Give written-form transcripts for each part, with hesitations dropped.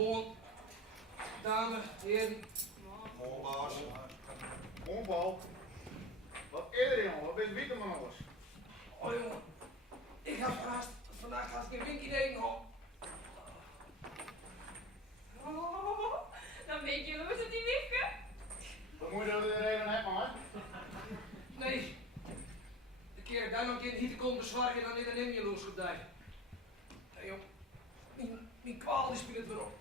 gewoon. Dames, heren. Mooi baas. Mooi Paul. Wat eerder jongen, wat ben je weekend man alles? Oh jongen, ik heb haast. Vandaag ga ik geen winkie eten hoor. Oh, dan weet je hoe ze die wiefke. Wat moet je er even hebben man? Nee. De keer ik daar nog een keer hier komt bezwaar dan in een neem je losgedij. Nee jong, mijn kwaal die speelt het weer op.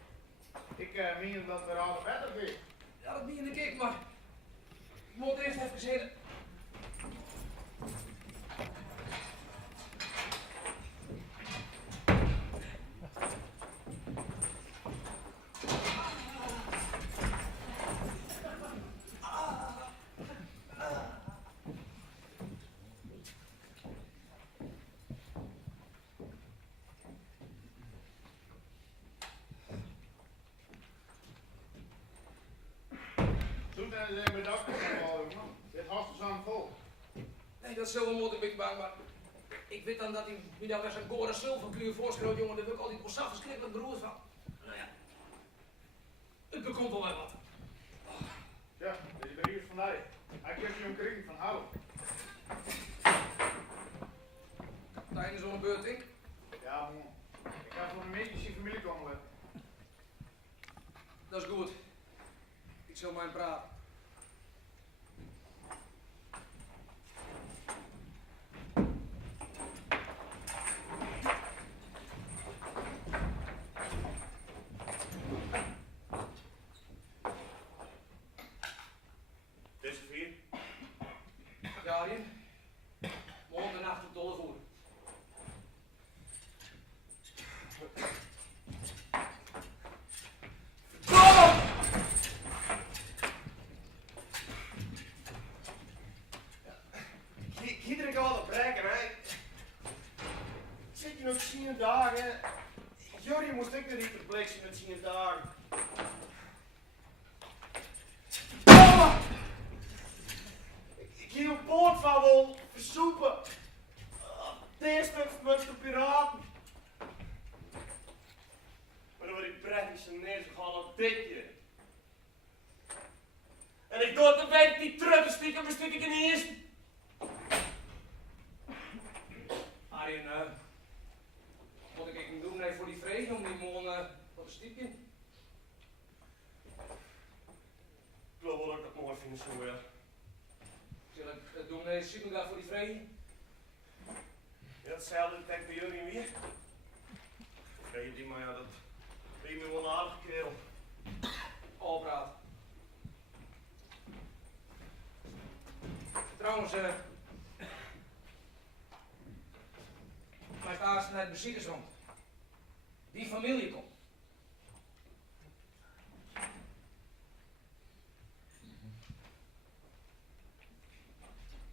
Ik meen dat er al verder is. Ja, dat meen ik, maar ik moet eerst even zitten. Toen zijn ze met dat man. Dit hast is aan vol. Nee, dat is zo moet ik bang, maar ik weet dan dat hij nu daar weer zijn gore zilverkleur voorschroot, jongen, daar wil ik altijd wel verschrikkelijk beroerd van. Nou ja, het bekomt wel wat. Ja, dit is de nieuws van mij. Hij geeft je een kring van houden. Kapitein zo'n beurting. Ja man, ik ga voor een medische familie komen. Dat is goed. Ik zal maar praten. Dit is het vier. Ja, hier. Morgen de nacht op dolle voer. Iedereen kan wel breken, hè. Zit je nog 10 dagen? Jorrie moest ik er niet verpleksen met 10 dagen. Ik ging een poort van wil versoepen. Deze met de piraten. Maar dan word ik praktisch en neer gegaan op ditje. En ik doe de week die terug stiekem bestik ik in de eerste. Arjen, wat ik even doen voor die vrede om die man voor de stiekje. Ik geloof wel dat ik dat mooi vind zo, ja. Zal ik het doen super daar voor die vrede? Ja, hetzelfde denk ik bij jullie weer. Krijg je die, maar ja, dat ben je me wel een aardige kerel. Al praat. Trouwens, mijn vader is naar de beziekersrond. Die familie komt.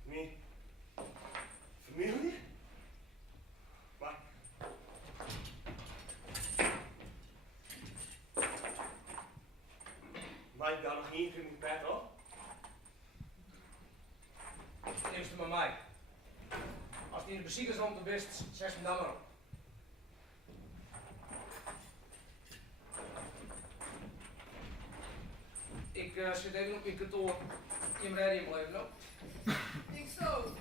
Nee. Familie? Maar. Maar ik daar nog één keer in mijn bed, hoor. Eerst maar mij. Als die in de beziekersrond bent, zeg me dan maar op. Ik zit even op mijn kantoor in mijn radio blijven lopen. Ik zo.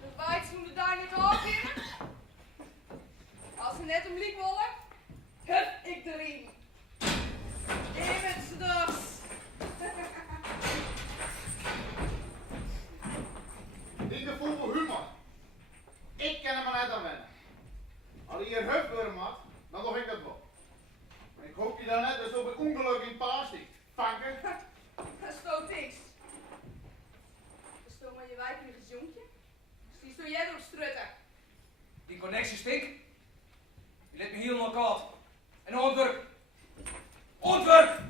Dat waait toen de daar niet afbinnen. Als ze net om liep willen, hup ik erin. Even s'nachts. Niet de volle humor. Ik ken hem maar net aan wennen. Als hij hier hupwurm had, dan nog ik dat wel. Maar ik hoop je dan net dat zo bij ongeluk in paas stikt. Vanken. Dat stoot niks. Dat stoot maar je wijkliggers jonkje. Die stoot jij door strutten. Die connectie stik. Die let me hier nog koud. En ontwerp. Ontwerp!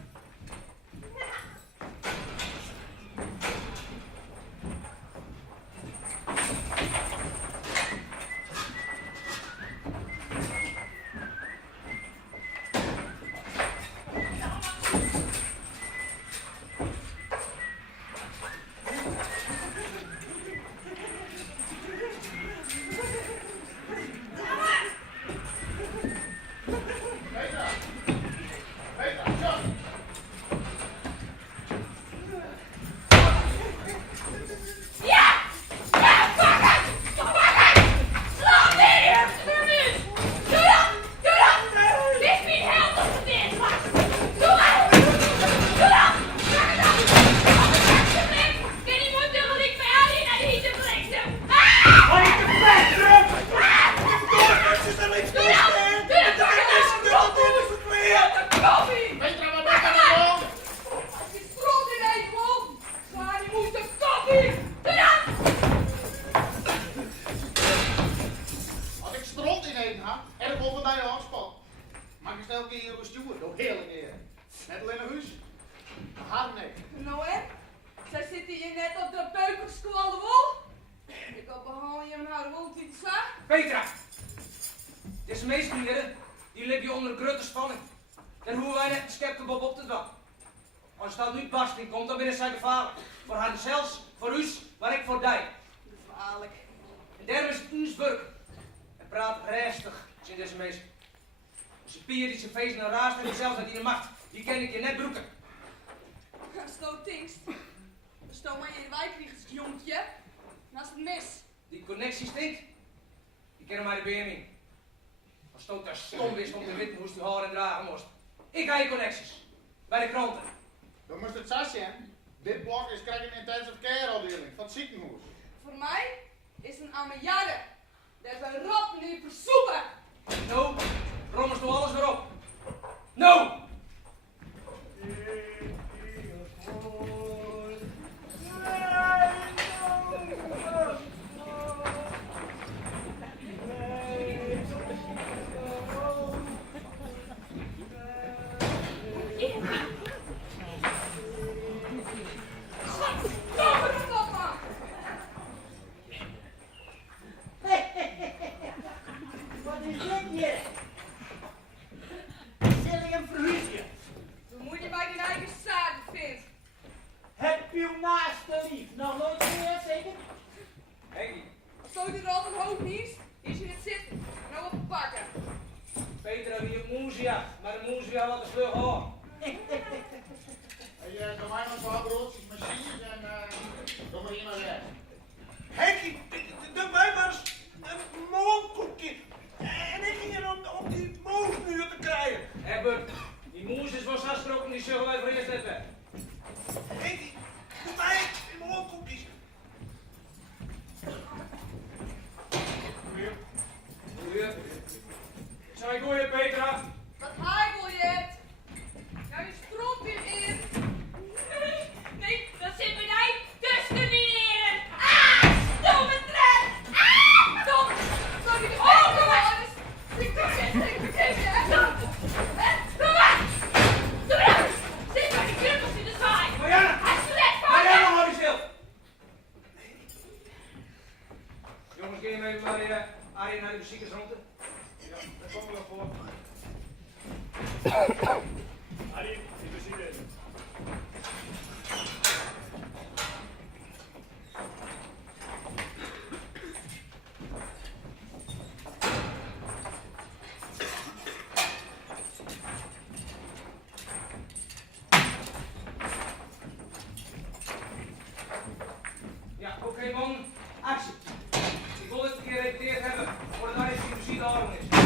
gezeten had, en ik over bij afspan. Maar ik stel een keer gestuurd, door hele keer. Net alleen naar huis. Haar nee. Nou en? Zij zitten hier net op de peukerskwalde wol. Ik hoop behalve je mijn oude wol niet te slaan. Petra! Deze meeste heren, die liggen hier onder een grote spanning. Daar hoeven wij net een skepkebop op te doen. Als dat nu barsting komt, dan binnen zij gevaarlijk. Voor haar zelfs, voor u, maar ik voor die. Gevaarlijk. En daarom is het uw werk. En praat restig, zin deze meester. Als je pier die zijn feest en raast en zelfs uit die macht, die ken ik je net broeken. Als het ook tingst, dan stoom maar in de wijk vliegt, jongetje. En als het mis. Die connectie stinkt. Die kennen mij de BMI. Als het ook daar stom is om te weten hoe die haar en dragen moest. Ik ga je connecties. Bij de kranten. Dan moest het zo zijn. Dit blok is krijg een intensive care afdeling van het ziekenhuis. Voor mij is een Amejade. Dat is een rot meneer versoepen. No, rommels doe alles weer op. No! Wat is dit hier? Zil ik een verhuisje? Bemoei je bij die eigen zaken vindt. Heb je uw naaste lief? Nog nooit meer zeker? Henkie, Zo je er altijd hoog niet, is je het zitten. Nou op pakken. Petra wie een moesja, maar de moesja wat een vlug aan. Hey, doe mij nog wat broodjes, machines en doe maar iemand weg. Henkie, doe mij maar eens een moonkoekje. En ik ging er om die moosmuur te krijgen. Hé Bert, die moes is was afgesproken, die zullen wij voor eerst hebben. Henkie, doe mij die moonkoekjes. Goeie. Zou goeie Petra? Wat hagel je het? Nou je stront weer in. Nee, dat zit bij mij tussen de heren. Ah, stomme tred. Ah, stom. Sorry, de Oh, beste doe maar. jongens. Ik doe het, Doe maar. Doe maar. Zit maar die knuppels in de zwaai. Marianne! Hij is terecht van Marianne, je. hou je stil! Jongens, kun je mee maar Arjen naar de ziekenhuisronde? Ja, daar komen we nog voor. Arie, ik ben zitten. Ja, oké man, actie. Ik wil dit een keer gerepeteerd hebben, voordat hij die muziek de arm is.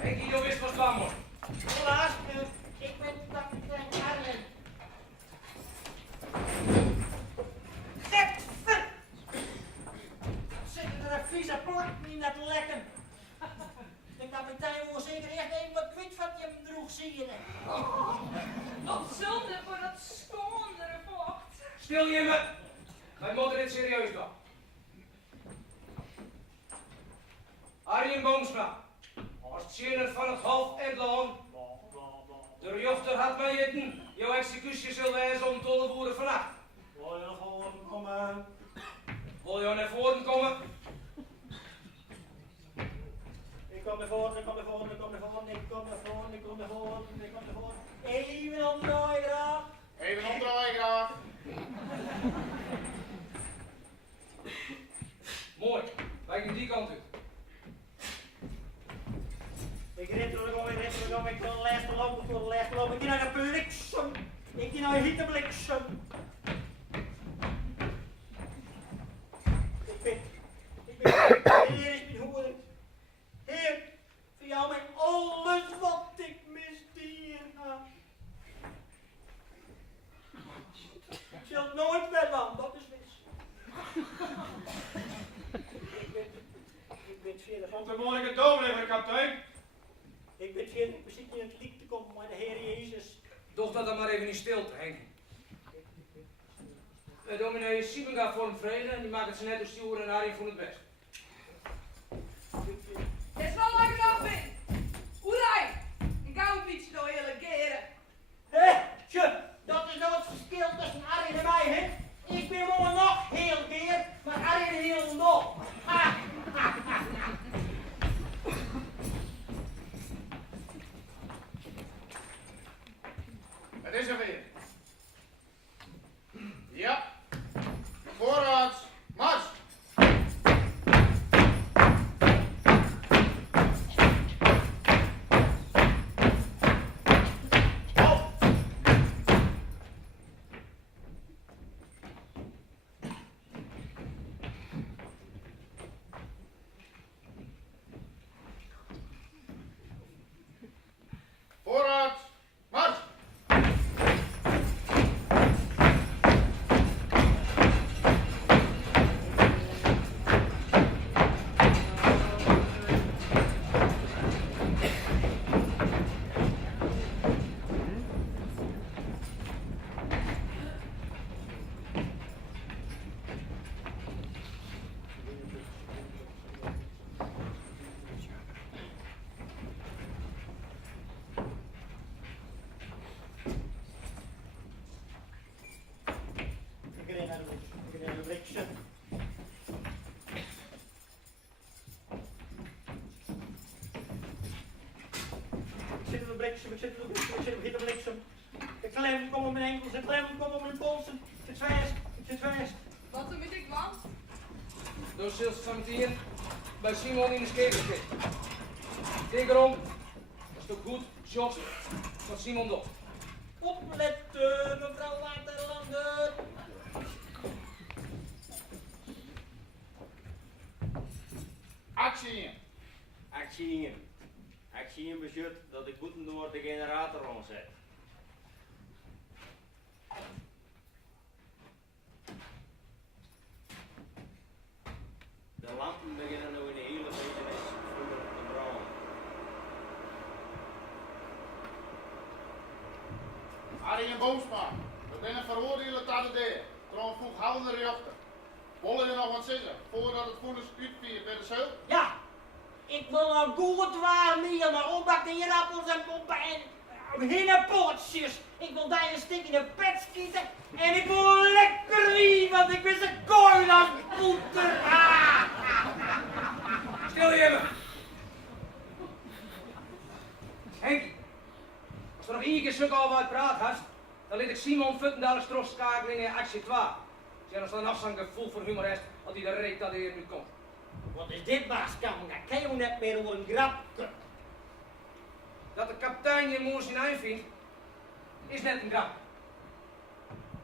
Henkie, je wist wat kwam hoor. Helaas, ik ben kapitein Arlen. Gekver! Zitten er een vieze plak in dat lekken? De kapitein wil zeker echt even wat kwijt van je droeg zien. Wat zonde voor dat schondere vocht. Stil je me! Wij moeten dit serieus doen. Arjen Boomsma, als tjener van het Hof en Loon. De rechter had mij eten. Jouw executie zal wijzen om 12 uur vannacht. Wil je nog gewoon komen? Wil je naar voren komen? Ik kom naar voren, ik kom naar voren, ik kom naar voren, ik kom naar voren, ik kom naar voren, ik kom naar voren. Even omdraaien graag. Even omdraaien graag. Mooi, wij gaan die kant uit. Ik rit terug, ik wil lijst lopen, voor de lijst lopen. Ik ga naar de bliksem. Ik ga naar de bliksem. Heer is mijn hoeder. Heer, voor jou met alles wat ik misdier heb. Ik zal nooit meer lang, dat is mis. Ik ben verder. Komt er morgen een dominee, kapitein? Ik ben verder. Ik bezit niet in het liek te komen, maar de Heer Jezus. Doch dat dan maar even in stilte, Henk. Dominee Simon gaat voor hem vrede en die maakt het ze net door Stuur en Arie voor het best. Het is wel lang genoeg, Ben. Oerij, ik ga een beetje door hele keren. Tje, dat is nou het verschil tussen Harry en mij, hè? Ik ben wel nog heel keer, maar Harry heel nog. Ha! Het is er weer. Ja. Voorwaarts, mars! Voorwaarts, mars! Ik ga naar de bliksem. Ik zit in de bliksem, ik zit in de bliksem. De klem komt op mijn enkels, de klem komt op mijn polsen. Ik zit vast. Wat een muziek, man. Door zult van meteen bij Simon in de schepen zitten. Denk erom, dat is toch goed, Jos, wat Simon doet. Opletten, mevrouw Waterlander. Actie! Actie in bezit dat ik voeten door de generator omzet. De lampen beginnen nu in de hele betenis vroeger te branden. Arie en Boomsma, we zijn veroordeeld tot de deur. Trouwens vroeg houdende rechter. Willen we nog wat zeggen voordat het vonnis uitviert bij de zeil? Ja, ik wil een goed waarnemen, maar opbak de appels en poppen en hinnepootjes. Ik wil daar een stuk in de pet schieten en ik wil lekker wie, want ik ben een kooi aan poeter. Stil je even! Henk, als er nog één keer zulke al wat praat hast, dan liet ik Simon Futtendal strofskakeling in actie 2. Zijn als er een afzanggevoel voor humor is, als hij de reet dat hij hier nu komt. Wat is dit, Baaskam? Ik kan je net meer over een grapje. Dat de kapitein je moers in eind vindt, is net een grap.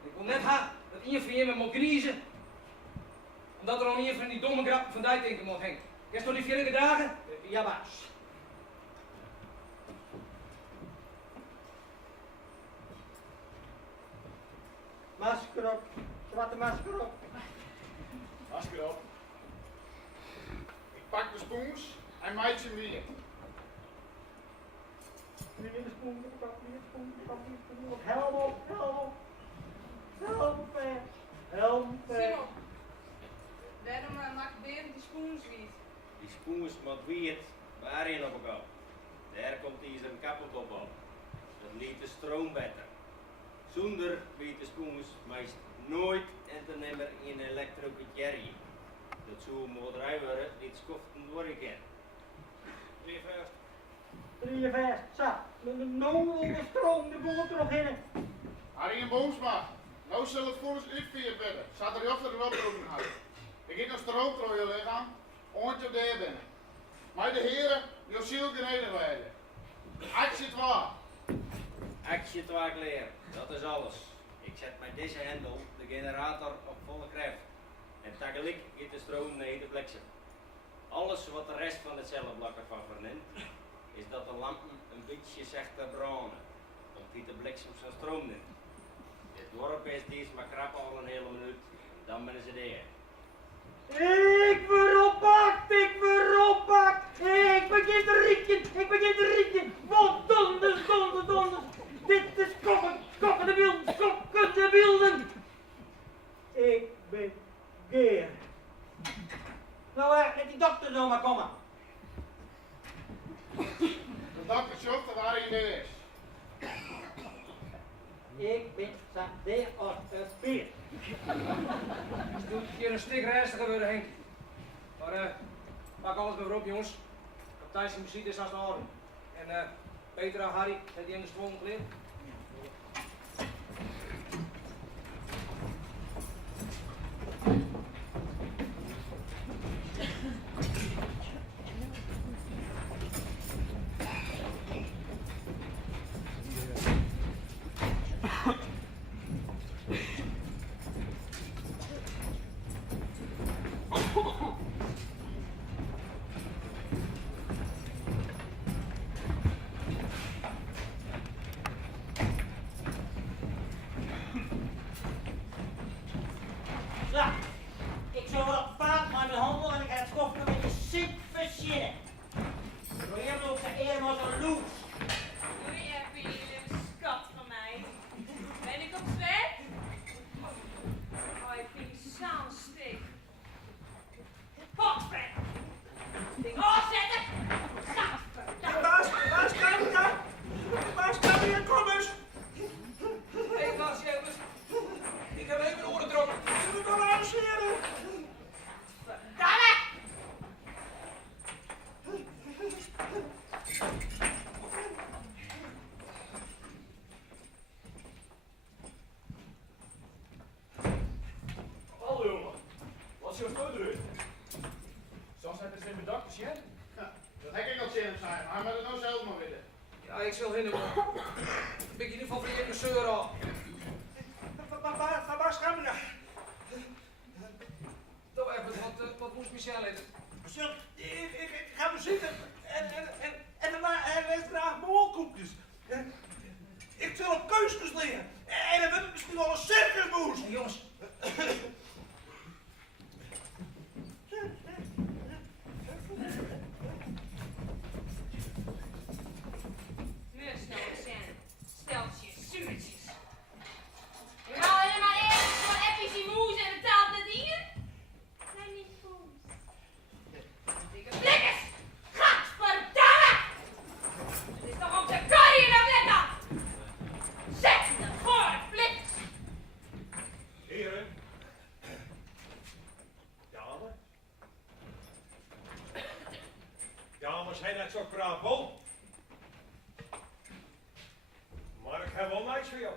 Ik wil net ha dat iemand van je me moet griezen, omdat er al een van die domme grappen van die denken moet Henk. Jij toch die 4 dagen? Ja, baas. Masker op. Zwarte masker op. Masker op. Ik pak de spoens en maait ze weer. Meneer de spoen, helm op, helm op. Helm weg. Helm weg. Simon, waarom maakt Berend die spoens niet? Die spoens moet weer waarin op elkaar. Daar komt hij zijn kapot op al. Dat liet de stroom beter. Zonder weet de spoens meest nooit en te nemen in een elektrische jerry. Dat zou een moederij worden, dit schoften door ik in. 53. Zo, de stroom, de boel er nog in. Arie en Boomsma, nou zal het vonnis uitvierd worden. Zat er achter de oproepen houden. Ik ga naar stroomtrooien lichaam, oontje op de heer binnen. Maar de heren, die ziel geneden werden. Actie 2. Actie 2 kleren, dat is alles. Ik zet met deze hendel de generator op volle kracht. En tegelijk gaat de stroom naar de bliksem. Alles wat de rest van het cellenblok ervan verneemt, is dat de lampen een beetje zachter branden. Omdat de bliksem zijn stroom neemt. Dit dorp is deze maar krap al een hele minuut, dan ben ze daar. Ik veroppakt, ik begin te rieken, Wat donders, dit is koppen. Schokken de beelden. Ik ben Geer. Nou, met die dokter zo maar komen. De dokter zocht waar hij is. Ik ben Sadeer als een beer. Het doet een keer een stuk rijstiger worden, Henk. Maar pak alles weer op, jongens. Kapiteins muziek is aan de orde. En Peter en Harry, zijn die in de stroom geleerd? Ja, ik zou wel een paard maar mijn handen en ik ga het koffie met je zin verzinnen. Door hem ook de eer maar zo loes. Doei, Eppie, lieve schat van mij. Ben ik op zwet? Oh, ik vind je zo'n stik. Potfred! Ding afzetten! Gadverdamme! Waar staat hier, kom eens! Hé, Klaas, jongens. Ik heb even een oren getrokken. Je moet wel arrangeren! Verdamme! Hallo jongen, wat is jouw stootdeur? Zoals het is in mijn dak, ja? Ja, dat heb ik al zin zijn, maar hij moet het nou zelf maar weten. Ja, ik zal vinden, man. Ik ben in ieder geval weer in de zeur al. Waar gaan we nou? Toch even, wat moest Michel eten? Zo, ik ga me zitten en daarna heeft graag molkoekjes. Ik zal op keuzes leren. En dan wordt het misschien wel een circusmoes. Hey, jongens. Mursnoten zijn steltjes, zuurtjes. Je wil helemaal eerst voor Eppie die moes en betaalt net hier? Nee, niet moes. Dikke blikkers! Gadverdamme! Het is toch om te kaaien dan lekker! Zet de voor blikkers! Heren. Dames. Dames zijn net zo bravo. Maar ik heb wel niks voor jou.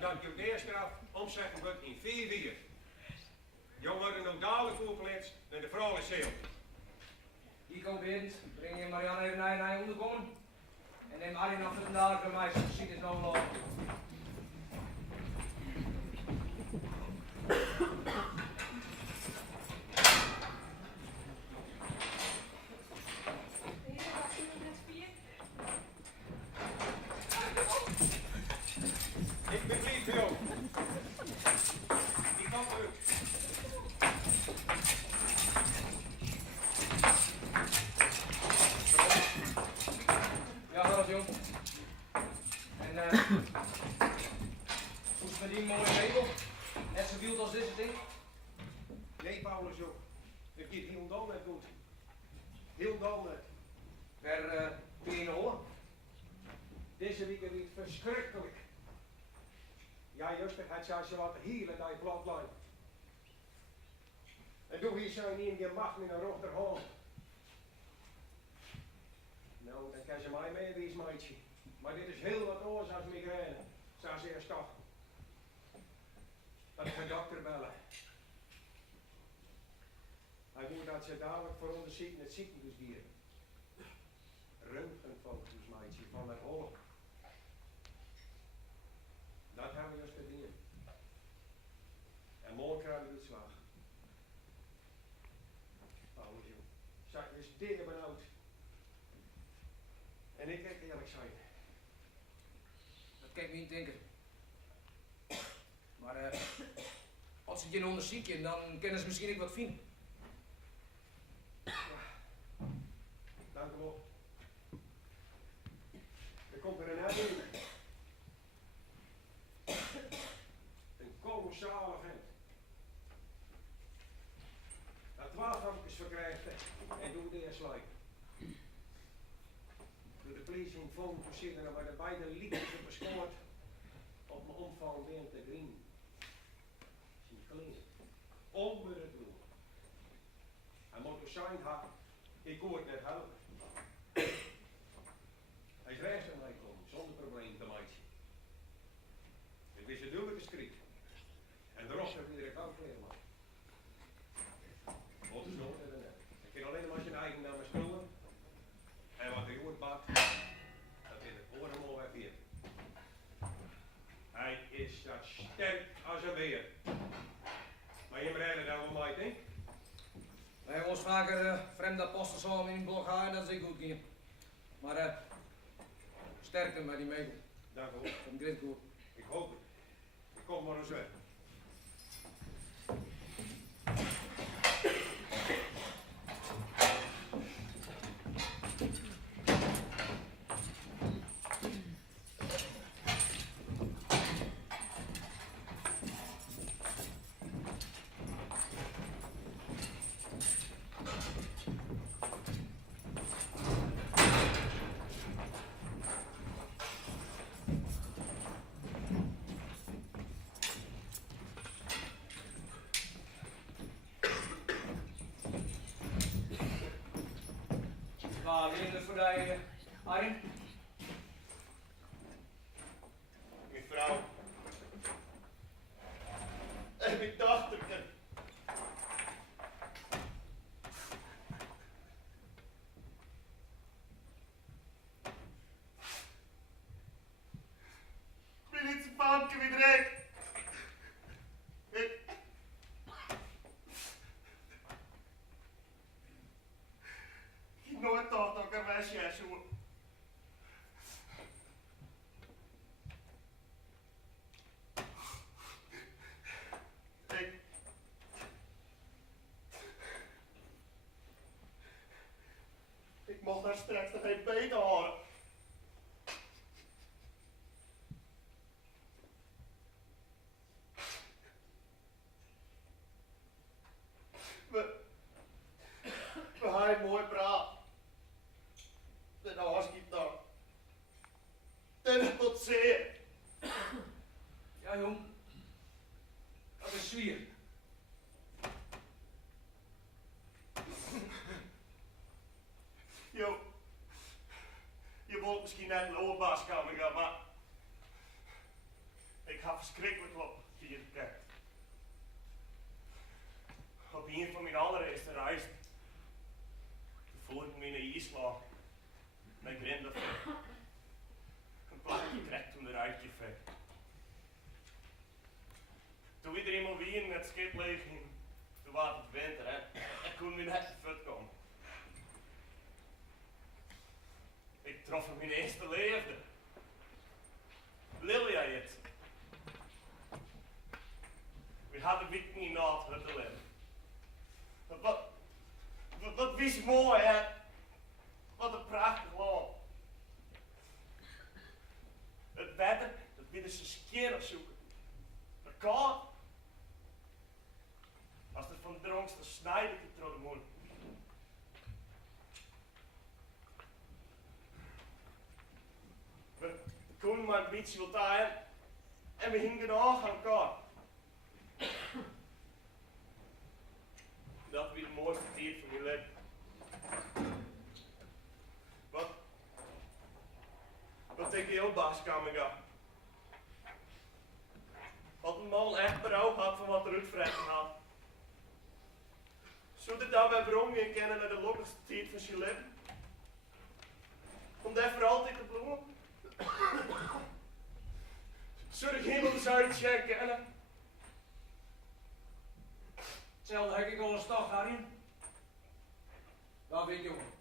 dat je de eerste straf omzetten wordt in 4 weken. Je worden nog dadelijk opgeleid naar de vrouwelijke zeel. Hier komt Berend, breng je Marianne even naar je onderkomen. En neem Arjen af en dadelijk bij mij, zoals ziet het nou lopen. Ik ben lief voor jou. Helemaal niet. Waar ben je hoor? Deze week is het verschrikkelijk. Ja, juist, het zou je laten hielen naar je plantlijn. En doe hier zo niet in je macht naar Rotterdam. Nou, dan kan ze mij meewezen, meidje. Maar dit is heel wat anders als migraine, zou ze eerst toch. Dat ik een dokter bellen. Hij moet dat ze dadelijk voor onderzoek in het ziekenhuis dieren. Röntgenfoto's, meidje, van haar hollen. Dat hebben we juist gedaan. En morgen krijgen we het slag. Paulus, joh. Zak is dikke benauwd. En ik kan eerlijk zijn. Dat kan ik niet denken. Maar als ze je onderzoek in, dan kunnen ze misschien ook wat vinden. Dank u wel. Er komt er een uitdaging. Een kolossale vent. Dat 12 hampjes verkrijgt en doet de eerst lijken. Door de politie in phone te zitten en waar de beide liedjes op bescoord op mijn omvang weer te grien. Zijn kleren. Onder het roer. Hij moet er zijn hakken. Ik kon het net helpen. Hij is rechts aan mij komen, zonder probleem te maken. Het is een dubbele skriet. En de rest heb je direct aankleren maken. Wat is nog en net. Ik kan alleen maar zijn eigen naam spullen. En wat hij ooit bakt, dat is het oorlog weg hier. Hij is zo sterk als een beer. Maar je brengt het allemaal mij, denk ik. Wij hebben ons vaker vreemde apostels samen in Bulgarije, dat is ook goed ging. Maar sterkte met die meegel. Dank u wel. Komt dit goed. Ik hoop het. Ik kom maar eens weg. Waar wil je voor die Arjen? Mevrouw. En mijn dochterke. Ik ben niet zo vaamke wie Drake. Ik nooit dacht dat ik een westje zou. Ik mocht daar straks nog geen beter horen. We hebben mooi praat. Dat was ik dan. En tot zeer. Ja jong, dat is zwier. Jo, je wilt misschien net een loopbaas komen gaan, maar ik ga verschrikkelijk op hier gekeken. Op een van mijn allereerste reizen, voor ik me in de IJsland, met Grindel, een plakje kreeg toen de uitje ver. Toen we er eenmaal weer in het schip leeg ging, toen was het winter, hè. Ik kon nu net te voet komen. Ik trof mijn eerste leefde. Lilia heet. We hadden week niet na het te leven. Wat was mooi, hè? Wat een prachtig land. Het wetter, dat willen ze skeer zoeken. De koud. Als er van dronkste snijden getrokken moet. maar een beetje wat aan. En we hingen aan elkaar. Dat was de mooiste tijd van mijn leven. Wat denk je ook, baaskamer gaan? Had een man echt berouw gehad van wat er uitvretten had. Zou dit dan bij Brongen kennen naar de lokkigste tijd van zijn leven? Om daar voor altijd te bloemen? Zou ik helemaal eens uitchecken en Hetzelfde heb ik al een stad, Harry. Wat weet jongen?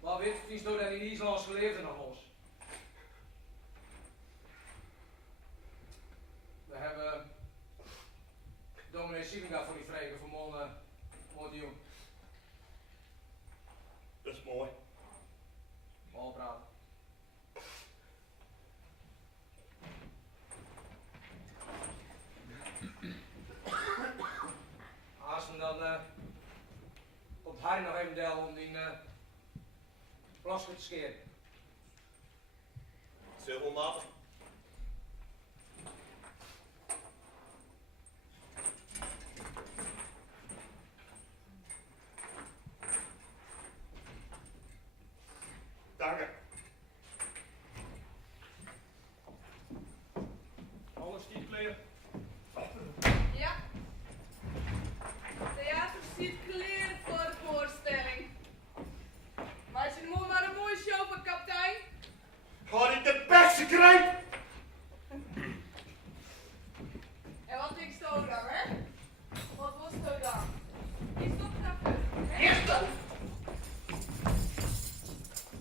Wat weet je dat in Islands geleefd nog los? We hebben dominee Silinga voor die vregen van mooi jong. dat is mooi. Mal praten. Als we dan komt Harry nog even delen om die plasje te scheren. Zoveel matig. Dank je. Alles niet klaar. Ja. Theater ziet kleren voor de voorstelling. Maar je moet maar een mooie show van kapitein. Ga ik de beste krijgen? En wat denk je dan, hè? Wat was het dan? Is dat grappig? Eerste!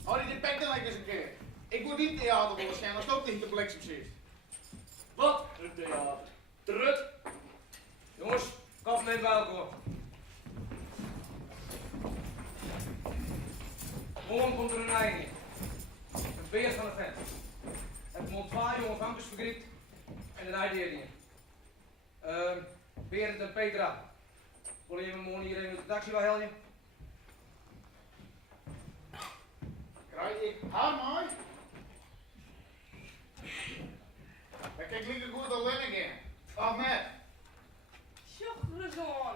Hou die bek dan eens een keer. Ik moet niet theater waarschijnlijk als het ook niet de bliksem zit. Wat? Een theater. Terug. Jongens, kom mee bij elkaar. Morgen komt er een einde. Een beer van de vent. Het moet 2 jonge vankers vergript en een uitdeling. Berend en Petra. Wil je me morgen hier even met de taxi wel helpen? Krijg ik haar mooi? Dan kijk ik goed alleen again. Of net? Sjochrezoon.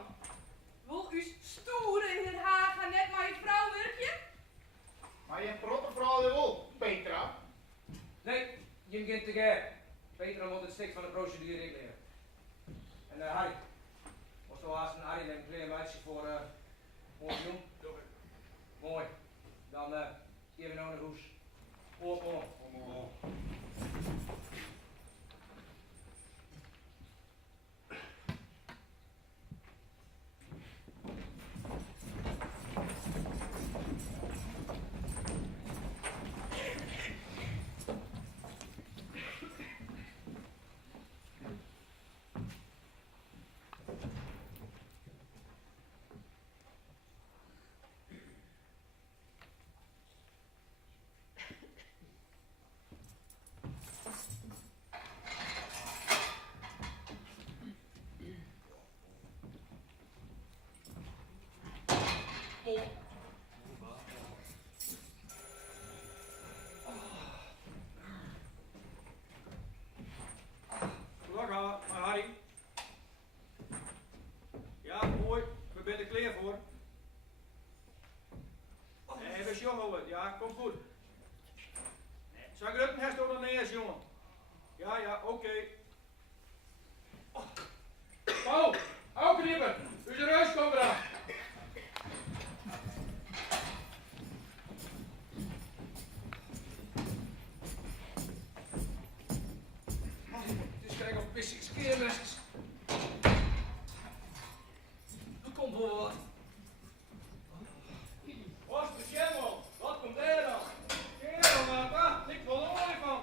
Wil u stoeren in Den Haag en net maar je vrouw werkje? Maar je protte vrouw er wel, Petra. Nee, je begint te gek. Petra moet het stuk van de procedure regleren. En Harry, was er haast een Harry een klein meisje voor mooi doen? Mooi. Dan geven we nou naar huis. Om. Dag Harry. Ja, mooi. We zijn er klaar voor. Even jongen, ja, komt goed. Zal ik het herst door de neers, jongen? Ja, oké. Oh, ook knippen. U is reus komen eraan. Dus krijg ik op pissig skeermesters. Er komt wel wat. Wat is de man? Wat komt er dan? Kerel, maat, ik wil er mooi van.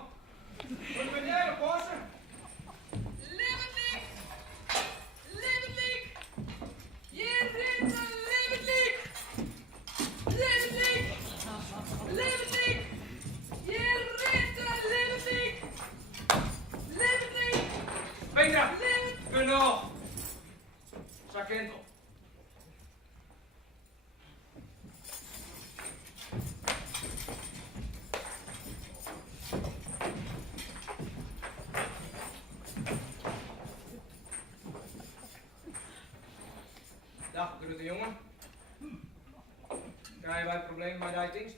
Wat ben jij nog passen? Libbetlik! Libbetlik! Je rent een libbetlik! Libbetlik! Libbetlik! Je rent een libbetlik! Libbetlik! Petra, kun nog. Zak in. Dag, grote jongen. Krijgen wij problemen met die dienst?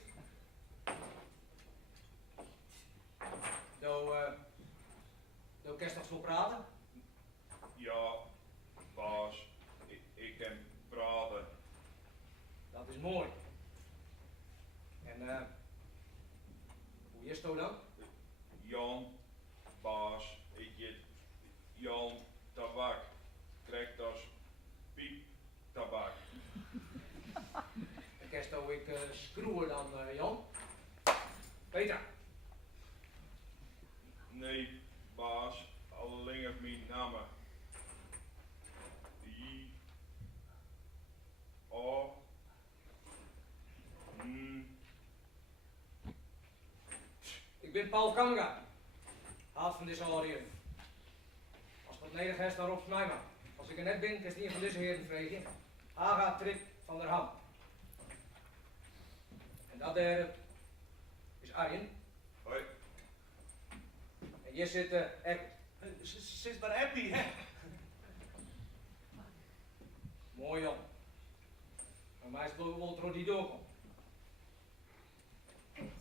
Zo kerst nog zo praten? Ja, baas, ik kan praten. Dat is mooi. En hoe is het dan? Jan, baas, ik eet Jan tabak. Krijgt als piep tabak. Dan kerst ik schroeven dan, Jan. Peter. Nee, baas, alleen op mijn naam. I, O, N. Ik ben Paul Kamga. Haat van deze heren. Als dat nederig is, dan roept mij maar. Als ik er net ben, kan je een van deze heren vregen. Haga Trip van der Ham. En dat derde is Arjen. Hoi. En hier zit Eppie. Zit maar happy, hè? Mooi Jan. Maar mij is het wel door die doorkomt.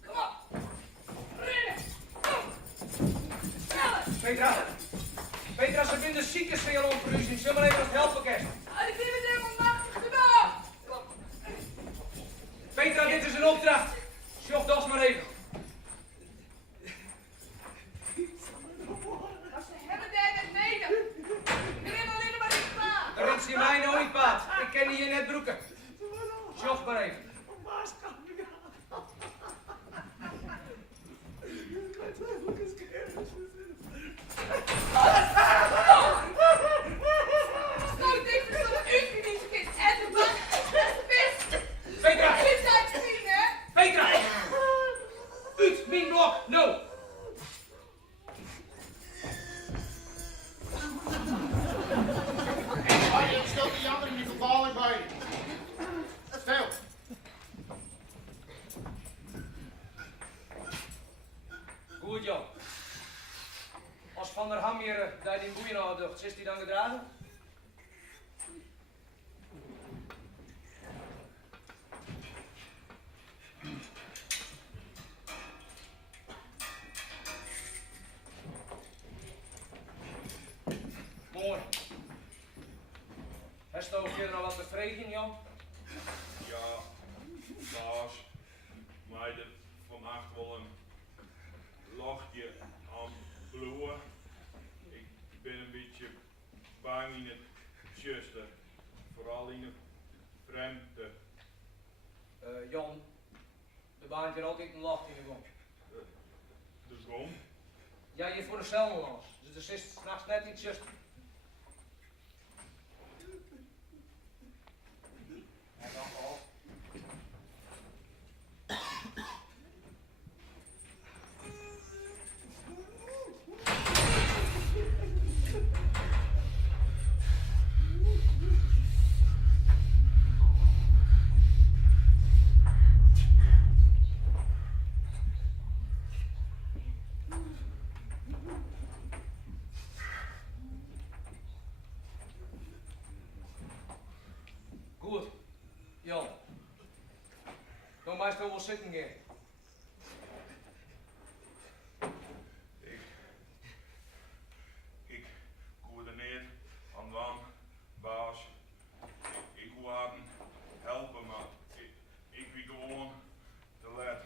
Kom op! Rennen! Kom! Sneller! Petra! Petra, ze vinden ziekenzeil om verhuizing. Zullen we even wat helpen, kerst? Ah, ik vind het helemaal machtig gedaan! Kom! Petra, dit is een opdracht. Sjoch das maar even. Maar ze hebben daar net mede. Ik ren alleen maar in de baan. Dan rent ze in mij nou niet, paard. Ik ken die hier net broeken. Sjoch maar even. Stoot ik voor zo'n uurtje kind en de bak. Dat is de beste. Petra! Dit zijn te zien, hè? Petra! Uit mijn blok, no! Arjen, stel die anderen niet verbaling bij. Stel. Goed, Jan. Als Van der Ham hier daar die boeien al doet, is die dan gedragen? Mooi. Heeft je ook hier nog wat bevrediging, Jan? Ja, baas, mij er vannacht wel een lachje aan bloeien. Ik ben een beetje bang in het zuster, vooral in het vreemde. Jan, er baant hier altijd een lach in de grond. De gom. Ja, je voor de cel langs. Dus er is s'nachts net iets zuster. En dan al. Goed, Jan. Dan maar wel zitten gaan. Ik coördineer aan wam, baas. Ik wil haar helpen, maar ik ben gewoon te laat.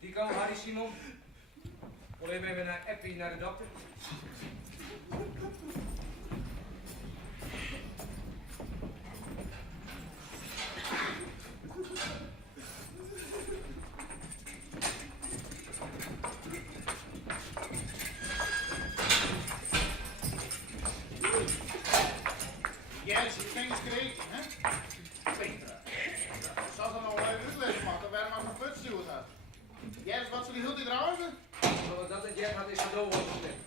Die kan Harry Simon. We even even naar Eppie naar de dokter. Jens, je ging eens kregen, hè? Petra. Zal ze nog wel even uitleggen, man? Dan werden we maar van putstuwen had. Jens, wat zal die heel die trouwens? Zoals dat het jij had is cadeau wordt gestemd.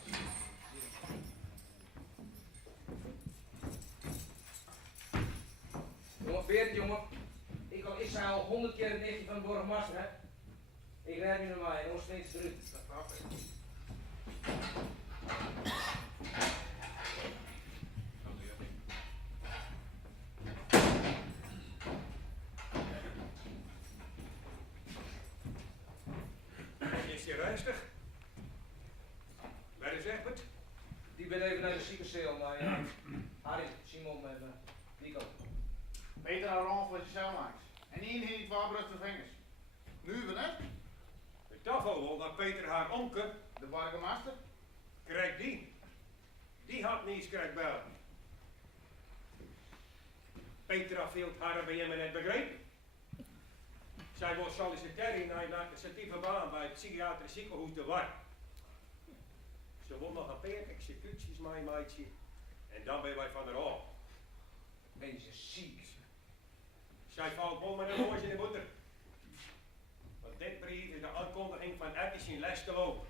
Jongen, Beert, jongen. Ik zei al 100 keer het nichtje van de burgemeester, hè. Ik rijd nu naar mij, nog steeds terug. Dat snap ik. je rustig. Waar is Egbert? Die ben even naar de ziekencel, naar Harry, Simon en Nico. Peter haar rond wat je zelf maakt. En één heeft niet waarbrust de vingers. Nu we net, Ik dacht al wel dat Peter haar onke, de burgemeester. krijgt die. Die had niet eens krijgt bellen. Petra viel haar bij hem net begrepen. Zij was solliciteren naar een administratieve baan bij het psychiatrisch ziekenhuis de War. Ze wil nog een paar executies mee, meidje. En dan ben wij van der af. Mensen ziek. Zij valt bom met een oortje in de boter. Want dit brief is de aankondiging van ethisch in les te lopen.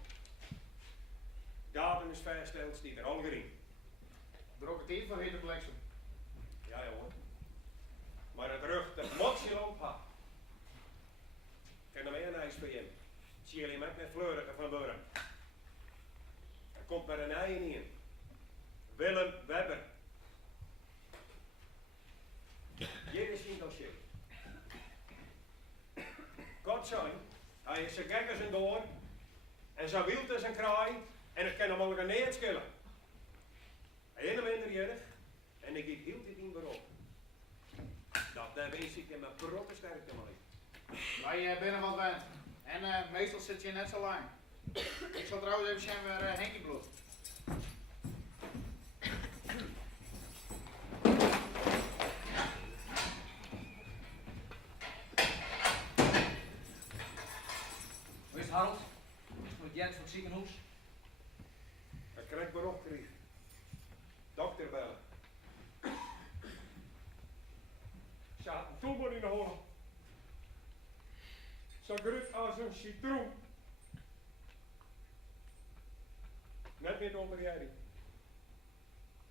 Datum is vastgesteld, stiet er al gering. Er ook het tijd voor hete bliksem. Ja jongen. Maar het rug, dat moet je ophangen. Ik heb nog meer een ijs voor je. Zie jullie met fleurigen van Burm. Er komt maar een ei in. Willem Webber. Hier is zijn dossier. God zijn, hij is zo gek als een door. En zo wild als een kraai. En het kan hem ook niet schillen. Helemaal minderjarig. En ik geef heel dit in beroep. Dat daar wees ik in mijn protte sterkte mee. Wij binnen wat wend. En meestal zit je net zo lang. Ik zal trouwens even zien waar Henkie bloed. Hoe is het, Harold? Voor het jet voor het ziekenhuis? Ik krijg beroep kreeg. Dokter bellen. Zat een tumor in de hol. Zo groot als een citroen. Net meer onder jij.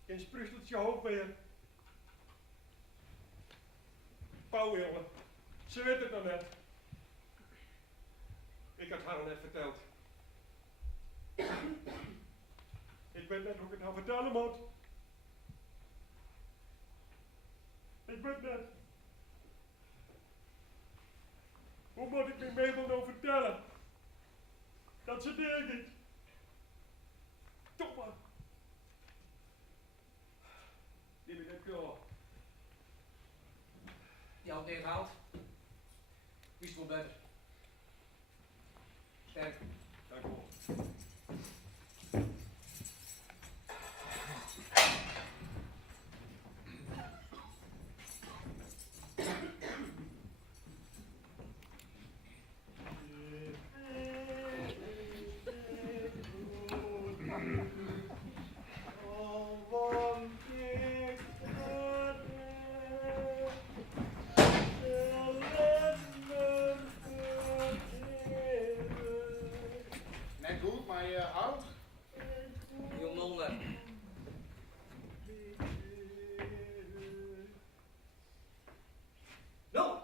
Geen spruchteltje hoog meer. Pauw, jongen. Ze weet het nog net. Ik had haar al net verteld. Ik weet net hoe ik het nou vertellen moet. Ik weet net. Hoe moet ik mijn Mabel nou vertellen? Dat ze deed niet. Toch maar. Die ben ik klaar. Je houdt neergehaald. Wie is het wel beter? Sterk. Dank u wel. Net goed, maar oud. Jong Mulder. Nou,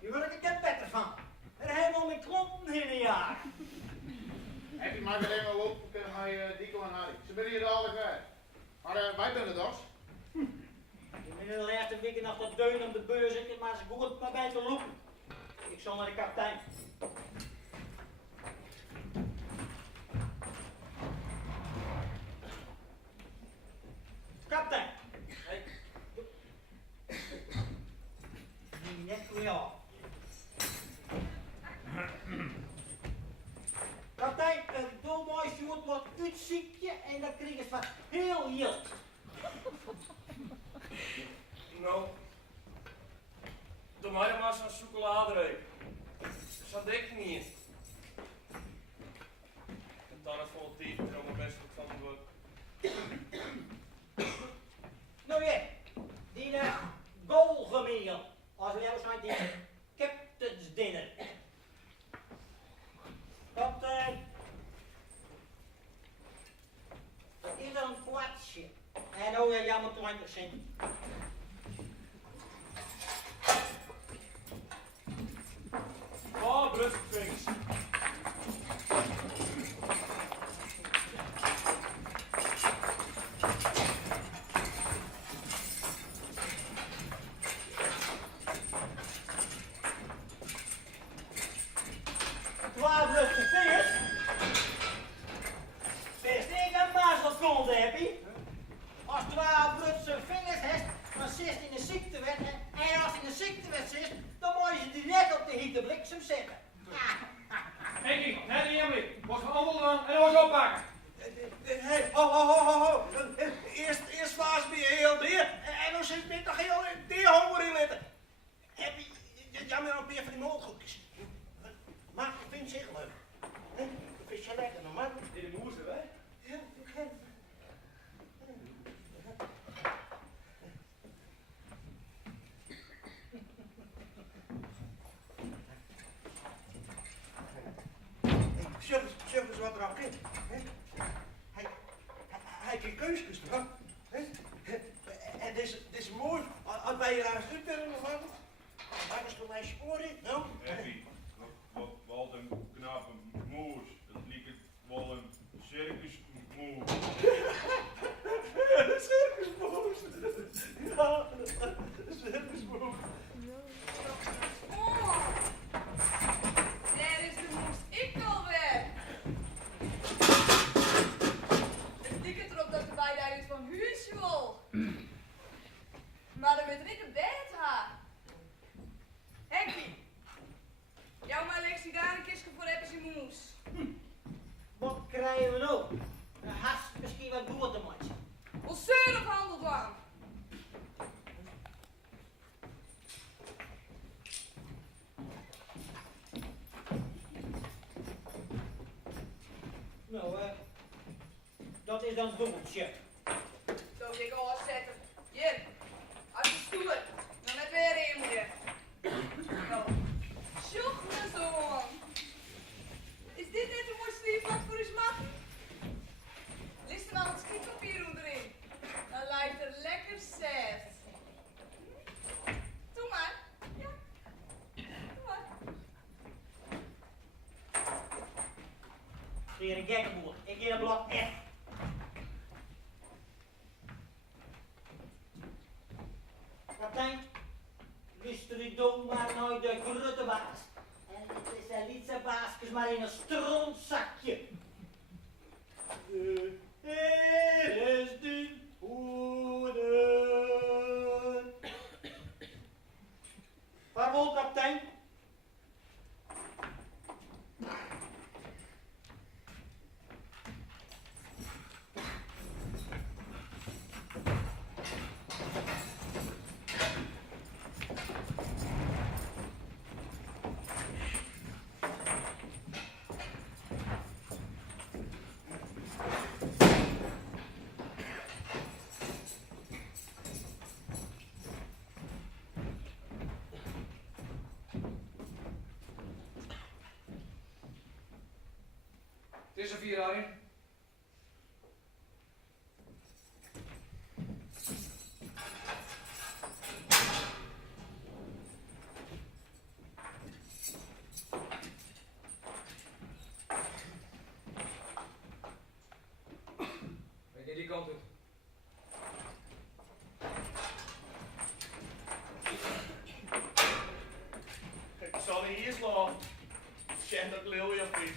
hier word ik er beter van. Er helemaal met klompen in een jaar. Heb je maar weer even lopen kunnen bij Dico en Harry. Ze zijn hier dadelijk weg. Maar wij zijn het dus. Ik ben de laatste weken nog dat deun op de beurs zitten, maar ze goed maar bij te lopen. Ik zal naar de kapitein. Kapitein. Hey. Neem net weer af. Kapitein, een doelmeisje wordt wat uitziekje en dan krijg je van heel jild. Nou, doe mij maar zo'n chocoladereep. Zo dik niet in. En dan het vol diep, er allemaal best wat van wordt. Nou ja, die golgemeel. Als we jou zijn die captain's dinner. Kapitein. Dat is een kwartje. En oh ja, jammer 20 cent. Oh, brustvingers. Twaalf vingers. vonden, Happy. Als 12 Brutse vingers hebt, dan zit in de ziektewet. En als in de ziektewet zit, dan moet je die net op de hitte bliksem zetten. Henkie, net in Emily. Wordt gehandeld en wordt oppakken. Hey, ho. Eerst was me heel dier en dan zit ik nog heel dier honger in zitten. Heb je jammer nog meer van die moordgroepjes? Maar ik vind het zeker leuk. Ik vind je lekker, man. In de moesten, hè? Ja, oké. Zeg eens wat er aan kind. Hij kan keuzes toch? En dit is mooi. Als wij hier aan het stuk kunnen gaan, waar is toch mijn sporen? Nou? Happy, wat een knappe moes. Dat lijkt het wel een circusmoes. Een circusmoes. Ja, een circusmoes. Oh, daar is de moes ik alweer. Het lijkt erop dat de beide iets van huisje wil. Maar dan weet ik een bed haar. Henkie, jou maar leek sigarenkistje voor Eppie moes. Wat krijgen we nou? Een hast misschien wat door te maken. Wel zeur of handeldwang. Nou, dat is dan het dubbeltje. Zo dik al zetten. Hier, als je stoelen, dan net weer in moet. Nou, sjoch me zo. Is dit net een mooi sliefvak voor uw smak? List er al het schietpapier onderin. Dan lijkt er lekker zet. Doe maar. Ja. Doe maar. Weer een gekkenboer. Ik geef dat blok echt. Kapitein, luister u dom maar naar de grote baas. En het is een lietse baasjes maar in een strontzakje. Hier is de hoeden. Vaarwel, kapitein. Het is een 4, Arie. Weet je die kant uit? Ik zal niet hier slaan. Zeg dat lul je of niet?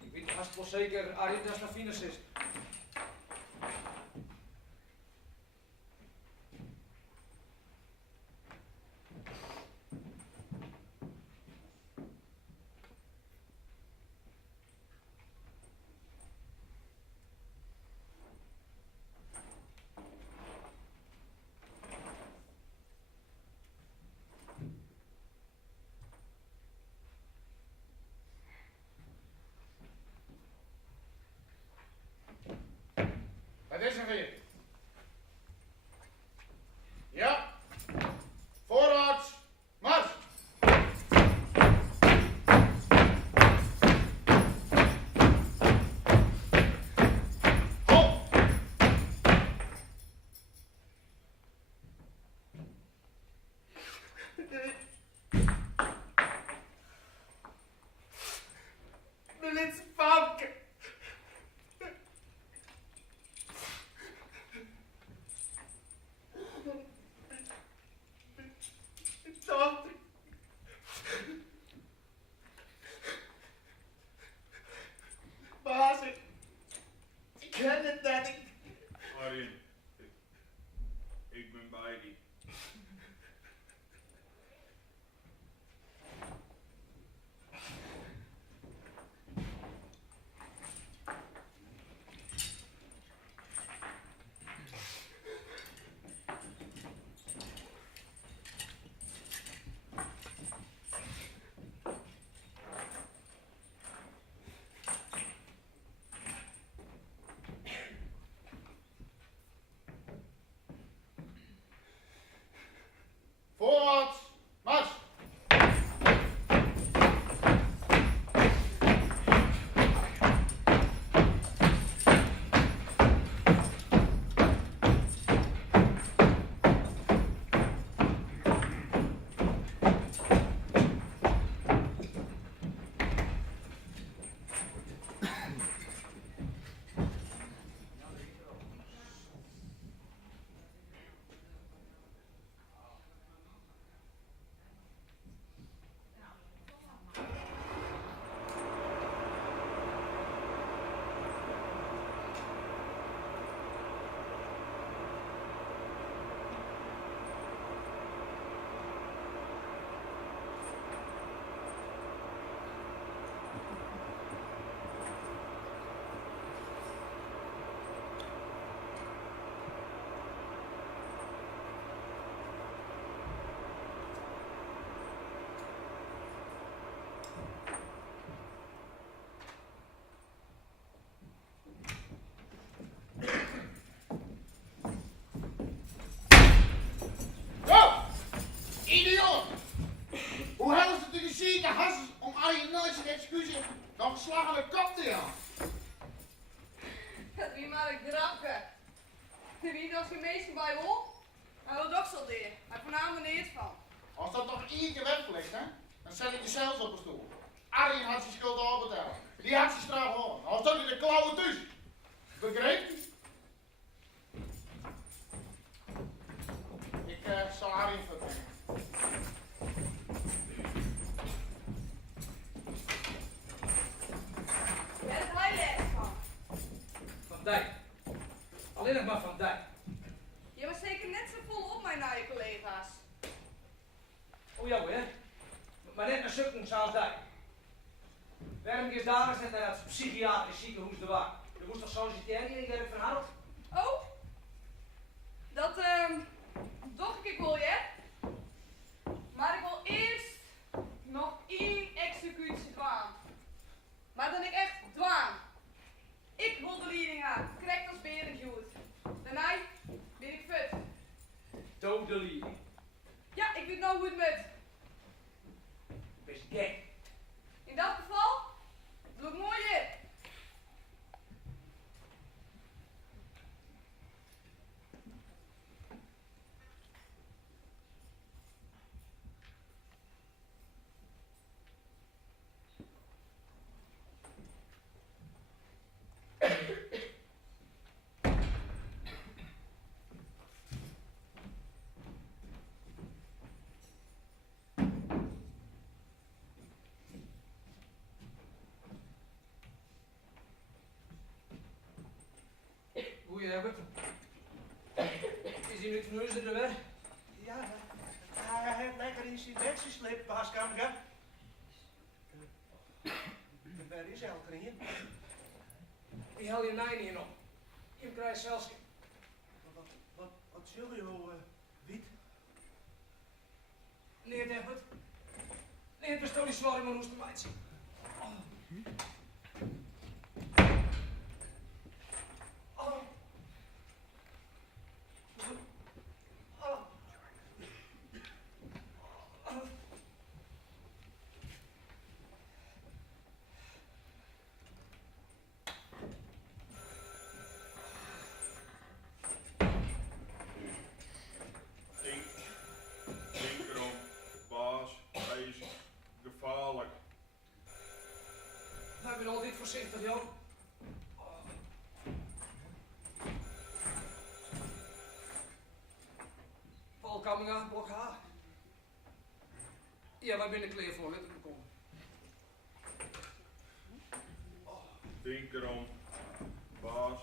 Ik weet haast wel zeker, Arie, dat is nog Venus is. Wie als geen meester bij wil? Hij wil ook solderen. Hij voornamelijk er niet van. Als dat nog één keer wegvliegt, hè, dan zet ik je zelfs op een stoel. Arjen had zijn schuld al betalen. Die had zijn straf al. Als dat in de klauwen tussen. Begrepen? Ik zal Arjen verbrengen. Ja, dat hij er echt van. Van Dijk. Alleen nog maar Van Dijk. Je was zeker net zo vol op mijn naar je collega's. Oh ja, hè? Maar net een sukking zoals Dijk. Waarom is daar eens net naar het psychiatrisch ziekenhuis de waar? Je moest toch solliciteren in Gerrit van Hout? Oh? Dat, doch ik wil je. Maar ik wil eerst nog één executie dwaan. Maar dan ik echt dwaan. Ik wil de leiding aan. Correct als Berendjoet. Daarna ben ik fit. Totally. Ja, ik weet nou hoe het moet. Best gek. In dat geval, doe ik mooi dit. Hoe je hebt. Is hij nu het neus er weer? Ja, hij heeft lekker in zijn bed gesleept, Baaskamga. Waar is Elkerien? Die hel je nijn hier nog. Je krijgt zelfs. Wat zul je, Wiet? Nee, het heeft het. Nee, het bestoot die zwaar in mijn hoest te meidje. Denk erom, baas, hij is gevaarlijk. Ik ben altijd voorzichtig, joh. Paul coming aan, blok H. Ja, wij binnen kleer voor, let op komen. Denk erom, baas.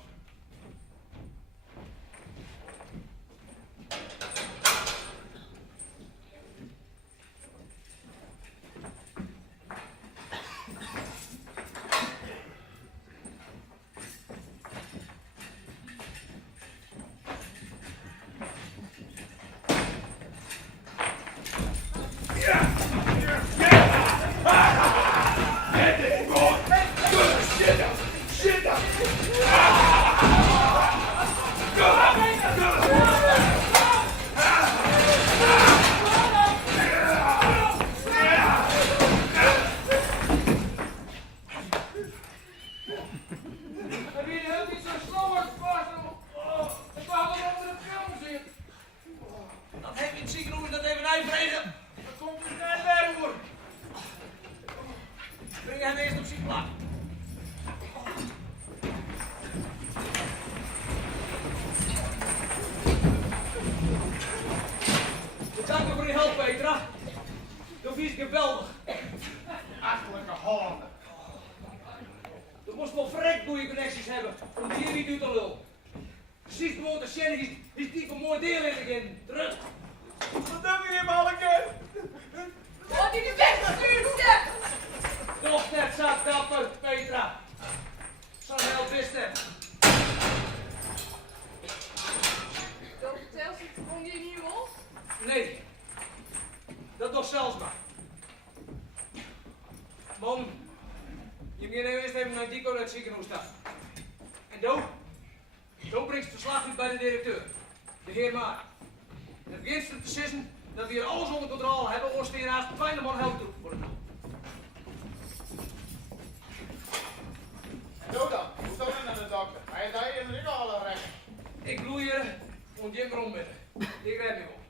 Heb je helemaal niet zo slow als vast? Ik wou wel onder de film zien. Dat heb je het ziekenhuis dat even uitvreden. Dan komt er geen weer voor. Breng hem eerst op zijn plak. Bedankt voor je hulp, Petra. Dat is geweldig. Achterlijke Hollander. Je moest wel vrek goede connecties hebben om die hier niet uit te lul. Precies de motor Shannon is die van mooi deel in. Terug. Wat doe je, manneke? Wat in de weg gestuurd, zeg! Toch net zat kapper, Petra. Zo'n heel beste. Dat vertelt zich om je niet wil. Nee. Dat nog zelfs maar. Man, je moet eerst even naar Dico naar het ziekenhuis staan. En Doe brengt verslag uit bij de directeur, de heer Maar. En het begint te beslissen dat we hier alles onder controle hebben, ons weer naast de fijne man helpt worden. En doe dan. Hoe zou je naar de dokter? Hij zei in de alle recht. Ik bloei er geen bron binnen. Ik red me op.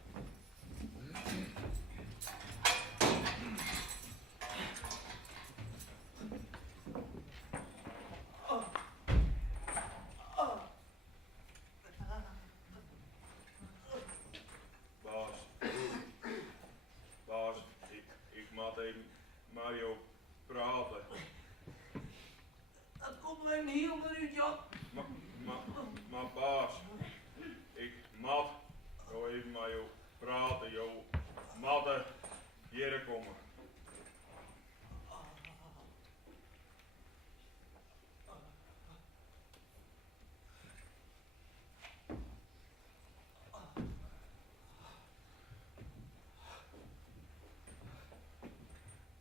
Baas, ik moet even Mario praten. Dat komt me een heel minuut, Jan. Maar baas, ik moet zo even Mario praten, joh. Moet hier komen.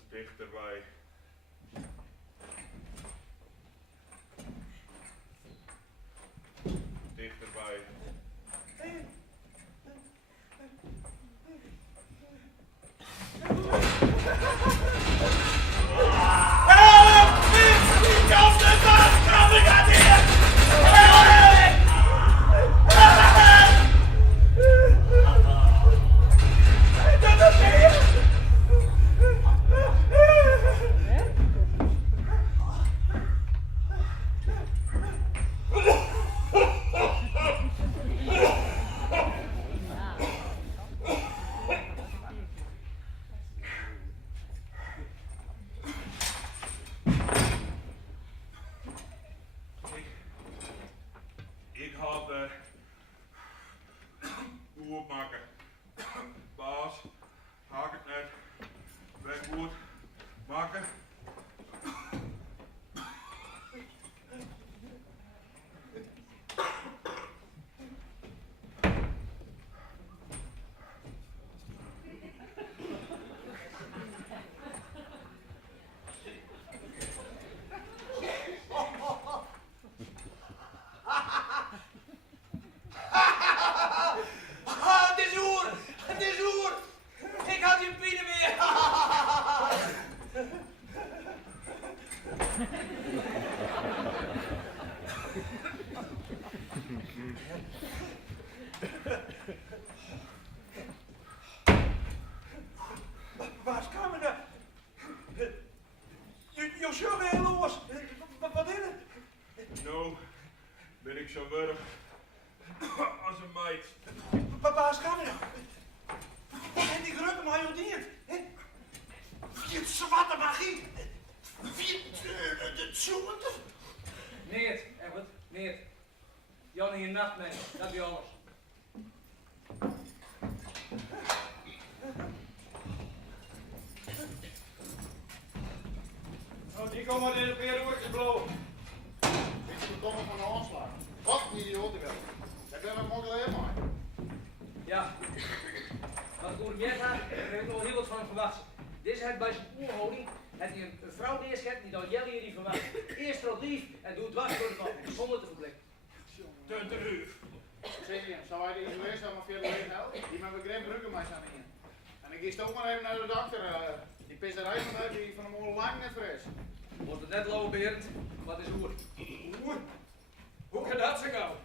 Dichterbij. Dichterbij. Ik had goed maken. Baas, haak het net. Weg goed maken. Het is oer! Het is oer! Ik had je pinnen weer! Waar is camera? Je zo weer los. Wat is het? Nou, ben ik zo wurg als een meid. Waar is camera? Wat heeft die gruppen maar jodeerd? Je zwarte magie. Het zoet. Neert, Egbert, neert. Jan hier nachtmens, dat is alles. Oh, die komen maar in de peerhoortjes blauw. Ik zit komen van de aanslag. Wat een idioten wel. Dat ben ik mogelijk helemaal. Ja. Wat ik over hem gaat, daar heb ik nog heel wat van hem verwacht. Deze heeft bij zijn oerhouding, heeft hij een vrouw eerst gehad die dan Jelly hier verwacht. Eerst wat lief en doet dwars door de kant, zonder te verblikken. De ruf. Zeg je, zou hij deze lees maar veel leeg houden? Die met een Grim Bruggemais aan in. En ik kies ook maar even naar de dokter. Die pisserij van uit die van hem al lang net fris. Wordt het net lopen, Berend, wat is oer? Oer. Hoe kan dat zo gauw?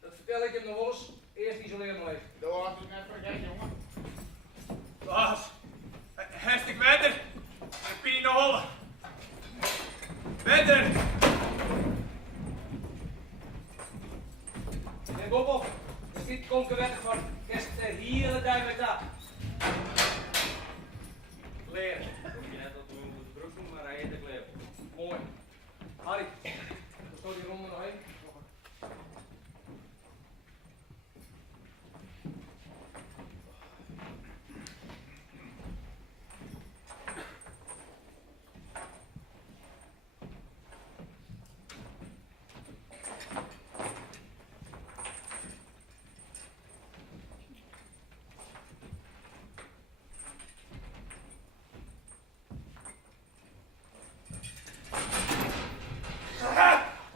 Dat vertel ik hem nog wel eens. Eerst isoleer maar even. Dat was ik net vergeten, jongen. Baas, heftig wetter. Ik ben in de holle. Wetter. Nee, Bob op. Er zit concurrent van. Kerst hier en daar met dat. Kleer. Je net dat we moeten broek doen, maar hij heet de kleer. Mooi. Harry, we stoot die ronde nog heen.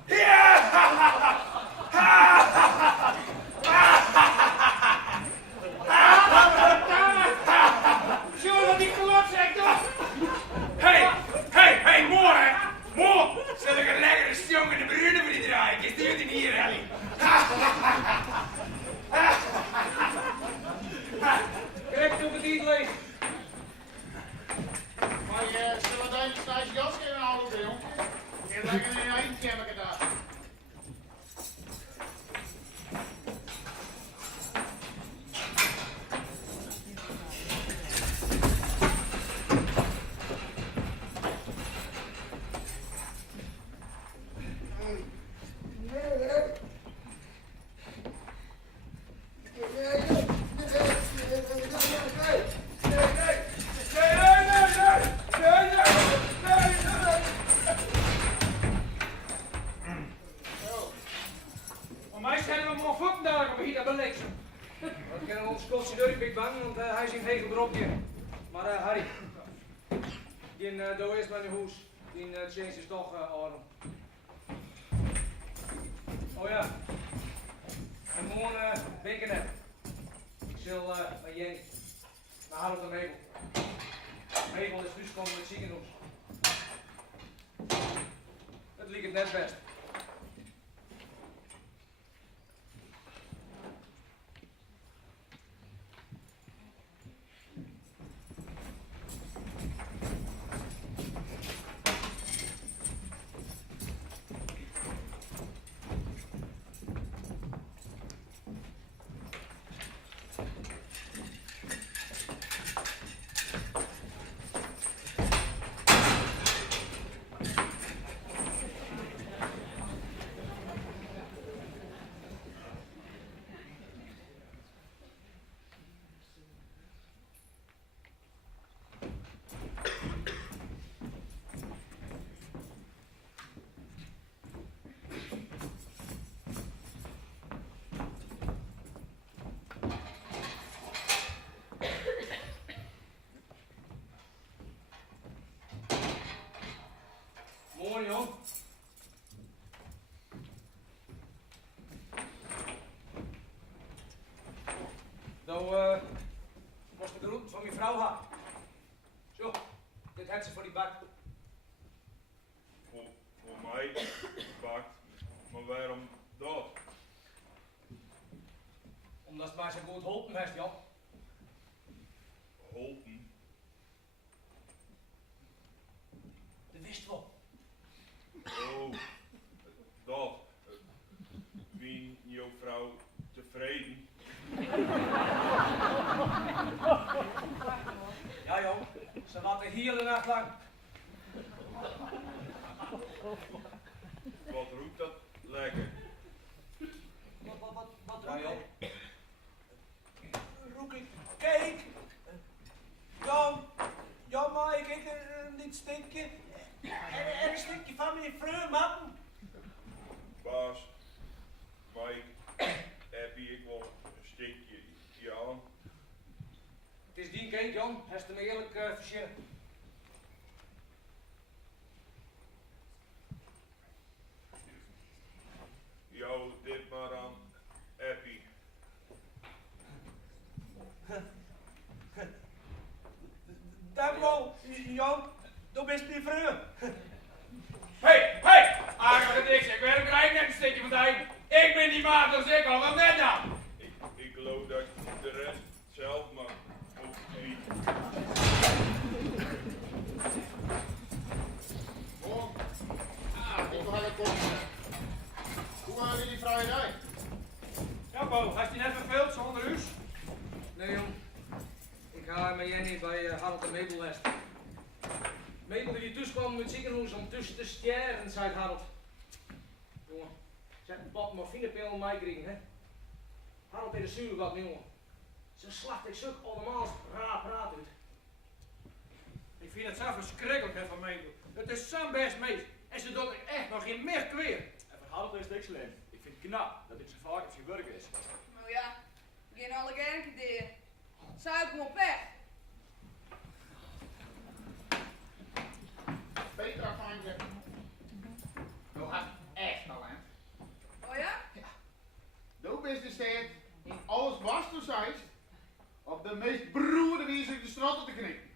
Hier! stellen we maar voeten daar op hier beleefd. We kennen ons kostje door, ik ben bang, want hij is in hegel erop hier. Maar Harry, die doe eerst maar in huis. Die change is toch Arno. Oh ja. En morgen ben ik er net. Ik zal met Jenny naar Harold en Mabel. Mabel is dus komen met ziekenhuis. Het liep het net best. Morgen, jong. Nou, moest de groeten van mijn vrouw hebben. Zo, dit heeft ze voor die bak. Voor mij bakt, maar waarom dat? Omdat het maar zo goed geholpen heeft, Jan. Holpen? Dat wist wel. Oh, dat. Wie jouw vrouw tevreden? Ja, jong. Ze wachten hier de nacht lang. Wat roept dat lekker? Wat ja, jong. Roekie, kijk! Jan, maar ik dit stukje. En een stukje van mijn vrouw, man. Baas, Mike, heb ik wel een stukje, ja. Het is die kind, Jan. Hij is me eerlijk verschillen. Jou dit maar aan Appie. Dank wel, Jan. Dat best mijn vrouw. Hey! Aardige niks, ik ben er net een stukje van tijd. Ik ben die maat als ik al, wat net dan? Ik geloof dat de rest zelf mag. Of niet. Hoor. Ik wil even komen. Hoe gaan we die vrije rij? Ja, Bo, heeft hij net verveeld zonder huis? Nee, jong. Ik ga met Jenny bij Harold en Mabel les. Mabel die thuis kwam met het ziekenhuis om tussen te sterren, zei Harold. Jongen, ze hebben een bad morfinepil mij gekregen, hè. Harold in de zuur wat, jongen. Ze slacht ik zulk allemaal raar praat uit. Ik vind het zo verschrikkelijk hè, van mij. Het is zo'n best meest. En ze doet er echt nog geen meer kweer. En verhouden is niks slim. Ik vind het knap dat dit zo vaak als gebeurd is. Nou ja, geen alle kerken deden. Suiker op weg. Petra van je. Je had echt talent. Oh ja? Du bist de steed in alles was du zeist op de meest beroerde wijze de straat te knikken.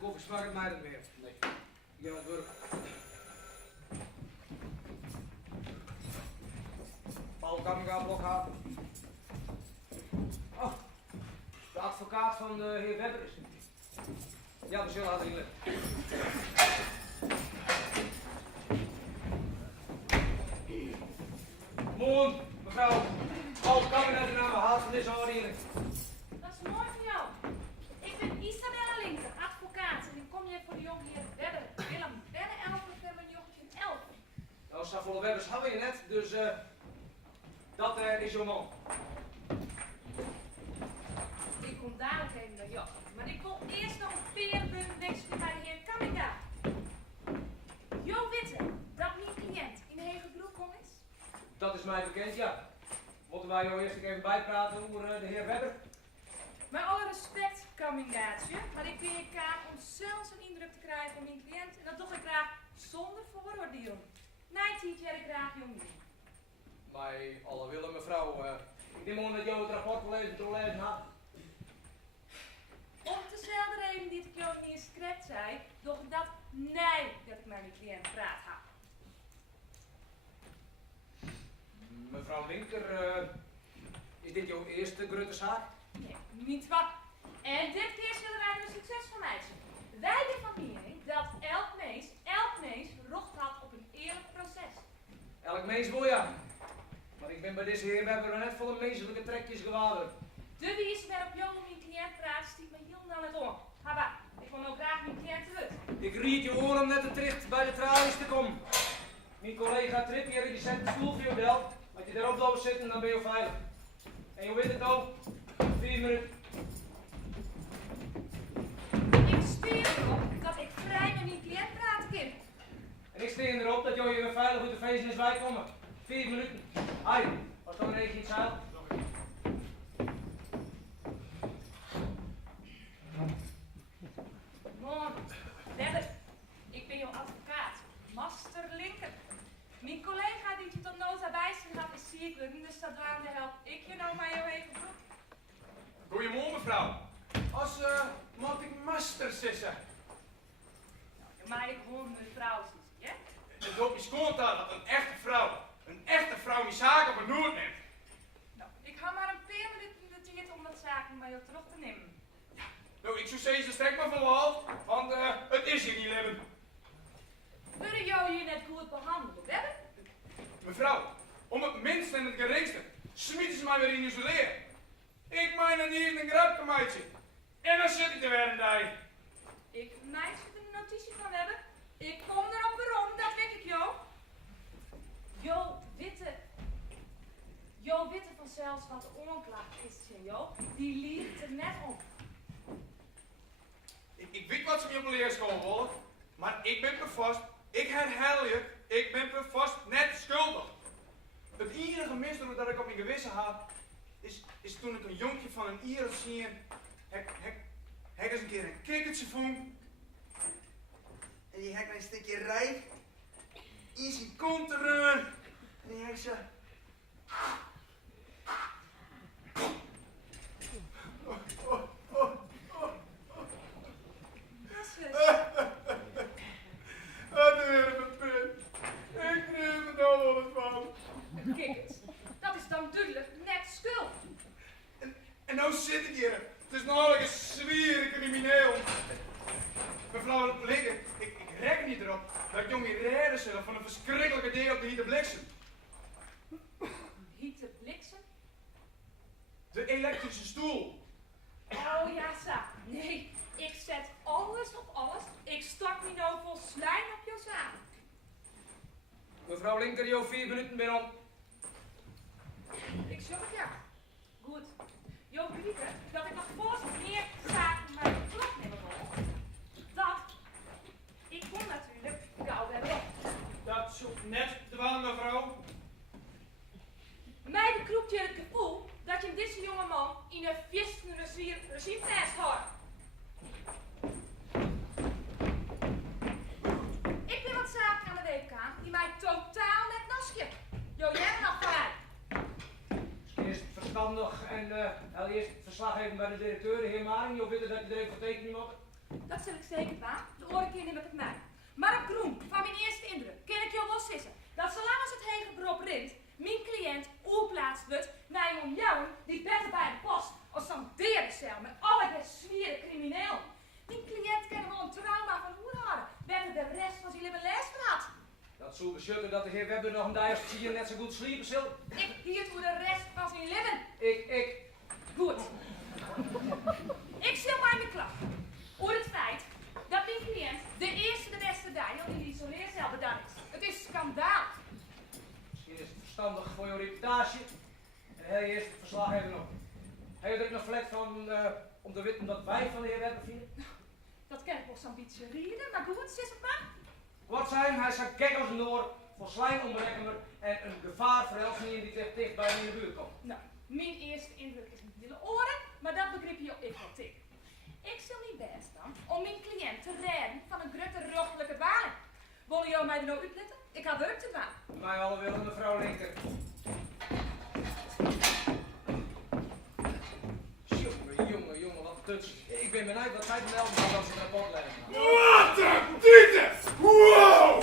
Koffie smaakt het mij dat meer. Nee. Ik ga aan het werk. Paul Kamminga-blok halen. Oh, de advocaat van de heer Webber is er. Ja, we zullen hadden hier. Moon, mevrouw. Paul Kamminga de naam haalt van deze horen. Dat is mooi van jou. Ik ben Isabella Linker, advocaat. En ik kom hier voor de jongeheer Webber. Willem, Benne 11 en mijn jongetje 11. Nou, Savolle Webbers hadden je net, dus dat is jouw man. Ik kom dadelijk even naar jou. Maar ik wil eerst nog een perenpunt wegsturen bij de heer Kamminga. Jo witte dat mijn cliënt in de hege bloedkom is? mij bekend, ja. Moeten wij jou eerst even bijpraten over de heer Webber? Met alle respect, kandidaatje, maar ik ben hier klaar om zelfs een indruk te krijgen van mijn cliënt. En dat doe ik graag zonder vooroordelen. Nee, Tietje, ik graag jongen. Bij alle willen, mevrouw. Ik denk maar dat jou het rapport gelezen had. Om dezelfde reden die ik jou in het script zei, doch ik dat nee dat ik met mijn cliënt praat had. Mevrouw Linker, is dit jouw eerste grote zaak? Nee, niet wat. En dit keer zullen wij een succes van mij zien. Wij zijn van mening dat elk mens recht had op een eerlijk proces. Elk mens wil ja. Maar ik ben bij deze heer Webber net volle menselijke trekjes gewaardeerd. De wijze waarop jou en mijn cliënt praat stiet me heel naar het oor. Haba, ik wil ook graag mijn cliënt terug. Ik ried je oren om net te tricht bij de tralies te komen. Mijn collega Trippier die zet de stoel voor je bel. Als je daarop blijft zitten, dan ben je veilig. En je weet het al, 4 minuten. Ik steer erop dat ik vrij met mijn cliënt praten kan. En ik steer erop dat jullie weer veilig uit de feestjeswijk komen. 4 minuten. Hai, was dan een iets aan? Man, Webber, ik ben jouw advocaat, Master Linker. Mijn collega die je tot nota bijzien had is ziek, dus dat waarom de help ik je nou maar jou even doen. Goedemorgen, mevrouw. Als, mag ik master zeggen? Maar ik hoor mijn vrouw zien, ja? Het loopt je schoon dat een echte vrouw die zaken op een noord neemt. Nou, ik ga maar een paar minuten de tijd om dat zaken bij jou terug te nemen. Nou, ik zou zeggen, strek maar van wal, want het is hier niet leven. Willen jou hier net goed behandelen, Webber? Mevrouw, om het minste en het geringste smieten ze mij weer in isoleren. Ik meen het niet een grapje, meidje. En dan zit ik er weer een dag. Ik meisje de notitie van Webber. Ik kom erop waarom, dat weet ik jou. Jo witte vanzelfs wat de onklacht is, Jo. Die liegt er net om. Ik weet wat ze me op de leerschool willen, maar ik ben bevast, ik herhaal je, ik ben bevast net schuldig. Het enige misdrijf dat ik op mijn gewissen had, is toen ik een jonkje van een Ier zie, heb eens een keer een kikkertje vond. En die heb een stukje rijp in zijn kont te runnen. En die heb ze... Kijk eens, dat is dan duidelijk net schuld. En nou zit ik hier. Het is namelijk een zwier crimineel. Mevrouw Linker, ik reken niet erop dat ik jongen redden zullen van een verschrikkelijke deel op de hitte bliksem. Hitte bliksem? De elektrische stoel. Oh ja, Sa. Nee, ik zet alles op alles. Ik stak me nou vol slijm op jouw zaak. Mevrouw Linker, jou 4 minuten ben om. Ik zeg het ja. Goed. Jo weet dat ik nog voor meer zaken maar terugnemen wil. Dat ik kon natuurlijk gauw hebben. Dat zoekt net dwaan, mevrouw. Mij bekroept je het gevoel dat je deze jonge man in een vistende regime vasthoudt. Ik ben wat zaken aan de weekkaan die mij totaal net nasje. Jo, jij bent nog vrij. Eerst verstandig en eerst het verslag even bij de directeur, de heer Maring. Je weet dat je er even tekening op. Dat zal ik zeker doen. De oren keer neem ik het mij. Maar op groen, van mijn eerste indruk, ken ik jou wel sissen. Dat zolang als het heen beroep rint, mijn cliënt oerplaatst wordt naar een jou die beter bij de post als zo'n derencel met alle zwieren crimineel. Mijn cliënt kan wel een trauma van hoe houden, beter de rest van zijn leven les van had. Dat zou beschutten dat de heer Webber nog een dag hier net zo goed sliepen zal. Ik hield voor de rest van zijn leven. Ik. Goed. Ik stel mij mijn klacht. Over het feit dat mijn cliënt de eerste de beste dag in die isoleercel bedankt is. Het is schandaal. Misschien is het verstandig voor jouw reputatie. En hij eerst het verslag even op. Hij heeft er nog vlek van om te weten dat wij van de heer Webber vinden. Dat kan ik wel zo'n beetje rieden, maar goed, sis het maar. Wat zijn, hij is zo gek als een oor. voor slijmonberekkener en een gevaar voor elke die dicht bij in de buurt komt. Nou, mijn eerste indruk is een hele oren, maar dat begrip je ook ik wel tik. Ik zal niet best dan om mijn cliënt te redden van een grote roggelijke dwaling. Willen jou mij er nou uitletten? Ik had werk te doen. Mij alweer een mevrouw Linker. Jongen, wat tuts. Ik ben benieuwd wat zij melden dat ze een rapport leggen. Wat een tieten! Wow!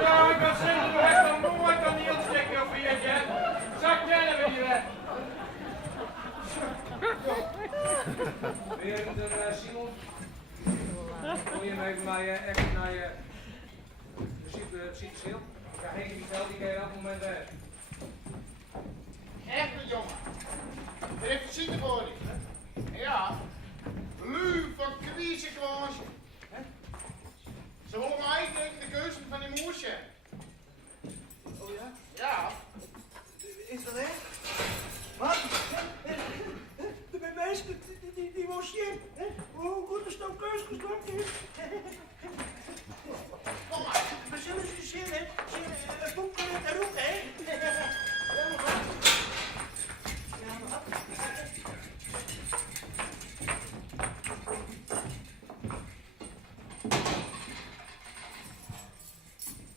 Ja, ik kan zeggen, we hebben nog nooit aan die ontstekker over hier, Jen. Zo kennen we die weg. Weer een Simon. Kom je even mij echt naar je psychisch. Ik ga geen vertellen, die kan je elk moment weg. Echt een jongen. Er heeft visite voor je. Ja. Lu van Kwiesekwaas. Ze willen mij tegen de keuze van die moesje. Oh ja? Ja. Is dat echt? Wat? De mensen, die was je. Hoe goed is dat keus geslacht is? Kom maar. We zullen ze zien, hè? Een boek met een roek, hè?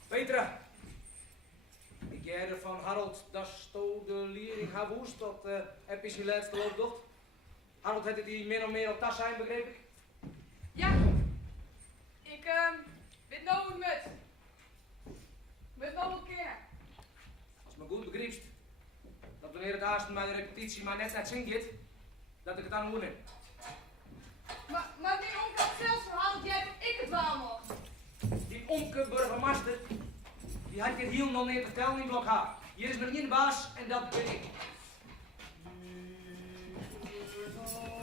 Petra. Ik jij van Harold, dat sto de leerling haar woest, dat heb je zijn laatste loopdocht. Harold had het die min of meer op tas zijn, begreep ik? Ja. Ik weet nou hoe het met. Met nou wel kennen. Als me goed begrijpt, dat wanneer het haast bij de repetitie maar net zin gaat, dat ik het aan moet nemen. Maar die onkel zelfs verhaal jij dat ik het wel mocht. Die onke burgemeester, die had dit heel nog niet te vertellen in blok H. Hier is maar één baas en dat ben ik.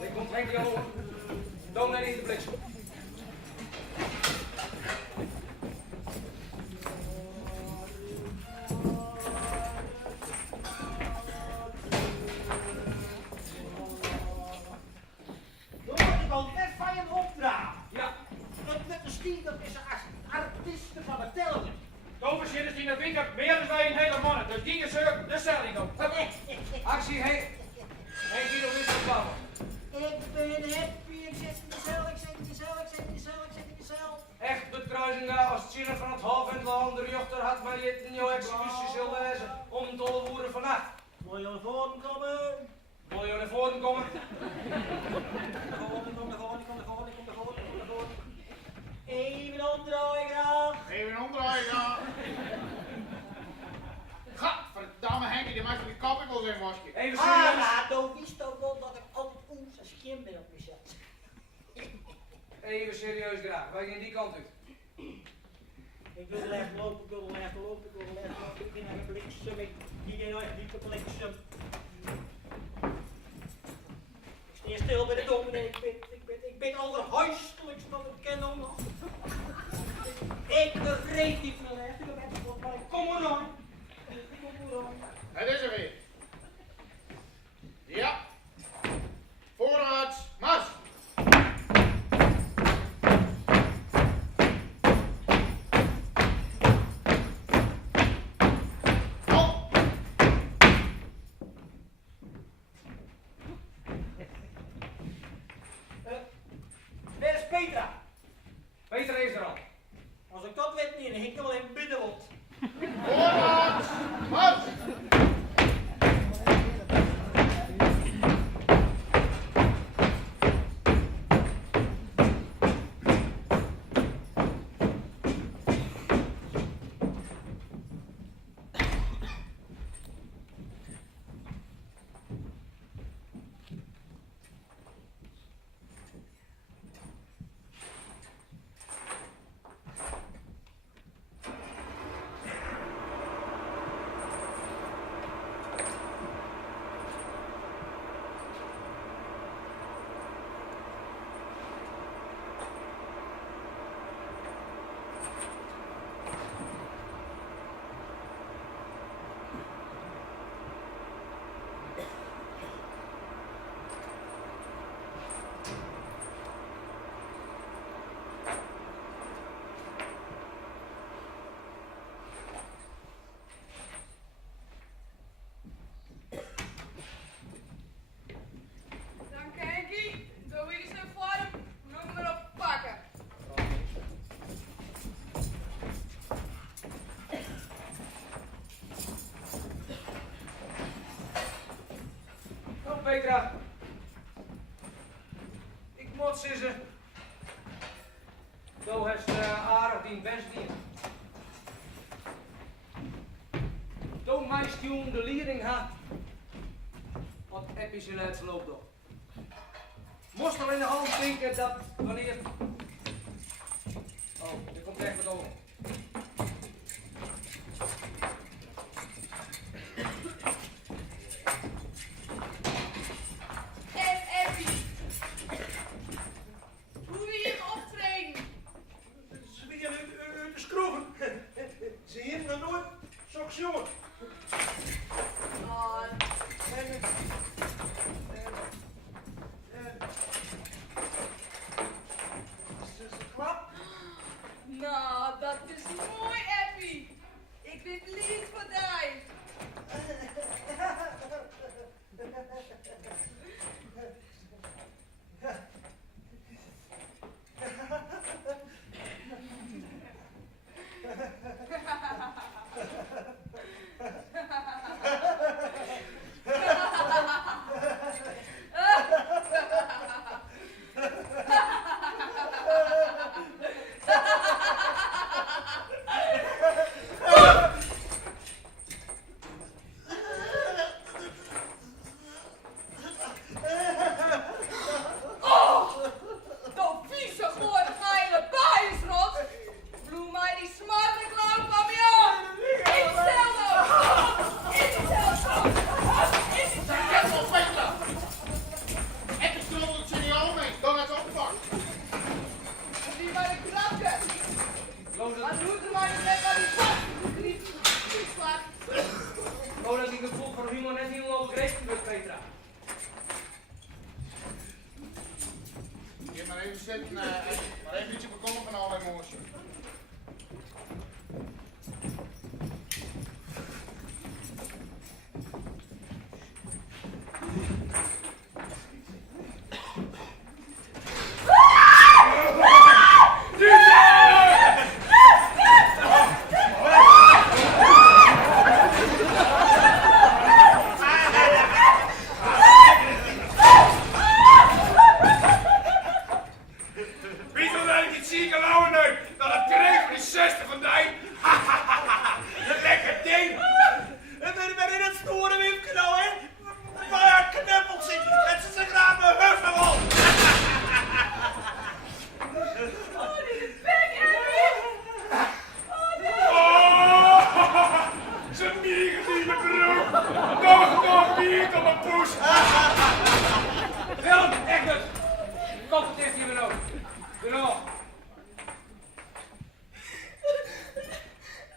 Ik kom Henk de Jonge, dominee in de bliksem. Dan word ik al net van je opdragen. Ja, Dat met een stier, dat is een artiesten van het tellen. Toverzitters die naar weekend meer dan wij een hele mannen, dus die is er de stelling op. actie, Henk. Henk hier nog eens op bouwen. Ik ben happy, ik zit in de cel, ik zit in de cel, ik zit in de cel, ik zit in de cel. Echt bekruising als het zien van het hof en het land, de jochter had maar je in jouw executie zullen lezen om te voeren vannacht. Wil je naar voren komen? Wil je naar voren komen? Even omdraaien graag. Even omdraaien, ja. Gadverdamme Henkie, die maakt die kop ik wel zijn wasje. Even serieus. Dan wist toch wel dat ik altijd ons als schimmen op me zet. Even serieus graag. Wij gaan die kant uit. Ik wil echt lopen, ik wil echt lopen, ik wil echt lopen. Ik ben naar de bliksem, ik ben nou echt niet op bliksem. Ik sta stil bij de dominee, ik ben allerhuiselijkst wat ik ken nog. Ik begreep niet meer echt, ik heb echt wat, maar ik kom er nog. Ik kom er nog. Het is er weer. Ja. Voorwaarts, mars. Waar is Petra? Peter is er al. Als ik dat weet niet, dan hing ik wel in binnenland. Voorwaarts, mars. Petra. Ik moet ze. Zo heeft aardig die best die. Toen mijn stuur de leiding had. Wat episch in het verloop toch. Moest er in de hand denken dat wanneer. Oh, er komt echt wat over. Hoe wil je het optreden? Ze willen uit de schroeven. Ze hebben nog nooit zo'n jongen. Oh, Ze klap. nou, dat is mooi, Effie. Ik ben lief voor jou. Dat vieze, gore, geile bijesrot. Vloe mij die smartelijk lauw van me aan. Ik stel nog. Ik stel nog. Ik stel Kijk op, Petra! En de schuldig zit niet al mee, dan het opvang. Wie mij de krabje. Maar doet er maar niet met aan die vast. Niet slag. Oh, dat ik het gevoel voor humor net helemaal overgerecht met Petra. Je maar even zitten, maar even iets bekomen van alle emoties. Wie wil dat ik het zieke lauwen uit? Dat het kreeg van die 60 van die. Een lekker ding. En ben in het stoere wipkanaal, hè? Maar ja, knuppelt zit. En ze zich graag mijn huffen al. Oh, die is bek, Effie. Oh, ze mieren die je broek. Nog niet op een poes. Willem, Egbert! Kom het eerst hier weer over. Willem.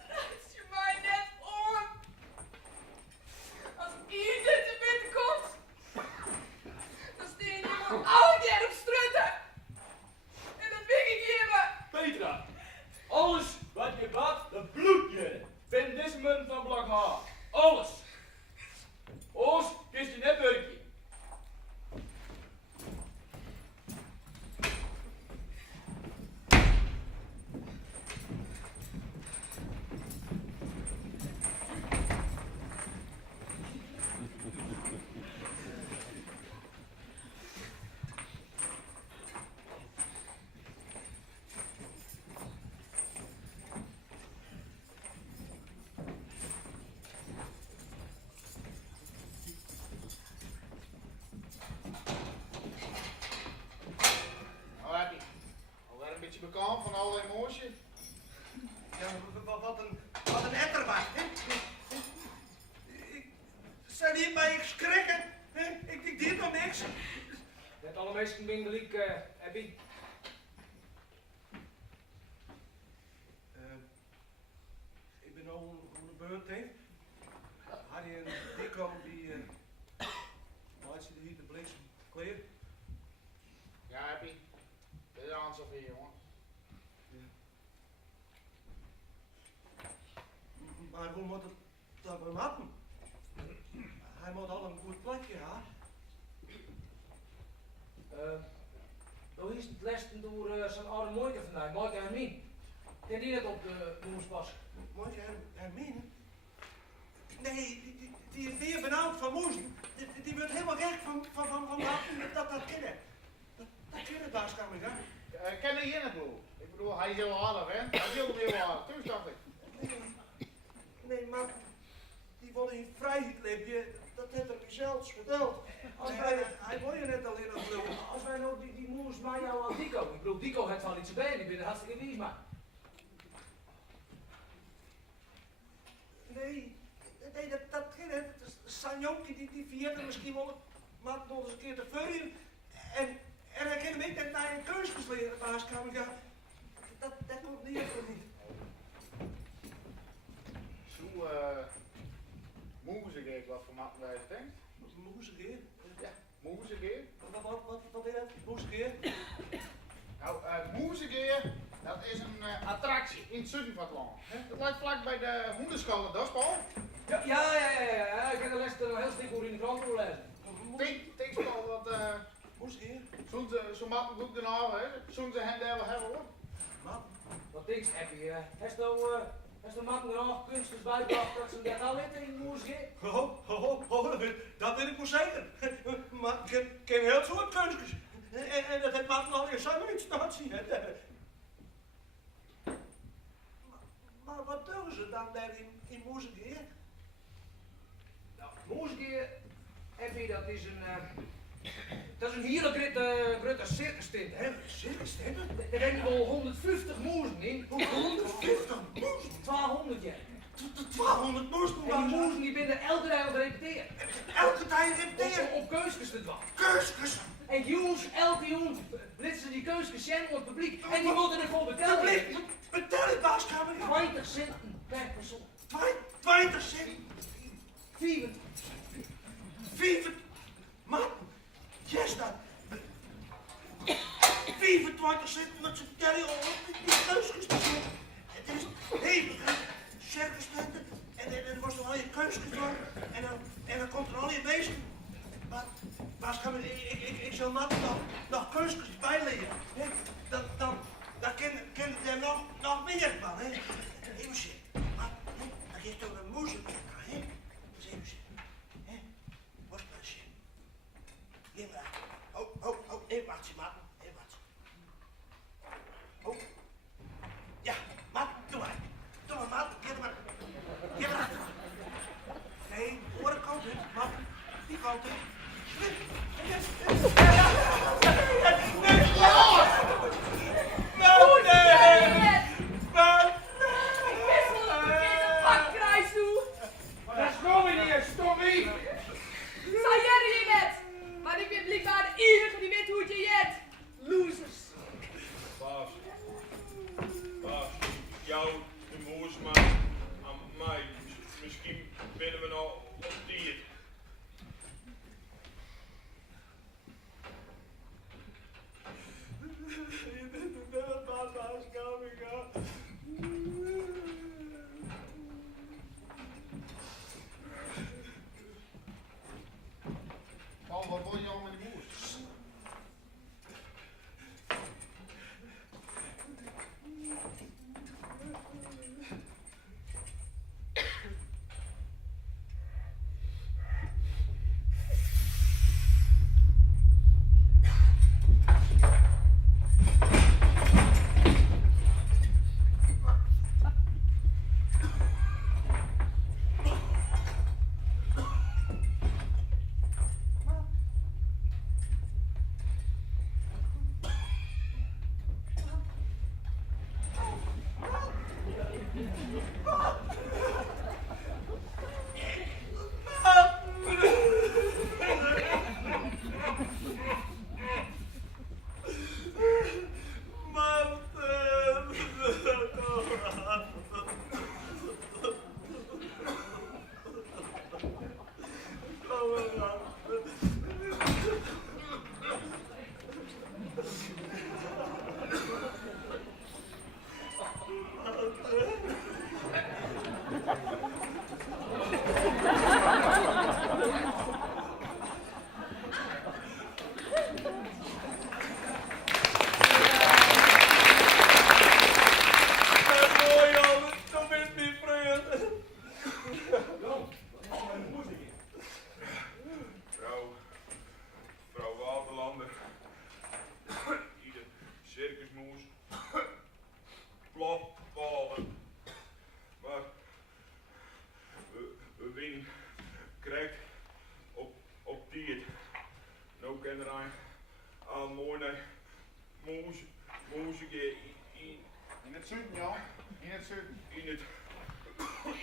Raad je mij net om. Als ieder te binnen komt, dan steen je maar oude keer op strutten. En dat wil ik hebben. Petra, alles wat je bad, dat bloed je. Ben deze munt van blok haar. Alles. Oos, kist je net beukje. Nou heb je alweer een beetje bekend van alle emoties. Ja, wat een etterwacht, hè? Zijn hier bij ik schrikken? Ik deed nog niks. Net alle mensen ben gelijk, Abby. Ik ben al om de beurt heen. Had je een dikkom die maakt ze hier de bliksem kleer? Ja, heb je. Dit is aan zoveel, jongen. Maar hoe moet het dat we maken? Hij moet al een goed plekje hebben. Hoe is het lesten door zo'n oude mooike vandaan? Mooike Hermine. Ken die net op de moes pas? Moet je hem menen? Nee, die is weer benauwd van moesten. Die wordt helemaal gek van dat kinderen. Dat kinderen daar staan ik, hè? Ken je hier naartoe? Ik bedoel, hij is heel aardig, hè? Hij is heel aardig. Toen dacht ik. Nee, maar die wil in vrijheid leven, dat heeft hij zelfs verteld. Hij wil je net alleen nog doen. Als wij nou die moers maar jou aan Dico. Ik bedoel, Dico heeft wel iets bij, ik ben er hartstikke wies maar. Nee, dat kind, Sanjonki, die viert er misschien wel, maakt nog eens een keer te veel. En hij kan hem niet naar een keuzes leren, baaskamer. Ja, dat komt niet echt niet. Zo, moezegeer, wat voor maat wij denkt. Moezegeer? Ja, moezegeer. Wat is dat? Moezegeer? Nou, moezegeer, dat is een attractie in het zuiden van het land. Dat ligt vlak bij de hoendenscholen, dat is Paul. Ja, ik heb de les er heel stuk over in de krant lezen. Denk Paul dat, Moezegeer? zo'n maat moet de naam, hè? Zo'n ze hen daar hebben hoor. Man. Wat denk je, Eppie? Heeft de man er nog kunsters bijgebracht dat ze dat al weten in de moers gaat? Dat wil ik wel zeggen. Maar ik ken heel soort kunstjes. En dat heeft Martin al in zijn instatie. Maar wat doen ze dan daar in Moezegeer? Nou, Moersgeer, Eppie, dat is een hele grote circustent, hè? Circustent? Er zijn wel 150 moersen in. 150 moesten? 200 jaar. 200 moesten? En die moersen die binnen elke dag aan het repeteren. Elke dag repeteren? Op keusjes te doen. Keusjes? En jongens, elke jongen blitsen die keusjes zijn voor het publiek. En die worden ervoor betaald. Betel het, baaskamer. 20 centen per persoon. 20 cent? 24. Man, yes dan. 25 cent met z'n telly op die keusjes te doen. Het is hevig, circustenten. En er was nog al je keusjes van. En dan komt er al je beesten. Maar, baaskamer, ik zal nog keusjes bijleren. Dan ken ik er nog meer van, hè. Even zitten. Maar, dan geeft toch een moezel. Hè. Dus even zitten. Hè. Worstplasje. Hier maar. Oh, even wachten, maat. Even wachten. Oh. Ja, maat, doe maar. Doe maar, maat. Geef maar. Geef maar achter. Nee, hoor de kant uit, maat. Die kant uit. Dat is Tommy niet, Tommy! Zou jij er hier net? Maar ik ben blijkbaar de enige die weet hoe het je jet. Losers. Baas, jou, de moersman, aan mij, misschien binnen we nou op die. Je bent een belle baaskamer, ja. Paul, wat wil je al met die moers? het zuiden? In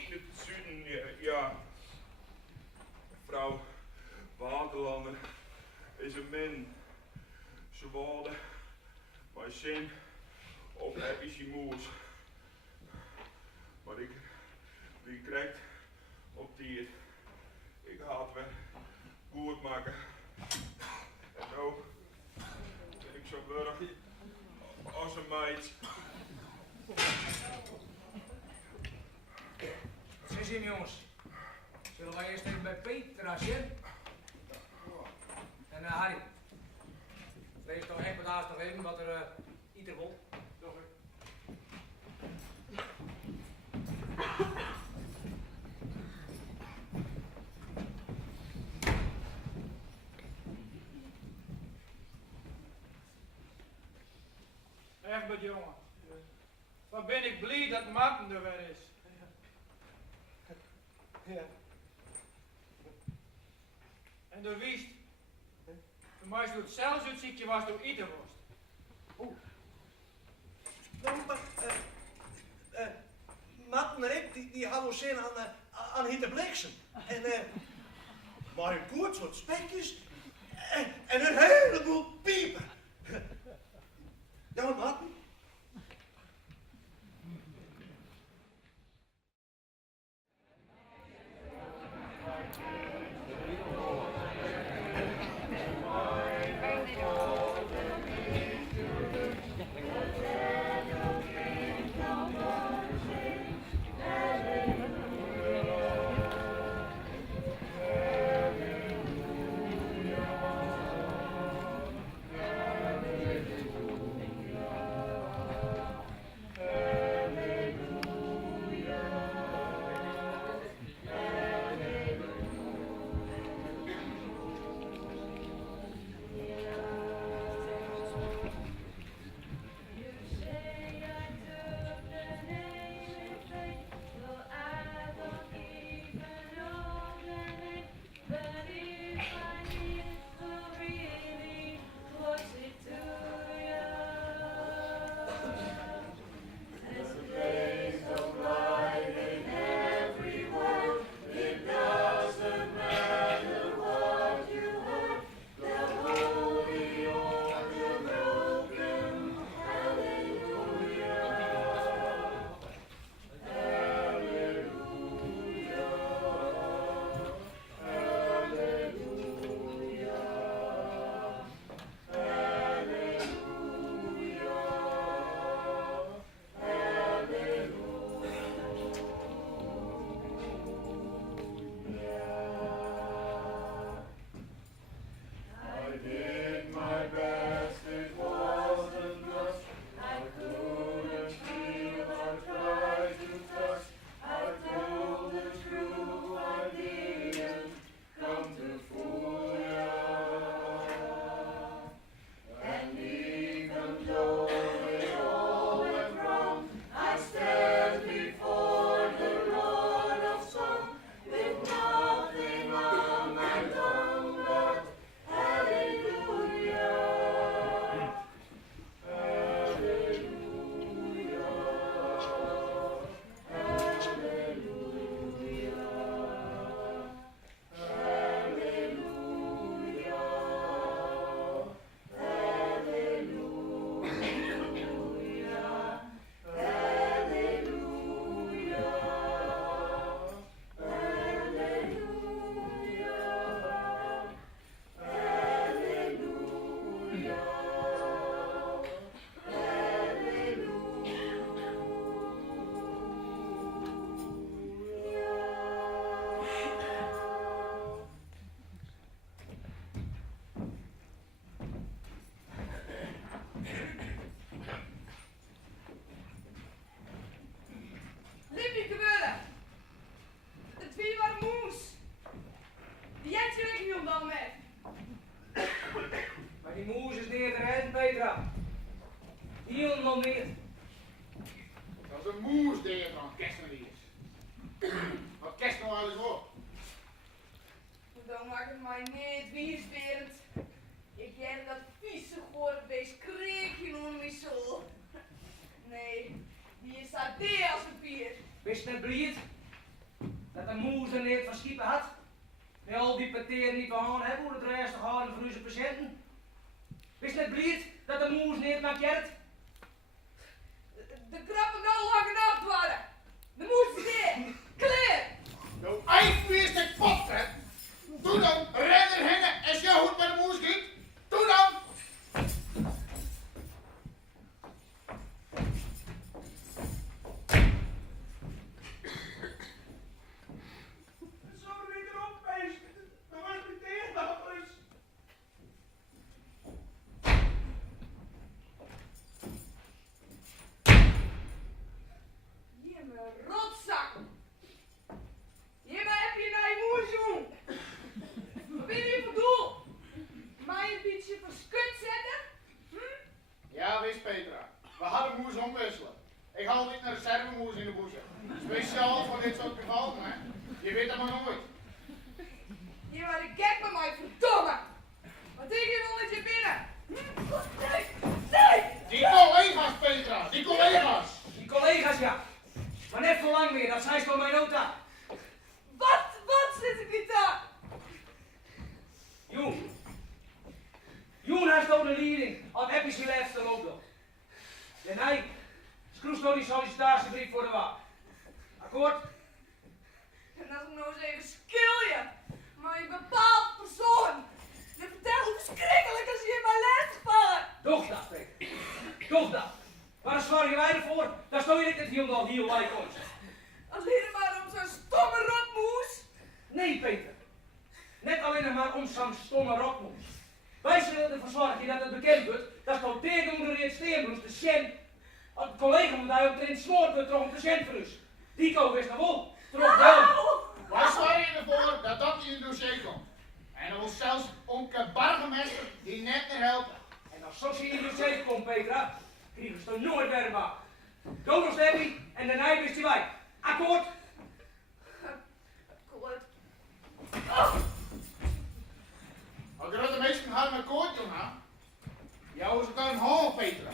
het zuiden, ja. Mevrouw Waterlander is een man. Ze worden mijn zin op epische moes. Maar die krijgt op die. Ik ga het weer goed maken. En nou ben ik zo burg als een meid. Zes in jongens. Zullen wij eerst even bij Peter asjen? En Harry. Lees toch echt bedaard nog even wat er ieder wil. Toch ik. Echt met jongen. Wat ben ik blij dat Marten er weer is. Ja. En de wiest. De meisje doet zelfs het ziekje was door ieder was. Nou, maar, Matten en ik, die hadden ons zin aan hinterbliksem. En, maar een koord soort spekjes en een heleboel piepen. Ja, Matten? Helemaal niet. Dat is een moesdeer van kersteniers. Wat kerst nou alles op? Dan maakt het mij niet wiesperend. Ik ken dat vieze goorde beest kreeg onder mijn zool. Nee, die is daar dat deed als een pier. Wist je net blied dat de moes er niet van schiepen had? Met al die pateren die we aan hebben, hoe het rustig houden voor onze patiënten. Wist je net blied dat de moes niet naar kerk? De krappen nou lang nacht waren. De moest neer. Klaar. Nou, eindweer de potret. Doe dan, renner hingen en je hoe het met de moes ging. Doe dan. Zo weer erop, meisje. Dat was mijn tegenhouders. Hier mijn rotzak. Hier heb je naar je moes, jong. Wat ben je voor doel? Mij een beetje verschut zetten? Ja, wist Petra. We hadden moes omwisselen. Ik haal niet naar de reservemoes in de boezem. Speciaal voor dit soort gevallen, hè. Je weet dat maar nooit. Je maar de gek bij mij, verdomme. Wat denk je wel met je binnen? Nee, nee. Die collega's, Petra, die collega's. Die collega's ja. Maar net voor lang meer, dat zijn ze door mijn nota. Wat zit ik niet aan? Joen heeft door de leiding op epische laatste loopdag. En hij schroeft door die sollicitatiebrief voor de wacht. Akkoord? En als ik nou eens even skil je. Maar een bepaald persoon. Je vertelt hoe verschrikkelijk als je in mijn les vallen. Doch dat, Peter. Doch dat. Waar zorgen wij ervoor? Daar stoor je niet heel al hier bij komt. Alleen maar om zo'n stomme rotmoes. Nee, Peter. Net alleen nog maar om zo'n stomme rotmoes. Wij zullen ervoor zorgen dat het bekend wordt dat zo'n tegenmoedereerd steenbroes de Sjen, een collega van mij op de smoort wordt toch een patiënt voor ons. Die komen is naar wol. Terug wel. Wij zorgen ervoor dat dat in het dossier komt. En er was zelfs onke burgemeester die net meer helpen. En als zo zie je in de zee komt, Petra, krijgen ze er nooit meer bij. Donos Debbie en de nijp is die wij. Akkoord? Akkoord. Als de grote meesten gaan een akkoord doen, hè? Jou is het dan een hol, Petra.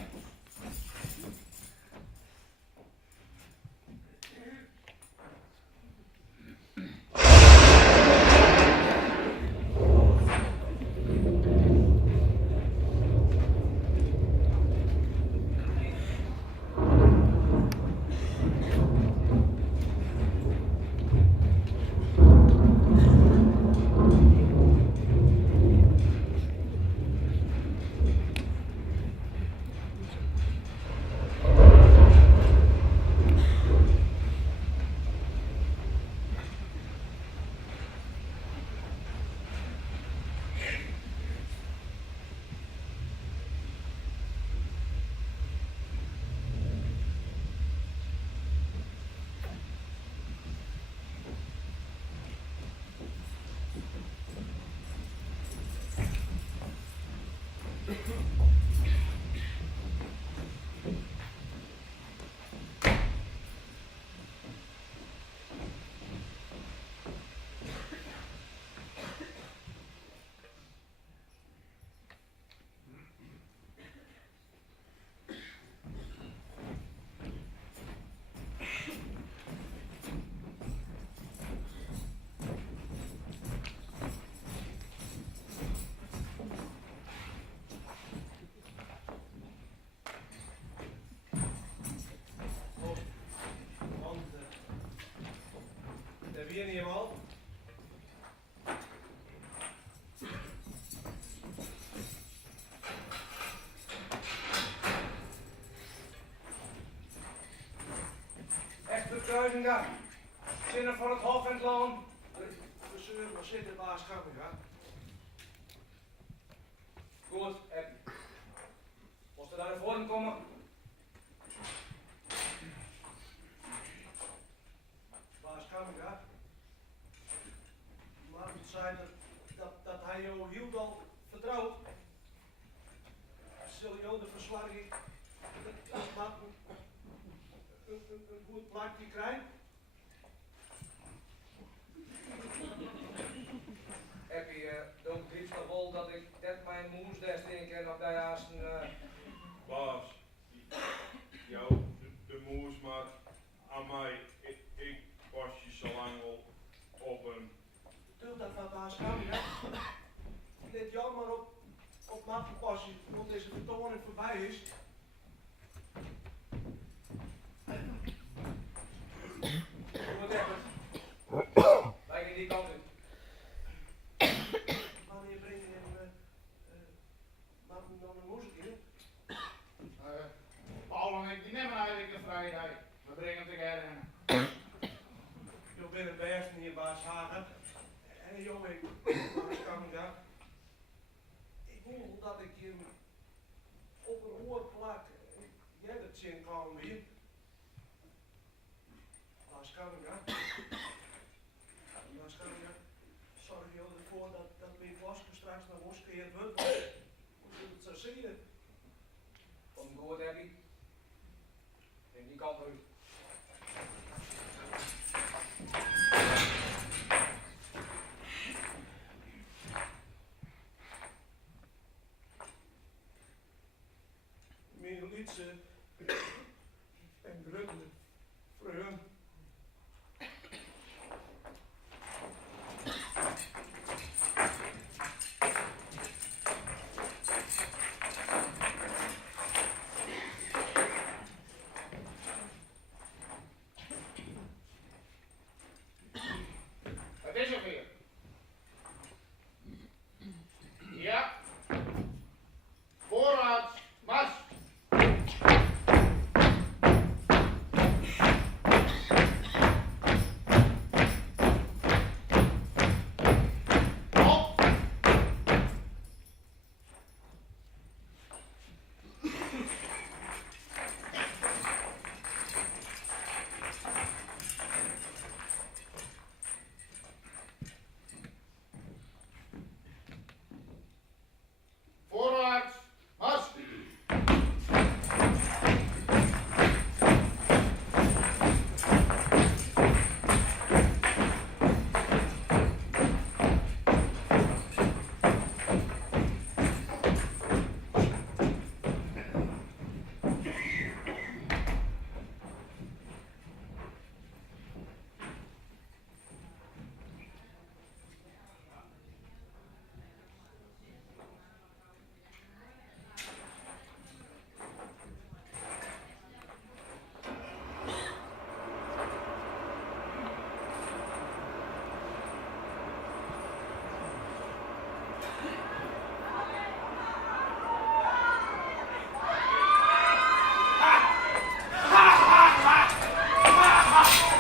Weer niet helemaal. Echt bekruising daar. Zinnen van het hof en het land. Dus we zitten baas Gamming, hè? Goed, Abby. Moest er daar naar voren komen? Baas Gamming, hè? Maar het zei dat hij jou heel wel vertrouwt. Zul je de verzwarging dat een goed plakje krijgt? Abby, doe het liefst nog wel dat ik net mijn moes destinken en op die haast een... Baas, jou, de moes, maar aan mij. Ik pas je zo lang al op een... Doe dat wat baas Kamil, hè? Let jou maar op maat passen, want deze vertoning voorbij is. Wat hebben wij gaan die kant in. Wanneer breng je hem naar de muziek in? Paul en ik die nemen eigenlijk een vrijdag. We brengen hem together. Ik ben een best hier, baas Hagen. En jongen, ik kan gaan. Ik voel dat ik je op een oor plak. Jij dat zin kan weer. Baas kan gaan. Baas kan gaan. Zorg je ervoor dat mijn wasken straks naar ons gekeerd wordt. Hoe moet het zo zien? Kom goed, Abby. Neem die kant uit. Mijn liedse en grutte vreun. Wat is er weer? Ja. Voorwaarts, mars. Op. Voorwaarts, mars.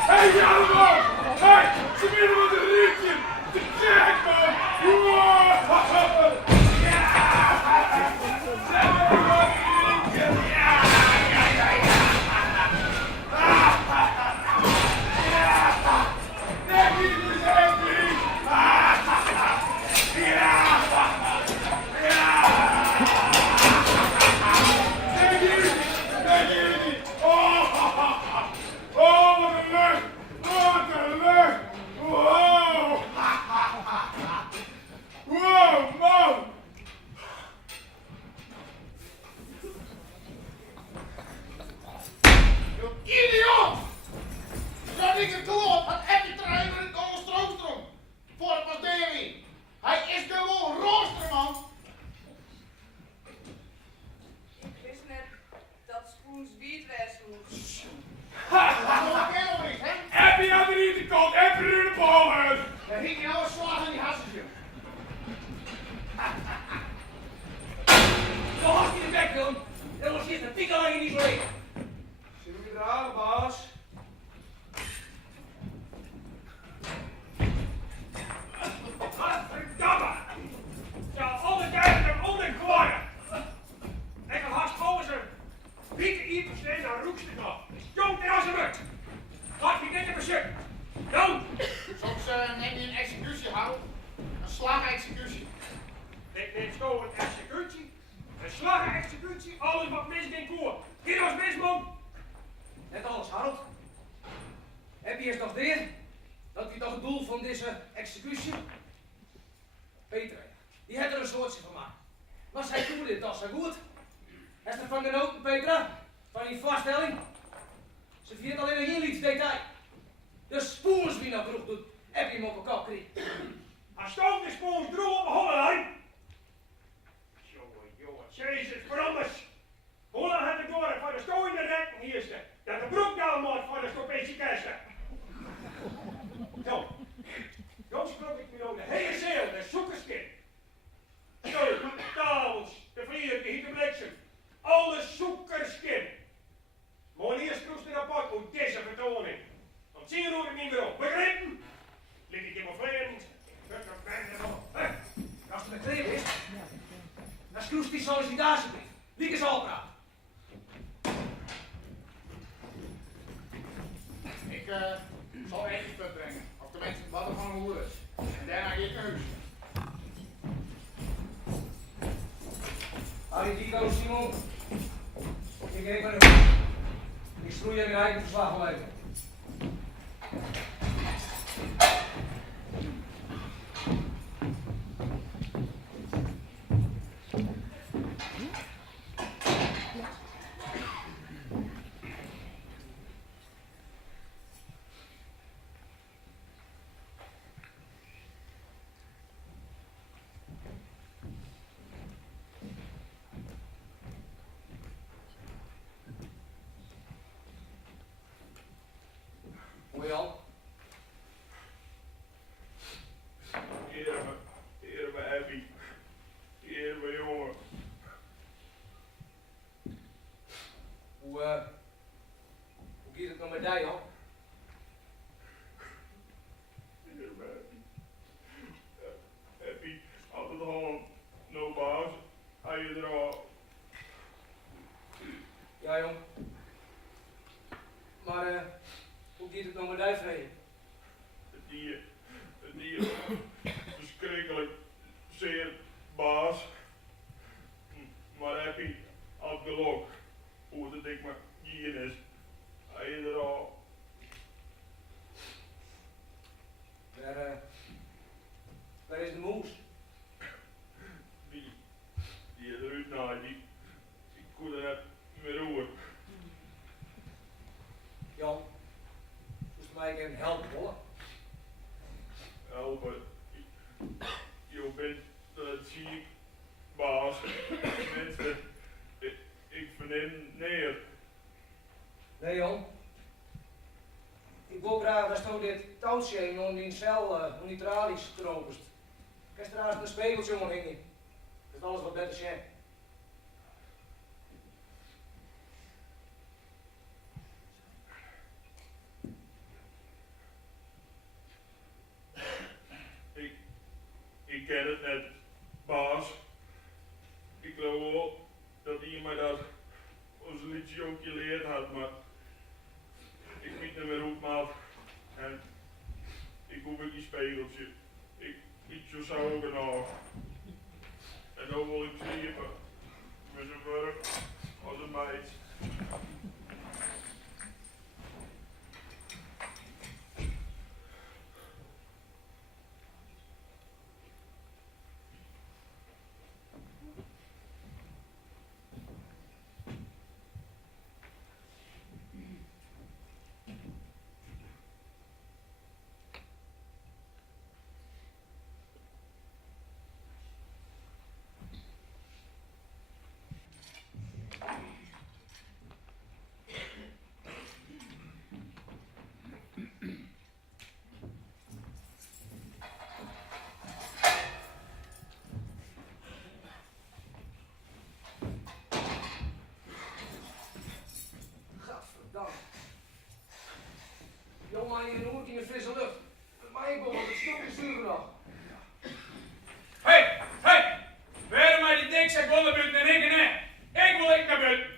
Hey, allemaal! Hey, ze willen wat een ritje! Te gek, man! Wow! Ja! Ze willen wat een ritje! Ja! Ja, ja, ja! Ja! Nee, dit is echt niet! Ja! Ja! Nee, jullie! Nee, jullie! Oh, wat een lucht! Wat een lucht! Wow! Wow, man! Je idioot! Dat ik het kloot, had Eppie-trein en het oude stroomstroom. Voor het was Davy. Hij is gewoon rooster, man. Ik wist net dat Spoens wiet was moest. Dat ken nog niet, hè? Heb je aan de rietenkant? Heb je nu de ballen? Dan hing je nou een slag in die hassetje. Zo hard in de bek, Willem. Dan was je een tik lang in die vlees. Zullen we er halen, baas? Gadverdamme! Ja, alle tijd heb onder geworden. Ik heb haast gozer. Pieter Iepers neemt naar Roekstega. Jong ter als een ruk. Laat je dit even zitten. Jong! Soms neem je een executie, Harold. Een slagexecutie. Ik neem zo een executie. Een slagexecutie, alles wat mis in koer. Hier als misman. Net alles, Harold. Heb je eerst nog weer? Dat is toch het doel van deze executie? Peter, die heeft er een soortje van gemaakt. Maar zij doen dit toch zo goed? Hij is er van genoten, Petra? Van die vaststelling? Ze viert alleen een heel iets Tot 10 uur in mijn bureau. Begrepen? Lig ik in mijn vleien. Fuck dat ben je nog. Als het met twee is, dan schroest die sollicitatiebrief. Liek is al praat. Ik zal eten brengen. Of tenminste, wat er van een hoer is. En daarna ga ik naar huis. Harry Dico, Simon. Ik geef maar een. Ik schroei je mijn eigen verslag wel even. Hoor je al? Heer me Abby. Heer me jongen. Hoe gaat het nou met jou, joh? Heer me Abby. Abby, altijd gewoon no baas. Hij je er al. Ja, jong. Maar, hoe gaat het nou met jou, Vrede? Het dier, verschrikkelijk, zeer baas. Maar Abby had geluk. Hoe het ik me hier is. Hij je er al. Waar is de moes? Die eruit naar, die kon er net meer roeren. Jan, moest mij even helpen, hoor. Helpen. Je bent dat ziek, baas. Mensen, ik verneem neer. Nee, Jan. Ik wil graag dat je dit touwtje in onder die cel, die tralies troostst. Ik heb trouwens een spegeltje omheen. Dat is alles wat beter is. Ik ken het net, baas. Ik geloof wel dat iemand dat ons liedje ook geleerd had, maar ik weet niet meer hoe het maat. En ik hoef ook die spegeltje. Ik zou ook nog. En dan wil ik sliepen. Met een werk als een meid. Jongen, je hoort in de frisse lucht. Maar ik wil, want het stok is zuur nog. Hey! Waarom mij die dik zegt wel naar buiten en ik en ik wil ik naar buiten.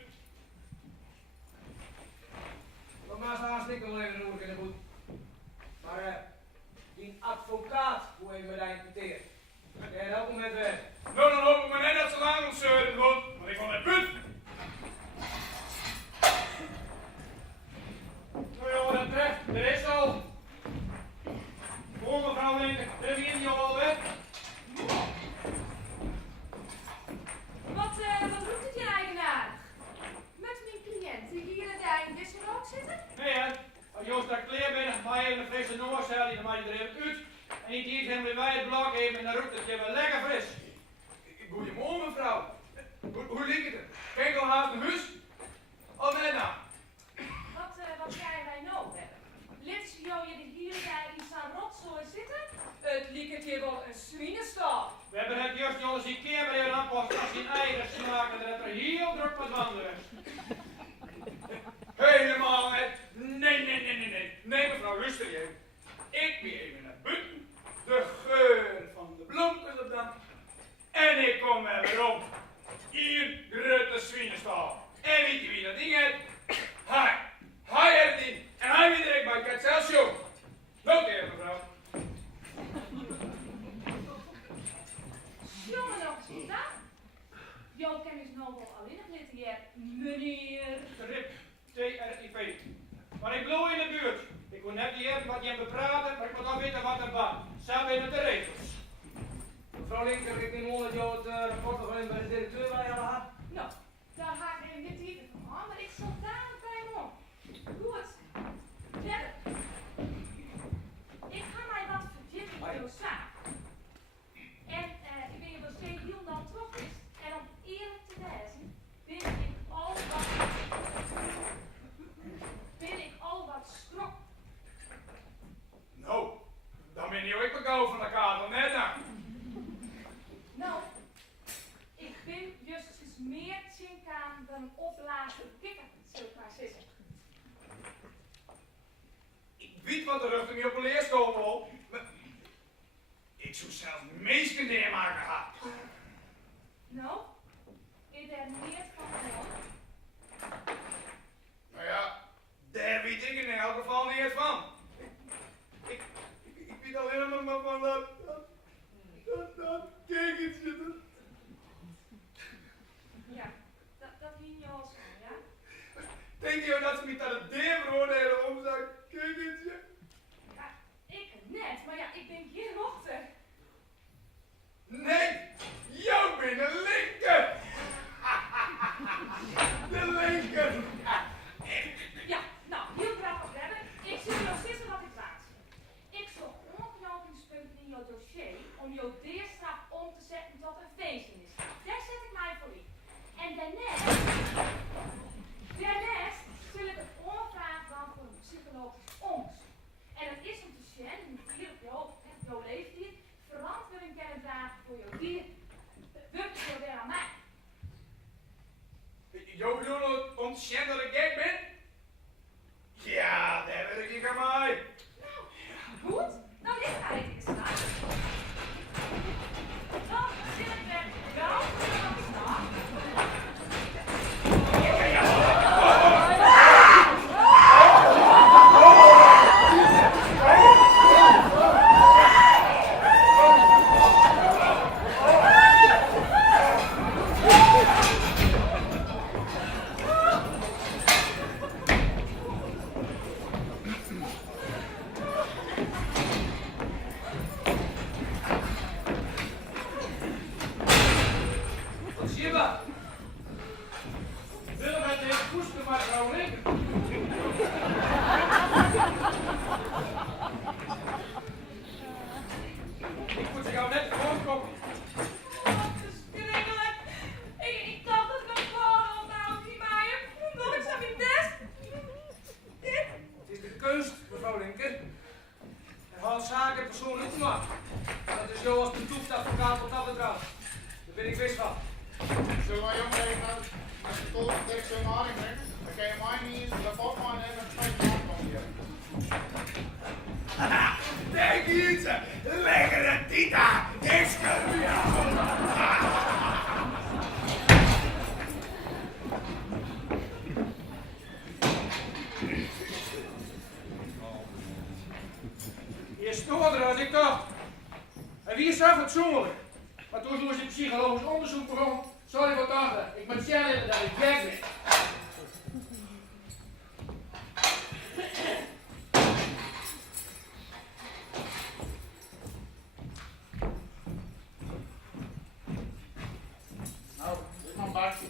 Dat maakt haast niet wel even nodig in de boet. Maar, die advocaat, hoe heeft me dat interpreteerd? Jij helpt me met weg. Nou, dan hoop ik maar net dat ze aan ons zeuren doen, want ik wil naar buiten. Nou jongen, dat treft. Er is al. Voor mevrouw Linker, er is hier al weg. Wat doet het je eigenaardig? Met mijn cliënt die hier in de eindwisselrook zitten? Nee hè, als Joost daar kleer bent, dan mag je een frisse noorcel, dan mag je er even uit. En niet hier hem weer bij het blok even en dan roept het je wel lekker fris. Goedemorgen mevrouw. Hoe ligt het? Kijk al haast naar huis? Oh nee nou. Wat krijgen wij nou hebben? Lid je de hier in staan rotzooi zitten? Het lieket hier wel een zwienenstal. We hebben het juist jongens een keer bij je aanpast als je eigen smaken dat er heel druk wat wandelen is. Helemaal niet. Nee, mevrouw met je bepraten, maar ik moet dan weten wat er was. Zo binnen de regels. Mevrouw Linker, ik neem aan dat jou het rapport nog alleen bij de directeur bij jou had. Nou, daar ga ik even niet even van aan, maar ik zal dadelijk bij hem om. Goed. Verder. Ik ga mij wat verdiepen in jouw zaak. En ik ben je wel steeds heel dan toch is. En om eerlijk te wezen, ben ik al wat strok. Nou, dan ben je ook bekomen van de kader, net dan. Nou, ik ben justjes meer zinkaan dan een opblazen kikker, zul ik maar zeggen. Ik weet wat de rug er niet op een leerschool wil, maar ik zou zelfs meesken neermaken gehad. Nou, is er meer van gehoord? Nou ja, daar weet ik in elk geval niet van. Ik weet alleen maar van dat kekertje. Ja, dat hing je al zo, ja? Denk je dat ze me dat het deer veroordelen om zo'n kekertje? Ja, ik net, maar ja, ik ben geen dochter. Nee, jou bent een linker. De linker. Ja, nou, heel graag opletten. Ik zie jou zitten wat ik laat. Ik zocht onknopingspunten in jouw dossier om jouw deerstraf om te zetten tot een feestmisstraf. Daar zet ik mij voor in. En daarnaast zul ik het aanvragen van voor een psychologisch onderzoek. En dat is om te zien hoe jouw leeftijd verantwoording kan dragen voor jouw dier. Werkt het weer aan mij? Jou bedoelt om te zien dat ik gek ben? Ja, daar wil ik aan mij. Nou, goed. Nou, dit ga ik eens staan. Dan zit ik er wel aan staan. Wat zie je wat? Willem heeft deze poester maar vrouw Linker. Ik moet jou net gewoon komen. Verschrikkelijk. Ik dacht dat ik een vrouw onthoud die mij nog eens aan mijn best. Het is de kunst, mevrouw Linker. Er valt zaken persoonlijk te maken. Dat is jou als betoefd advocaat wat dat betreft. Daar ben ik wist van. Zullen wij jongen even als je tot de tekst zo'n haring brengt, dan kan je mij niet eens de bot van en dan twee maanden van je. Denk iets, lekkere tita, ik schud jou. Je stoorder als ik dacht. En wie is zo fatsoenlijk? Maar toen moest ik psychologisch onderzoek begon, sorry voor dachten. Ik moet zeggen dat ik gek ben. Nou, dit is mijn bakje.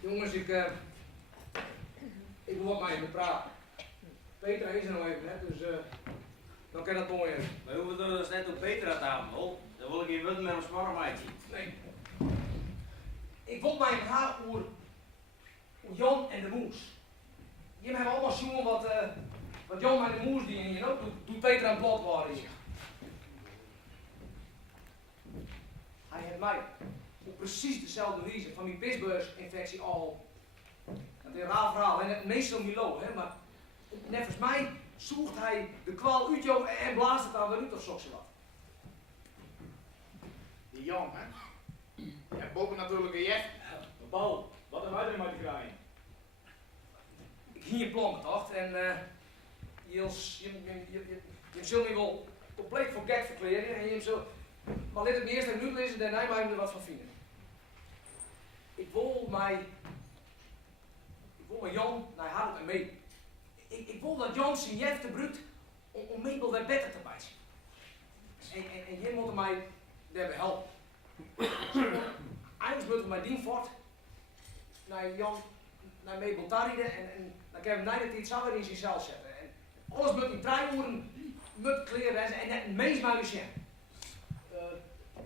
Jongens, ik wil wat met je praten. Petra is er nog even, hè, dus dan kan dat mooi hebben. We hoeven er dus net op Peter aan tafel. Dan wil ik je willen met een smarremaatje. Nee. Ik wil mij verhaal over Jan en de Moes. Jullie hebben allemaal zongen wat Jan en de Moes die je know, doet Peter aan het blad waren hier. Hij heeft mij op precies dezelfde wijze van mijn pisbeursinfectie al. Dat is een raar verhaal en het meestal Milo, hè, maar nevens mij zoekt hij de kwal uit jou en blaast het aan de uit of zo wat. Die Jan, hè. En boven natuurlijk een jet. Paul, wat hebben wij er maar te krijgen? Ik hier plank gedacht en je zult me wel compleet voor gek verkleren en je zult maar dit het eerst en nu lezen, daarna mij er wat van vinden. wil mij Jan naar Harold en mee. Ik wil dat Jan zijn jef te bruut om Mabel weer beter te bijten. En jij moet mij daarbij helpen. Eigenlijk moet mijn dien voort naar Jan, naar Mabel tariden en dan kan hij net iets weer in zichzelf zetten. En alles moet in 3 uren moet kleren en net het meest magazijn.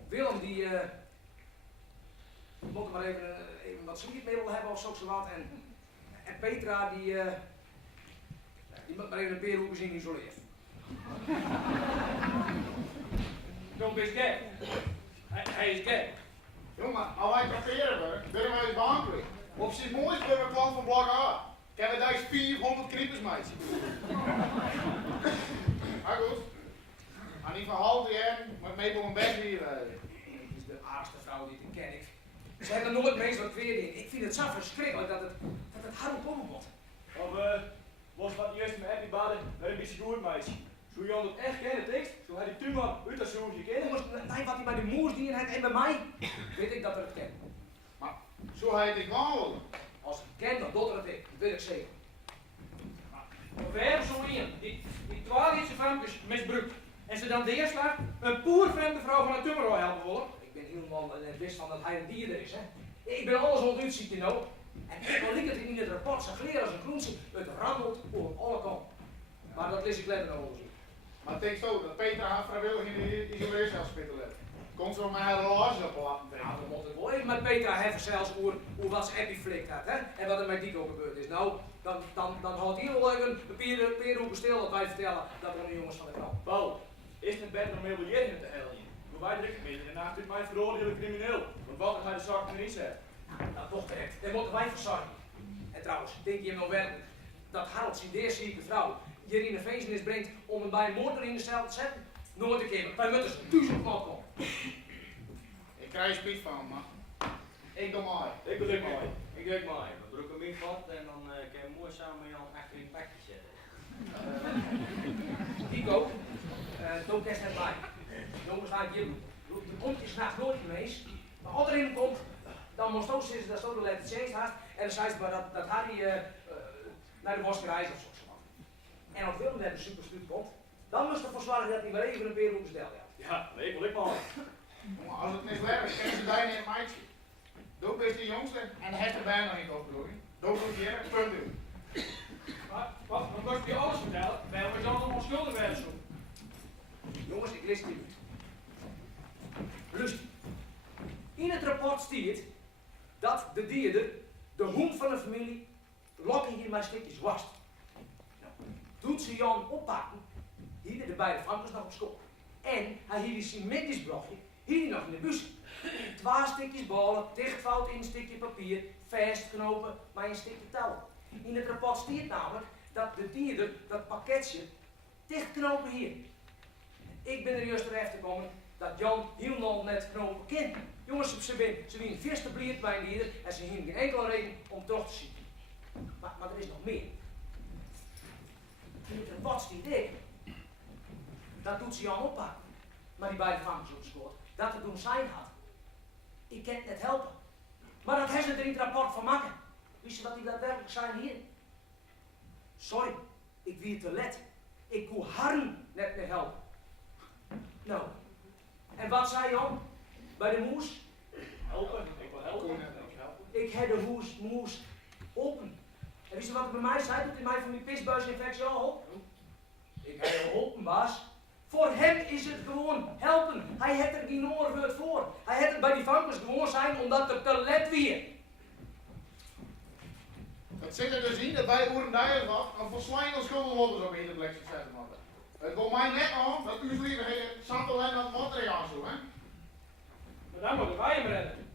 Willem die moet maar even wat sweet mee willen hebben of zo wat. En Petra die moet maar even een paar hoeken zien isoleerd. Don't be gek. Hij is gek. Jongen, als wij kamperen willen, willen wij de baan kwijt. Op zich moois ben we klant van Blok A. Ik heb daar 400 kriepers mee. Maar goed. Aan die van half jaar met Mabel een bek hier. Het is de aardigste vrouw die ik ken. Ze hebben nooit meest wat weer in. Ik vind het zo verschrikkelijk dat het hard op moet. Of was wat eerst met Happy baden, dat is goed, meisje. Zo Jan het echt kent, tekst, zo had ik toen maar uit dat zo'n gekend. Jongens, nee, wat hij bij de moers die heeft en bij mij, weet ik dat er het kent. Maar zo hij het ik wandelen. Als ik ken, dan doet er het ik. Dat weet ik zeker. We hebben zo in. Die 12-jarige vrouwtjes misbruikt. En ze dan de eerste dag een poervreemde vrouw van een tummerrol helpen willen. Ik ben helemaal wist van dat hij een dier is, hè. Ik ben alles onderuit, ziet je nou. En ik wil niet dat hij in het rapport zijn kleren als een groentje, het rammelt over alle kanten. Maar dat lees ik letter nog onderzoek. Maar het denk zo dat Peter haar vrijwillig in de isoleercelspittel heeft. Komt zo met haar relatie op laten trekken. Nou, dan moet ik wel even met Petra heffen zelfs over wat ze Epi flikt had, hè. En wat er met Dico gebeurd is. Nou, dan houdt hier wel even de peerhoeken stil dat wij vertellen dat er een jongens van de vrouw. Paul, is het beter om meubilair in te helpen? Hoe wij drukken mee, en daarna doet mij veroordelen crimineel. Want wat ga je de zaak erin zetten? Nou, toch terecht. Daar moeten wij voor zorgen. En trouwens, denk je nou werkelijk dat Harold zijn deerzieke vrouw hier in de feestnis brengt om hem bij een moorder in de cel te zetten? Nooit een keer. Wij moeten dus 1000 knop komen. Ik krijg je spiet van, maar ik doe maar. Ik druk mij. Ik druk mij. We broeken hem vat en dan kan je mooi samen met Jan achter in het pakje zetten. Dico, don't kerst net bij. Jongens, laat je de komt je s'nachts nooit geweest. Maar als er in komt, dan moest ook zitten, dat is ook de letter C haast. En dan zei ze maar dat Harry naar de boskerij is of zo. En als Willem net een superstuut komt, dan moest er voor zorgen dat hij maar even een peer op bestel had. Ja, nee, wil ik maar. Jongen, als het miswerkt, kennen ze bijna een meisje. Doop is de jongste en hij heeft er bijna niet opgelopen. Doop doet hier, punt doen. Wat kost je alles vertellen? Wij hebben zo allemaal schulden werden zo. Jongens, ik lees het niet. Luister. In het rapport staat dat de dierder, de hond van de familie, lokken hier maar stukjes wast. Nou, doet ze Jan oppakken, hier de beide Frankers nog op school. En hij hier is zijn metjesblokje, hier nog in de bus. 2 stukjes ballen, dichtvouwd in een stukje papier, vastknopen met een stukje touw. In het rapport staat namelijk dat de dierder dat pakketje dichtknopen hier. Ik ben er juist terecht gekomen dat Jan helemaal net knopen kent. Jongens, ze winnen vierste bliert bij een dier en ze hebben geen enkele reden om terug te zien. Maar er is nog meer. In het rapport staat ik. Dat doet ze Jan oppakken. Maar die beide vangers op schoot, dat het doen zijn had. Ik kan het net helpen. Maar dat hebben ze er in het rapport van maken. Wist je wat die daadwerkelijk zijn hier? Sorry, ik wie te let. Ik kon Harry net meer helpen. Nou, en wat zei Jan bij de moes? Helpen, ik wil helpen. Ik heb de moes open. En wist je wat hij bij mij zei toen hij mij van die pisbuisinfectie al hielp? Ik heb hem geholpen, baas. Voor hem is het gewoon helpen. Hij heeft er geen oorwoord voor. Hij heeft het bij die vankers gewoon zijn omdat er te let weer. Dat zit er dus in dat wij Oerendijen was een verslijning schuldenlodders op in de blik zetten hadden. Het komt mij net aan dat uw lieverheden zat alleen aan het materiaal zo, hè? Maar dan moeten wij hem redden.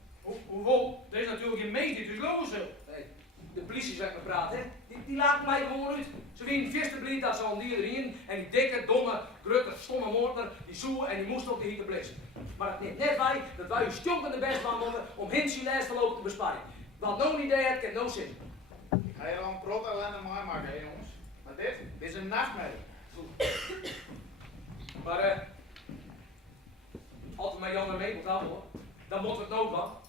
Hoewel, er is natuurlijk geen meest die dus lozen. Nee, de politie zegt me praten, hè? Die laten mij gewoon uit. Ze winnen vierste blied dat ze al die erin en die dikke, domme, grutte, stomme moorder, die zoe en die moest op de hitte blissen. Maar het neemt net bij dat wij uw stompende best wandelen om Hinsie lijst te lopen te besparen. Wat nou een idee heeft, kan no zin. Ik ga je dan prot alleen en mij maken, hè jongens. Maar dit is een nachtmerrie. Maar als we met Jan en mee moeten houden hoor, dan moeten we het ook wel.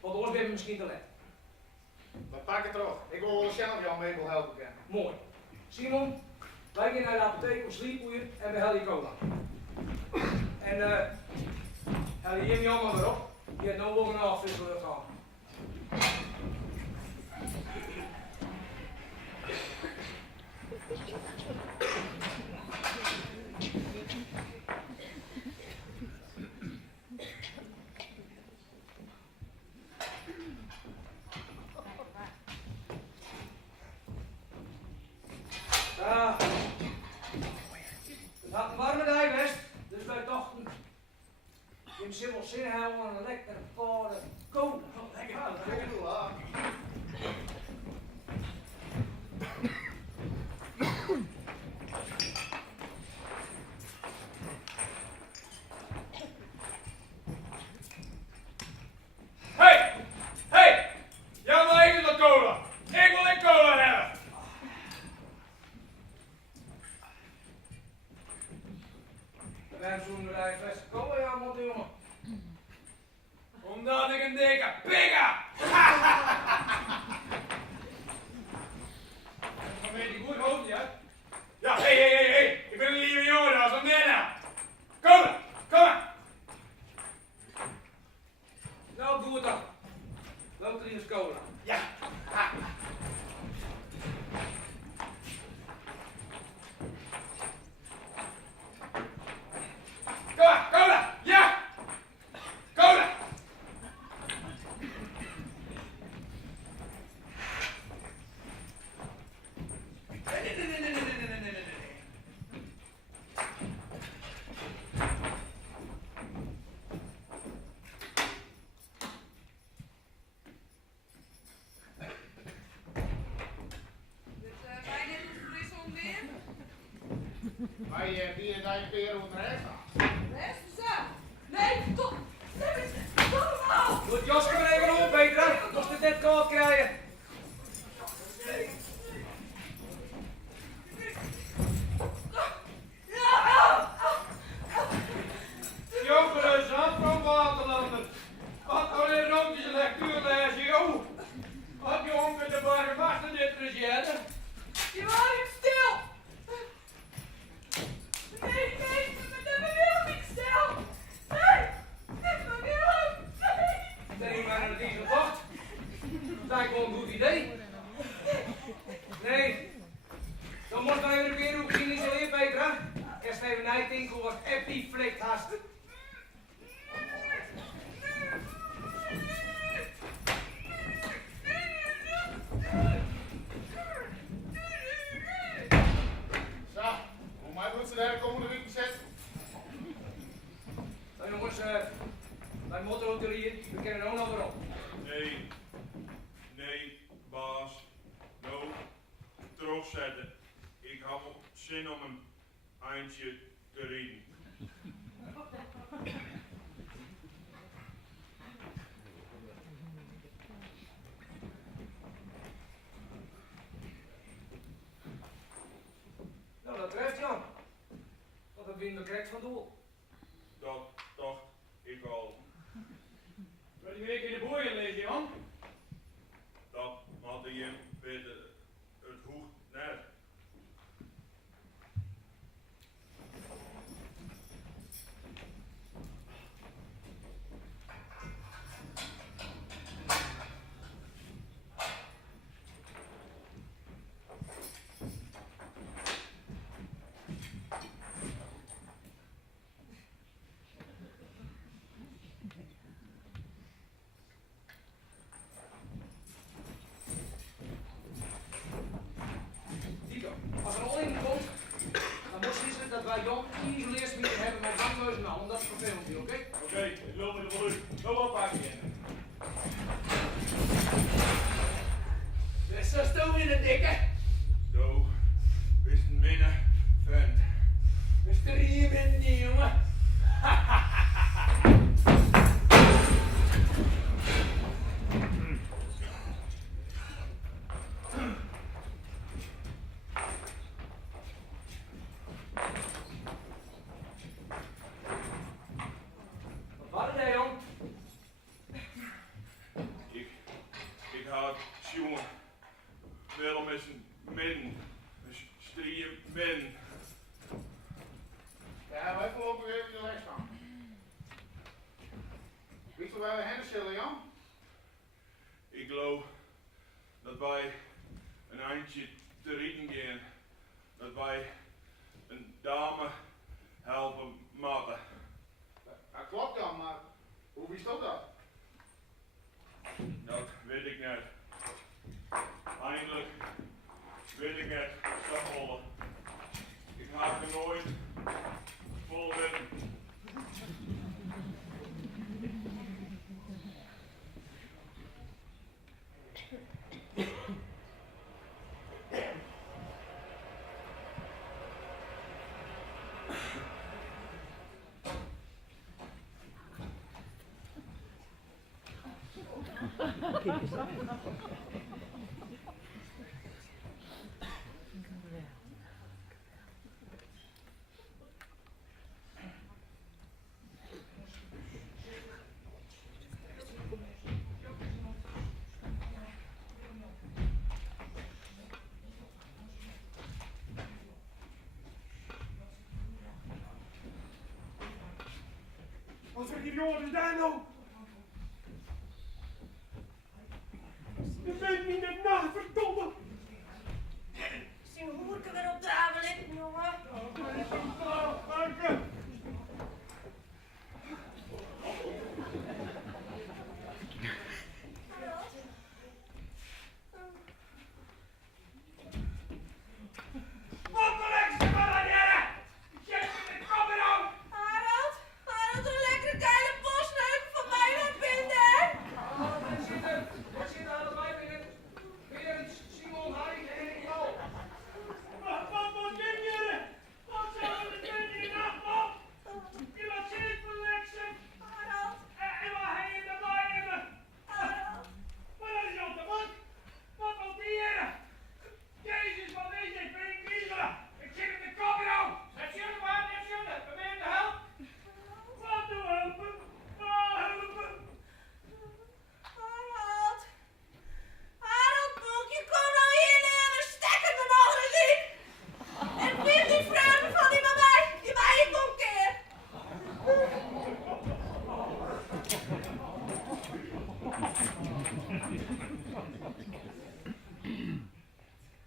Want anders ben we misschien te let. Dat pak het terug. Ik wil wel zelf jou mee wil helpen kennen. Mooi. Simon, wij gaan naar de apotheek om sliepoeier en we hellen je cola. En hel je hier allemaal weer op. Je hebt nou wel een afwisseling gaan. Het had een warme dag geweest, dus wij dachten, je zit wel zin houden aan een lekkere koude cola. Lekker aan, Cola. Hey! Ja, maar ik wil cola. Ik wil een cola hebben. We hebben zo'n fles cola aan moeten jongen. Omdat ik een dikke pik heb. Dan weet je goed hoofd, ja? Ja, hey. Ik ben een lieve jongen, als een minnaar. Cola, kom maar. Nou, doe het dan. Loop er eens cola. Ja. Kom maar, cola. Ja. Cola. Nee. Wij bieden daar een peer onder rechts aan. Nee, toch! Allemaal! Doe het jasje maar even op, Petra. Mocht het net koud krijgen. Jongen, zand van Waterlanden. Wat al een rondjes lectuurlijstje, joh. Wat jongen, de barre wachten dit precies. Je was niet stil! Nee, dat wil ik stil! Nee! Dat wil ik! Nee! Nee, maar dat is een wacht. Dat is wel een goed idee. Nee. Dan moet maar even een keer hoe zien isoleer, Petra. Eerst even nadenken hoe wat Epi flikt haast. Zo, hoe mij moet ze daar de komende week zetten? Nou jongens, wij moeten ook we kennen ook nog weer op. Nee, baas. Nou, terugzetten. Ik heb ook zin om een eindje te rijden. Nou, dat treft Jan. Wat heb je in de correct van doel? Dat dacht ik al. Wil je week in de boeien lezen, Jan? Dat had je beter het hoeft net. Tito, als er al in komt, dan moet je weten dat wij Jan geïsoleerd moeten hebben met zangneus en al, dat is vervelend hier, oké? Oké, ik loop er wel uit. Zo wat pak je in. Best zo stoom in het dikke. Zo, is een minne vent. Mr. Hier bent die jongen. Wat was het, Jan? Ik had Jongen, Willem is een min. Een strieën min. Ja, wij voorlopig even in de les staan. Weet je waar we heen zullen, Jan? Ik geloof dat wij een eindje te rieten gaan. Dat wij een dame helpen matten. Dat klopt dan, maar hoe wist dat dat? Dat weet ik net. Eindelijk weet ik het, Staphole. Ik haak er nooit vol in. Wat zeg je jongens daar nou? Je bent niet net na, verdomme! Zien hoe ik er weer op draven ligt, jongen. Dank Wat een extra barrière! Geef me de kop erop! Harald, een lekkere geile bosneuk van mij naar binnen. Wat zit er aan het wijf in het? Berend, Simon, Harry en Erik Paul. Wat moet dit hier? Wat zijn we de kinderen in afval? Je wat zit voor leksen? Harald, En waar heb je erbij hebben? Harald. Maar dat is op de bank. Wat wil die hier? Jezus, wat is dit? Ben ik kriegelen? Ik zit in de kop erop. Het zullen maar, het zullen. We willen de help. Wat doen we helpen? Wat helpen? Harald, boekje, kom nou hier neer en stekken me nog eens in. En vind die vreugde van die bij mij, die bij je omkeer.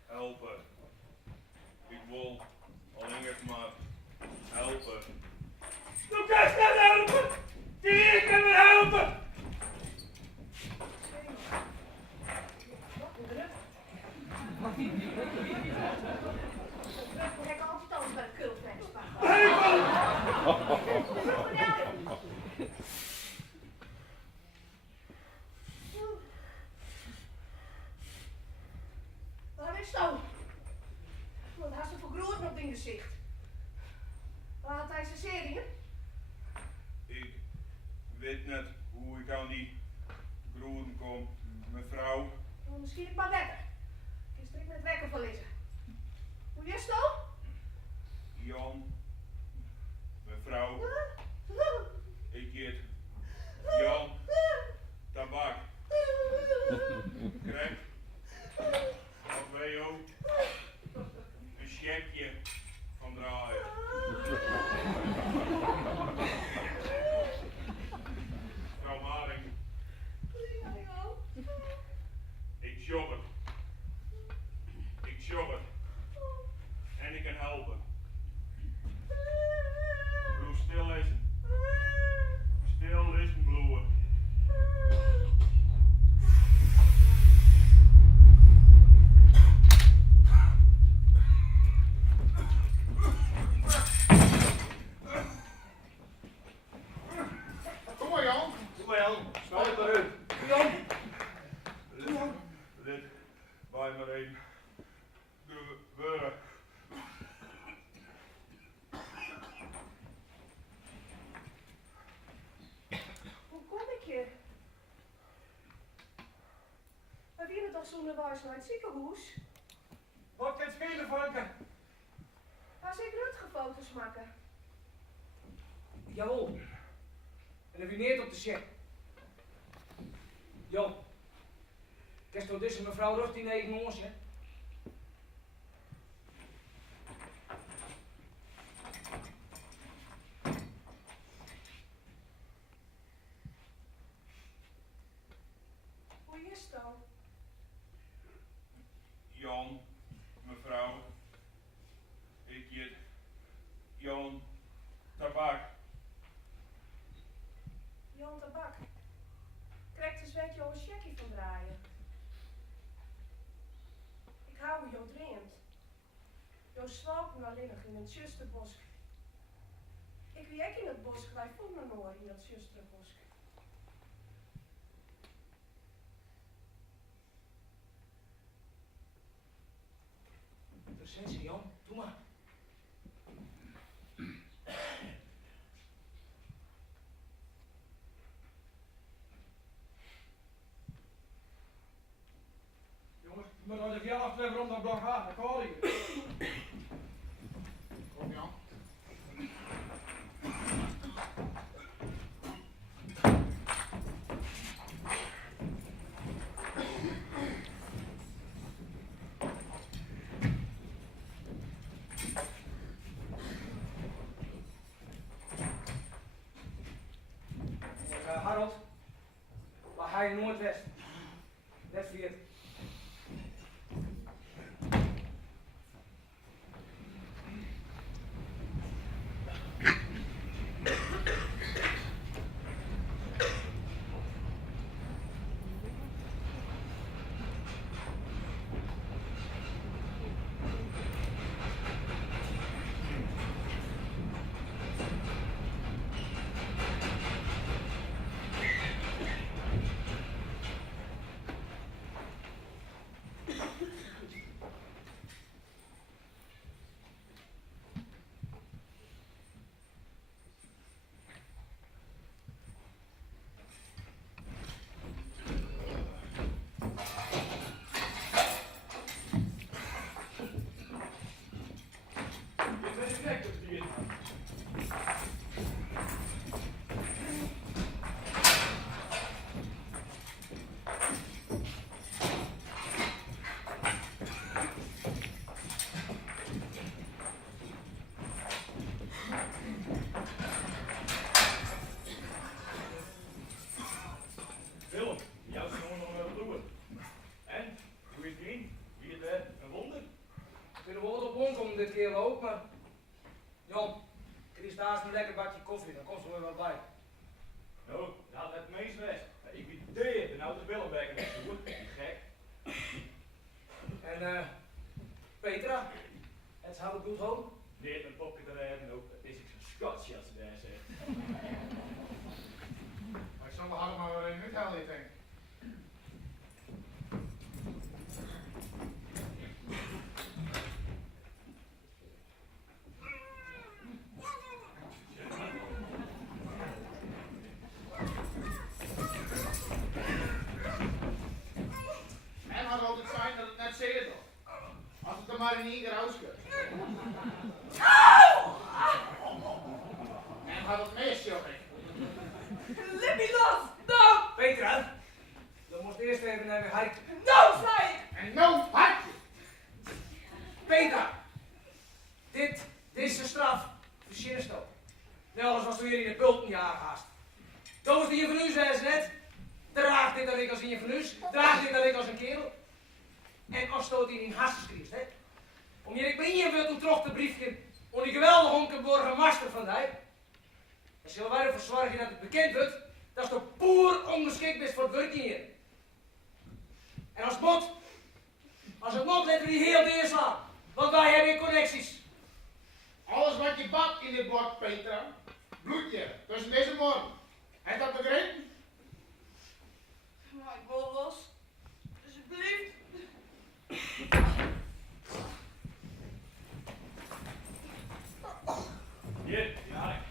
Helpen. Ik wil alleen maar helpen. Doe best aan helpen. Die kan me helpen. Ik heb altijd alles bij de kultfans pakken. Waar is zo? Wat had ze voor groot op in gezicht? Waar had hij zijn serie? Ik weet net hoe ik aan die groen kom, mevrouw. Misschien een paar wekker. Ik strikt met wekker verliezen. Hoe is het zo? Jan, mevrouw, ik heet Jan Tabak. Krijg wat wij ook een checkje van draaien. Mevrouw Maring, ik joggen. Ik joggen. En ik kan helpen. Bloe stil lezen. Stil lezen, bloeien. Kom maar, Jan. Doe maar Jan, smal het eruit. Jan! Dit bij maar één. De wurren. Hoe kom ik hier? We willen toch zo'n wijs naar het ziekenhuis? Wat kan het schelen, Franke? Waar zijn nuttige foto's maken? Jawel. En er weer neer op de check. Jan. Kerst door deze mevrouw rug die negen ons, hè? Hoe is het dan? Jan, mevrouw, ik je Jan, tabak. Jan Tabak. Krijgt dus weet je al een checkie van draaien. Ik hou hoe jou dreemt. Jou zwalken alleenig in het zusterbosk. Ik wie ik in het bos gelijk voor me noor in dat zusterbosk. De sensie, Jan. Doe maar. Jongens, maar als ik jou achter rond dat blok ga, dan kan ik. Kom Jan. Harold, waar ga je Noordwest? Net viert. Willem, jouw zoon nog naar de bloemen. En, hoe is het ging? Wie het werd? Een wonder? Ik vind er wel wat op omkomen dit keer ook, maar... Jan, Chris, daar is een lekker bakje koffie, dan komt ze er wel bij. Nou, dat het meest best. Ik weet de nou de Willem werken met de hoed. Gek. En, Petra, het is goed home. Nee, mijn popje te rijden ook. Het is ik zo'n scotje als ze daar zegt. Maar ik zal me hard maar weer in het hel denk ik. En had altijd zijn dat het net zeer toch. Als het er maar in één keer uitschut. En had het meisje op ik. Let me los! No! Petra, dan moest eerst even naar mijn huid. No, zei ik! En nou had je. Petra, dit is de straf voor Shinnesto. Net alles was weer in de bultenjaar haast. Dat is de van u, zei ze net. Draag dit dat ik als een van u, draag dit dat ik als een kerel. En als stoot hij in hassenskriest, hè. Om je, ik ben hier weer toen terug te briefje, om die geweldige onkenborgen master van die. En zullen wij ervoor zorgen dat het bekend wordt, dat de poer ongeschikt is voor het werk hier. En als het moet, laten we die heel deur slaan. Want wij hebben connecties. Alles wat je bakt in dit blok, Petra, bloed je tussen deze morgen. Heb je dat begrepen? Maar ik wil los. Alsjeblieft. Hier, ja.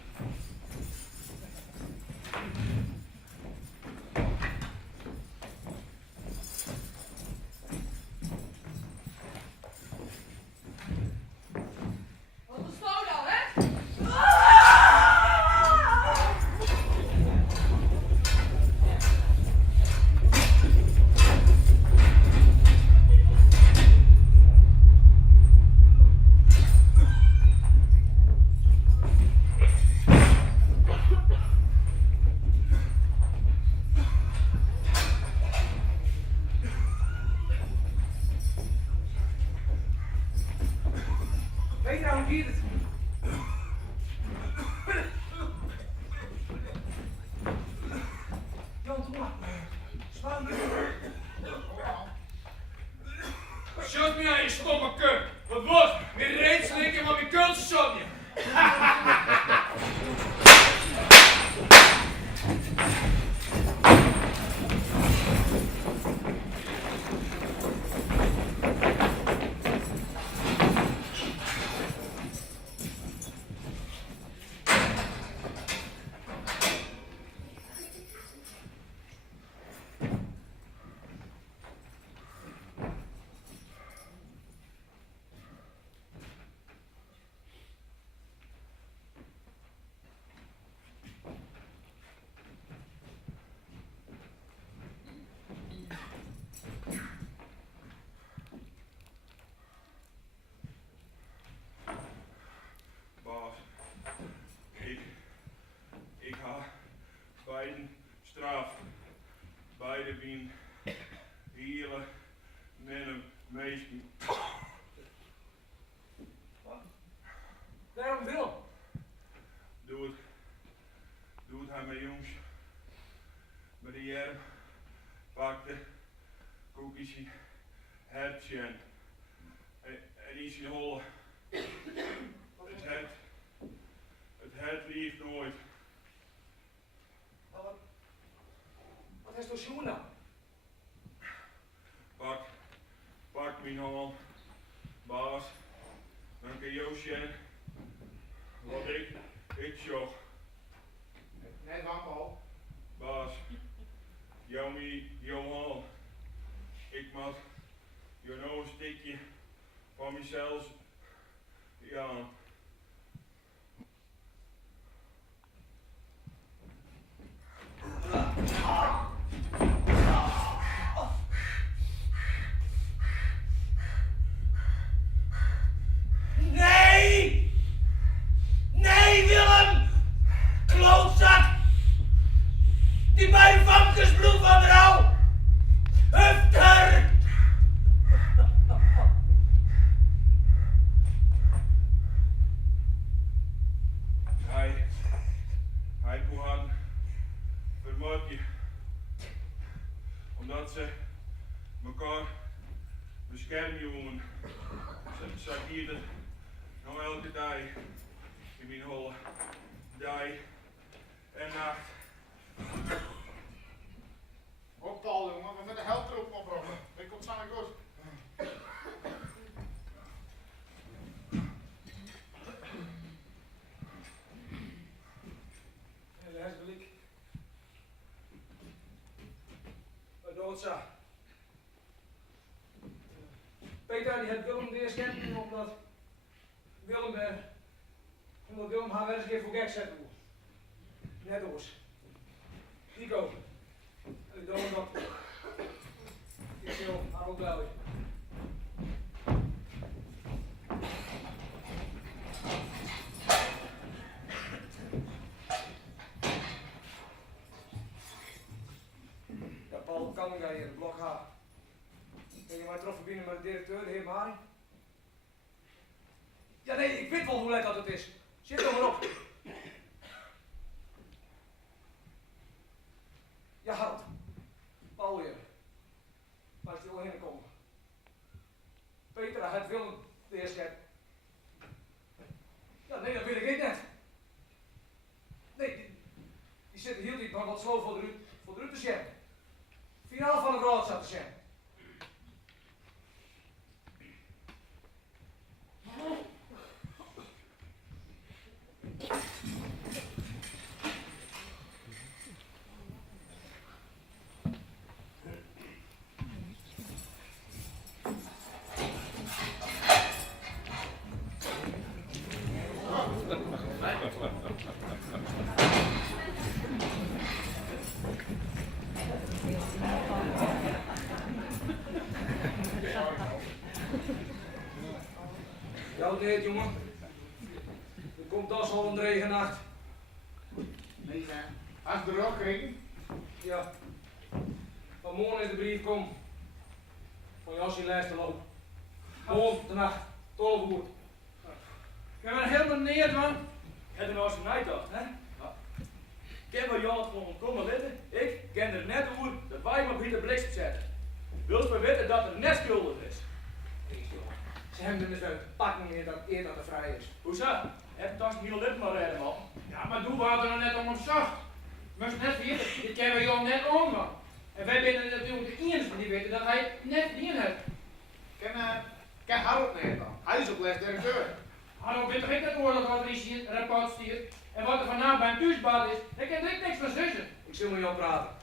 Wat is nou dan, hè? Span. Shut me aan je stomme kut. Wat wordt? Weer reeds slikken van je kultje shot je. Baas, ik ga beiden straf. Beide zijn hele nenne meesten. Waarom Willem? Doe het hij met jongens. Met de jerm pakte koekjes in hertje en die is in holle. Het hert liegt nooit. Wat is toch schoen nou? Pak mijn hand, baas. Dan kun je zien wat ik zocht. Nee, van Paul. Baas, Johan, ik moet je nou een stukje van mezelf, ja. Nee! Nee, Willem! Klootzak! Die beide famkes bloed van vrouw! Hufter! Hij moet gaan vermoorden. Omdat ze elkaar beschermen, jongen. Ze hier het nog elke dag in mijn holle dag en nacht. Ook Paul, jongen, we moeten de helft erop oprotten. Ik kom samen goed. Lesbelik. Doodza. Peter die heeft Willem weer schenden omdat Willem haar wel eens een keer voor gek zetten moet. Net oors. Nico. En de dood dat. Ik wil haar ook blauw. Ja, Paul Kanga hier, blok H. En je mij troffen binnen met de directeur, de heer Mari. Ja, nee, ik weet wel hoe let dat het is. Zit er maar op. Ja, Harold. Paul weer. Waar is die wel heen komen? Peter, het Willem de eerste keer. Ja, nee, dat wil ik net. Nee, die zitten hield niet maar wat slow voor de Rutte Sjem. Finaal van de Broad zat de Sjem. Jouw deed, jongen. Er komt das al een regennacht. Nee, hè. Als de rok ging. Ja. Vanmorgen is de brief kom. Van Jassie lijst te lopen. Morgen de nacht. 12 uur. Ik heb er helemaal neer, man. Het is nou zo'n night hè? Ja. Ik heb wel jou gewoon komen winnen. Ik ken er net over dat wij hem op Pieter Bliksem zetten. Wilt we weten dat er net schuldig is? Ze hebben hem dus uit pakken eer dat er vrij is. Hoezo? Heb je toch heel lip maar redden, man? Ja, maar doe we hadden er net om opzacht. Moest net weten, dit kennen we jou net omgaan. En wij zijn natuurlijk de enige die weten dat hij net die heeft. Ken Harold net dan? Hij is ook les directeur. Hallo, weet toch ik het oorlog wat er is hier, een rapport stuurt? En wat er vanavond bij een thuisbad is, daar kan ik niks van zussen. Ik zal met jou praten.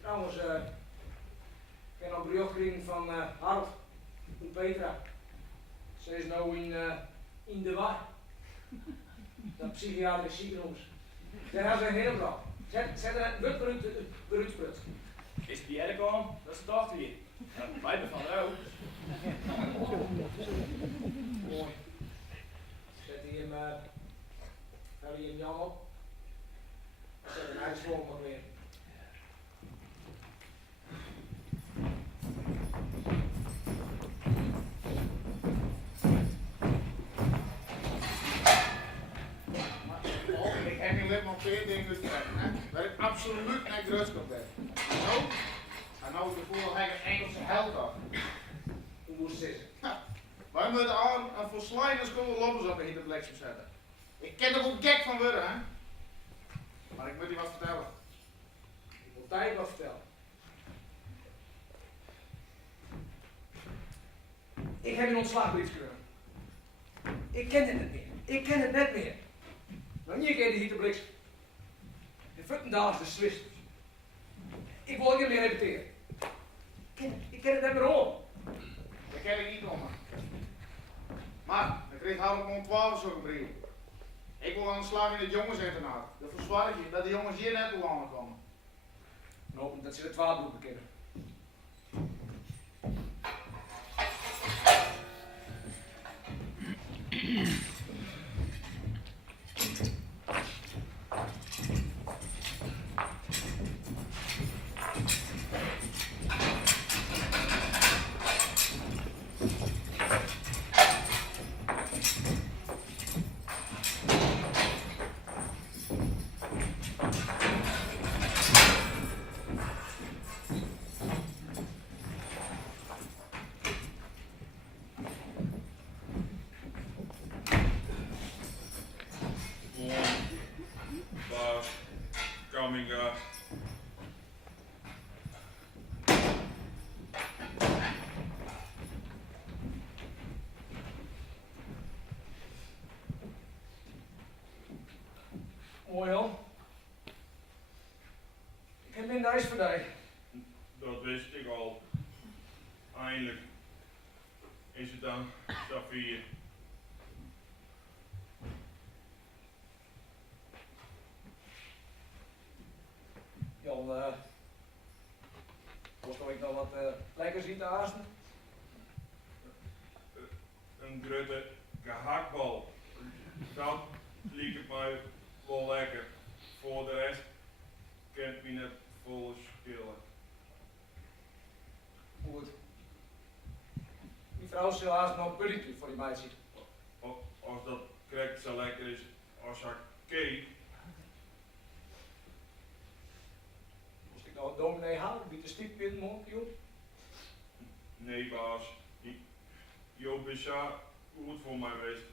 Trouwens, ik heb nog een bericht gekregen van Harold, van Petra. Ze is nou in de war. Dat psychiatrisch ziekenhuis. Daar hebben ze een heel blauw. Zet er een wit beruutsput. Is die aircon? Dat is de dochter hier. Ja, wij hebben van de ook. Mooi. Zet hij hem Jan op. Zet een ijsvorm nog weer. Ik heb in Litman twee dingen gekregen, hè? Dat ik absoluut niet gerust kan ben. En nou is de voel hij een Engelse held af. Hoe moest het? Wij moeten aan een verslijden school lopen op in de Bliksem zetten. Ik ken er ook gek van worden, hè? Maar ik moet je wat vertellen. Ik wil tijd wat vertellen. Ik heb een ontslagbrief gekregen. Ik ken het niet meer. Ik ken het net meer. Nou, niet keer de Hitterbliks. De Futtendaal is de Swiss. Ik wil het niet meer repeteren. Ik ken het net meer om. Dat ken ik niet om. Maar, dan kreeg Harold om 12 zo'n brief. Ik wil aan de slag in het jongensinternaat. Dan verzwaar ik je dat de jongens hier net toe aankomen. Nou, dat ze de 12 broeken kennen. Coming up. Mooi hoor. Ik heb minder ijs voor jou. Dat wist ik al. Eindelijk is het dan Safir. Jan, kost ik nog wat lekkers zien te haasten? Een grote gehaktbal. Dat liep het mij wel lekker. Voor de rest kent me net volle skillen. Goed. Die vrouw zal haast nog een puddingje voor die meid zien. Als dat correct zo lekker is als haar cake. Moest ik nou een dominee halen? Wie de stiep in mond, joh? Nee baas, Joop is ja goed voor mij geweest.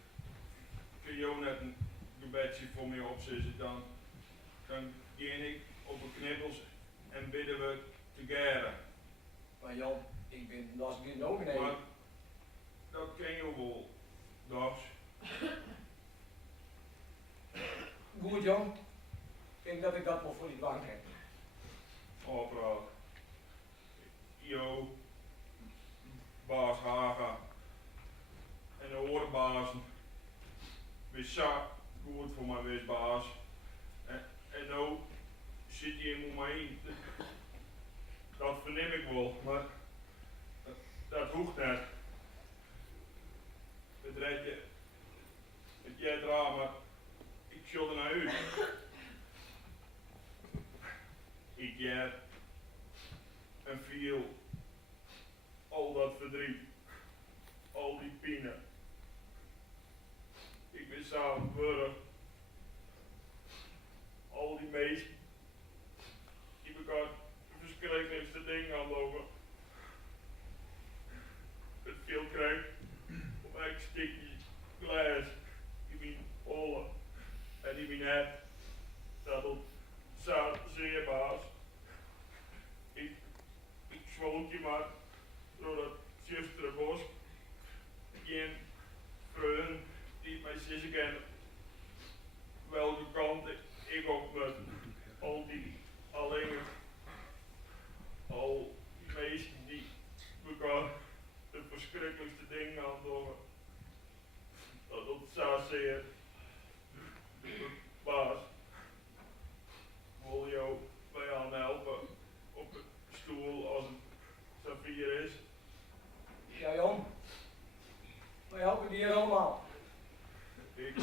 Kun je net een gebedje voor mij opzetten, dan ga ik op de knippels en bidden we together. Maar Jan, ik ben als geen dominee. Maar dat ken je wel, Dags. Goed Jan, ik denk dat ik dat wel voor die bank heb. Oh, praat. Jo, baas Haga en de oorbazen. Wees ja goed voor mij wees baas. En nou zit je in mij in. Dat verneem ik wel, maar dat hoeft net. Het red je, het jij draait, maar ik schulde naar u. Ik jij en viel al dat verdriet, al die pine. Ik ben samen burg, al die meesten verschrikkelijkste ding aan lopen. Het viel krijgt op een stukje glas in mijn oren en in mijn hart. Dat op zout zeer baas. Ik zwolk je maar door dat zusterenbos. Geen vreun die mij zussen kennen. Welke kant ik op met al die alleen. Al die meesten die elkaar de verschrikkelijkste dingen aan doen. Dat op zo zeer. Baas. Wil jou bij aan helpen op de stoel als het Safir is? Ja, Jan. Wij helpen die hier allemaal. Ik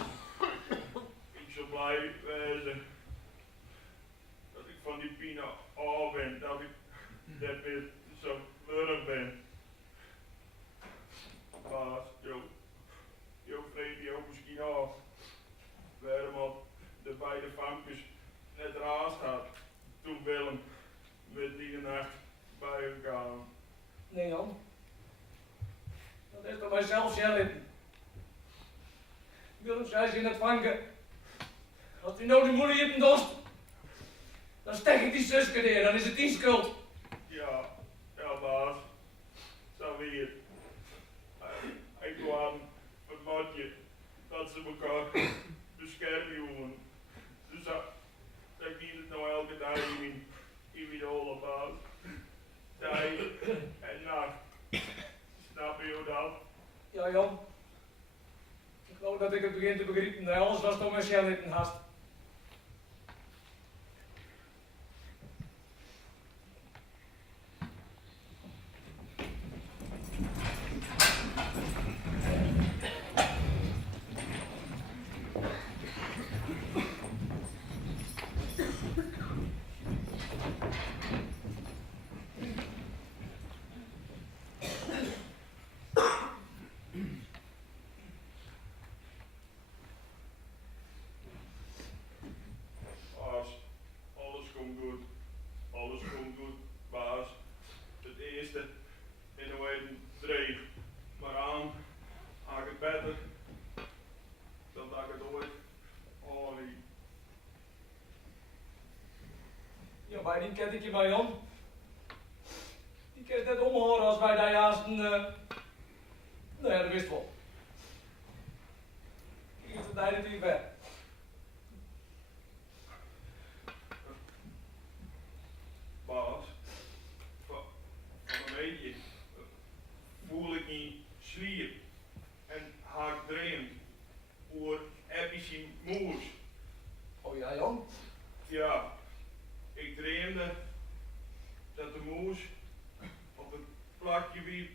zou blij wezen dat ik van die pina af ben, dat ik net weer zo leurig ben. Baas, jou vreet je ook misschien af. Waarom had de beide vampjes net raast had toen Willem met die nacht bij hem kwam. Nee, Jan. Dat is toch mijzelf zelf. Willem zei ze in het vangen. Als u nou die moeder hebt dost, dan stek ik die zusje neer, dan is het die schuld. Ja, baas. Zo weer. Ik kwam het matje dat ze elkaar beschermen, jongen. Dus dat giet het nou elke dag in mijn holle baas. Dag en nacht. Snap je dat? Ja, Jan. Ik geloof dat ik het begin te begrijpen, dat alles was toch mijn shell in een haast. Alles komt goed, baas. Het eerste in de week dreef maar aan. Haak het beter dan dat ik het ooit aanliep. Ja, bij die ken ik je bij Jan. Die kent het omhoren als wij daar juist een... Nee, dat wist wel. Ik is het einde niet weg. Baas, van een beetje voel ik niet zwier en haak dreem voor epische moes. Oh ja, Jan? Ja, ik dreamde dat de moes op het plakje wie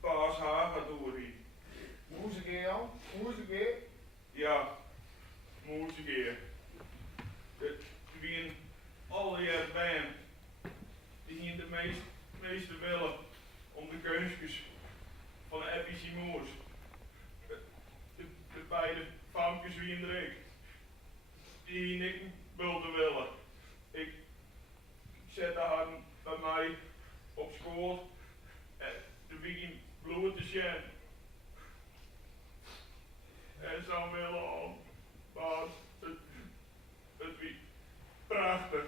Baas Haga doorliep. Moesekeer, Jan? Moesekeer? Ja, moesekeer. Het wie een alle jaar bij hem. Die hier de meeste willen om de keuzes van de epische moes. De beide vampjes wie in de reek. Die niet wilden willen. Ik zette haar bij mij op school en de begin bloed te zien. En zo willen al, maar het wie prachtig.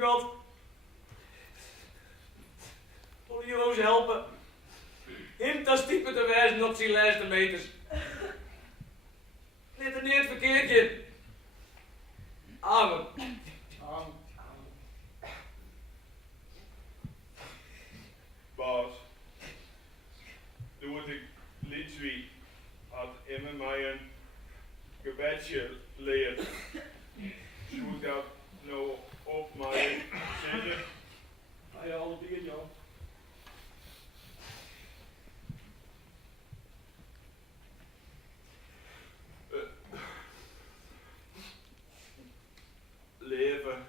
God. Wil je ons helpen? Hint als type te wijzen op zijn laatste meters. Dit er niet het verkeerdje. Amen. Amen. Baas, doe ik Lidswie had immer mij een gebedje leert. Zou dat nou op mij zeggen? Ja, alle dingen, ja. Leven,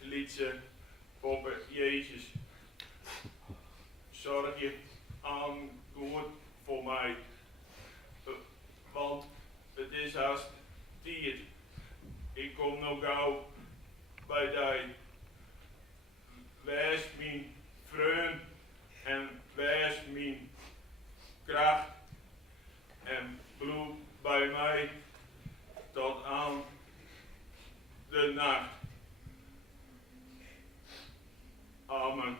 liedje, poppen, Jezus. Zorg je aan goed voor mij. Want het is haast tijd. Ik kom nog gauw bij die. Wees mijn vriend en wees mijn kracht en bloed bij mij tot aan de nacht. Amen.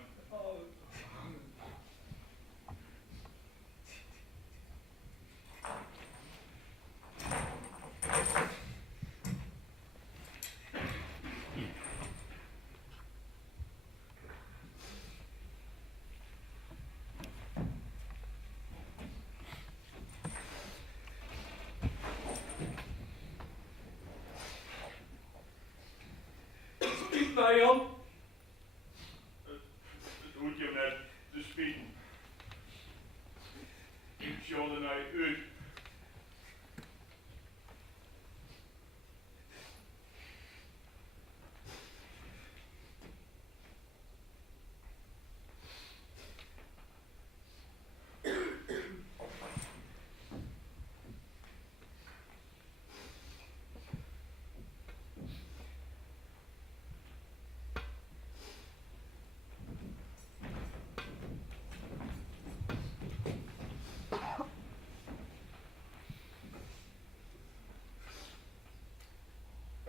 Spiet mij, Jan. Het hoeft je net te spieken. Ik sjolde naar uit.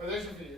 Wat is er voor je?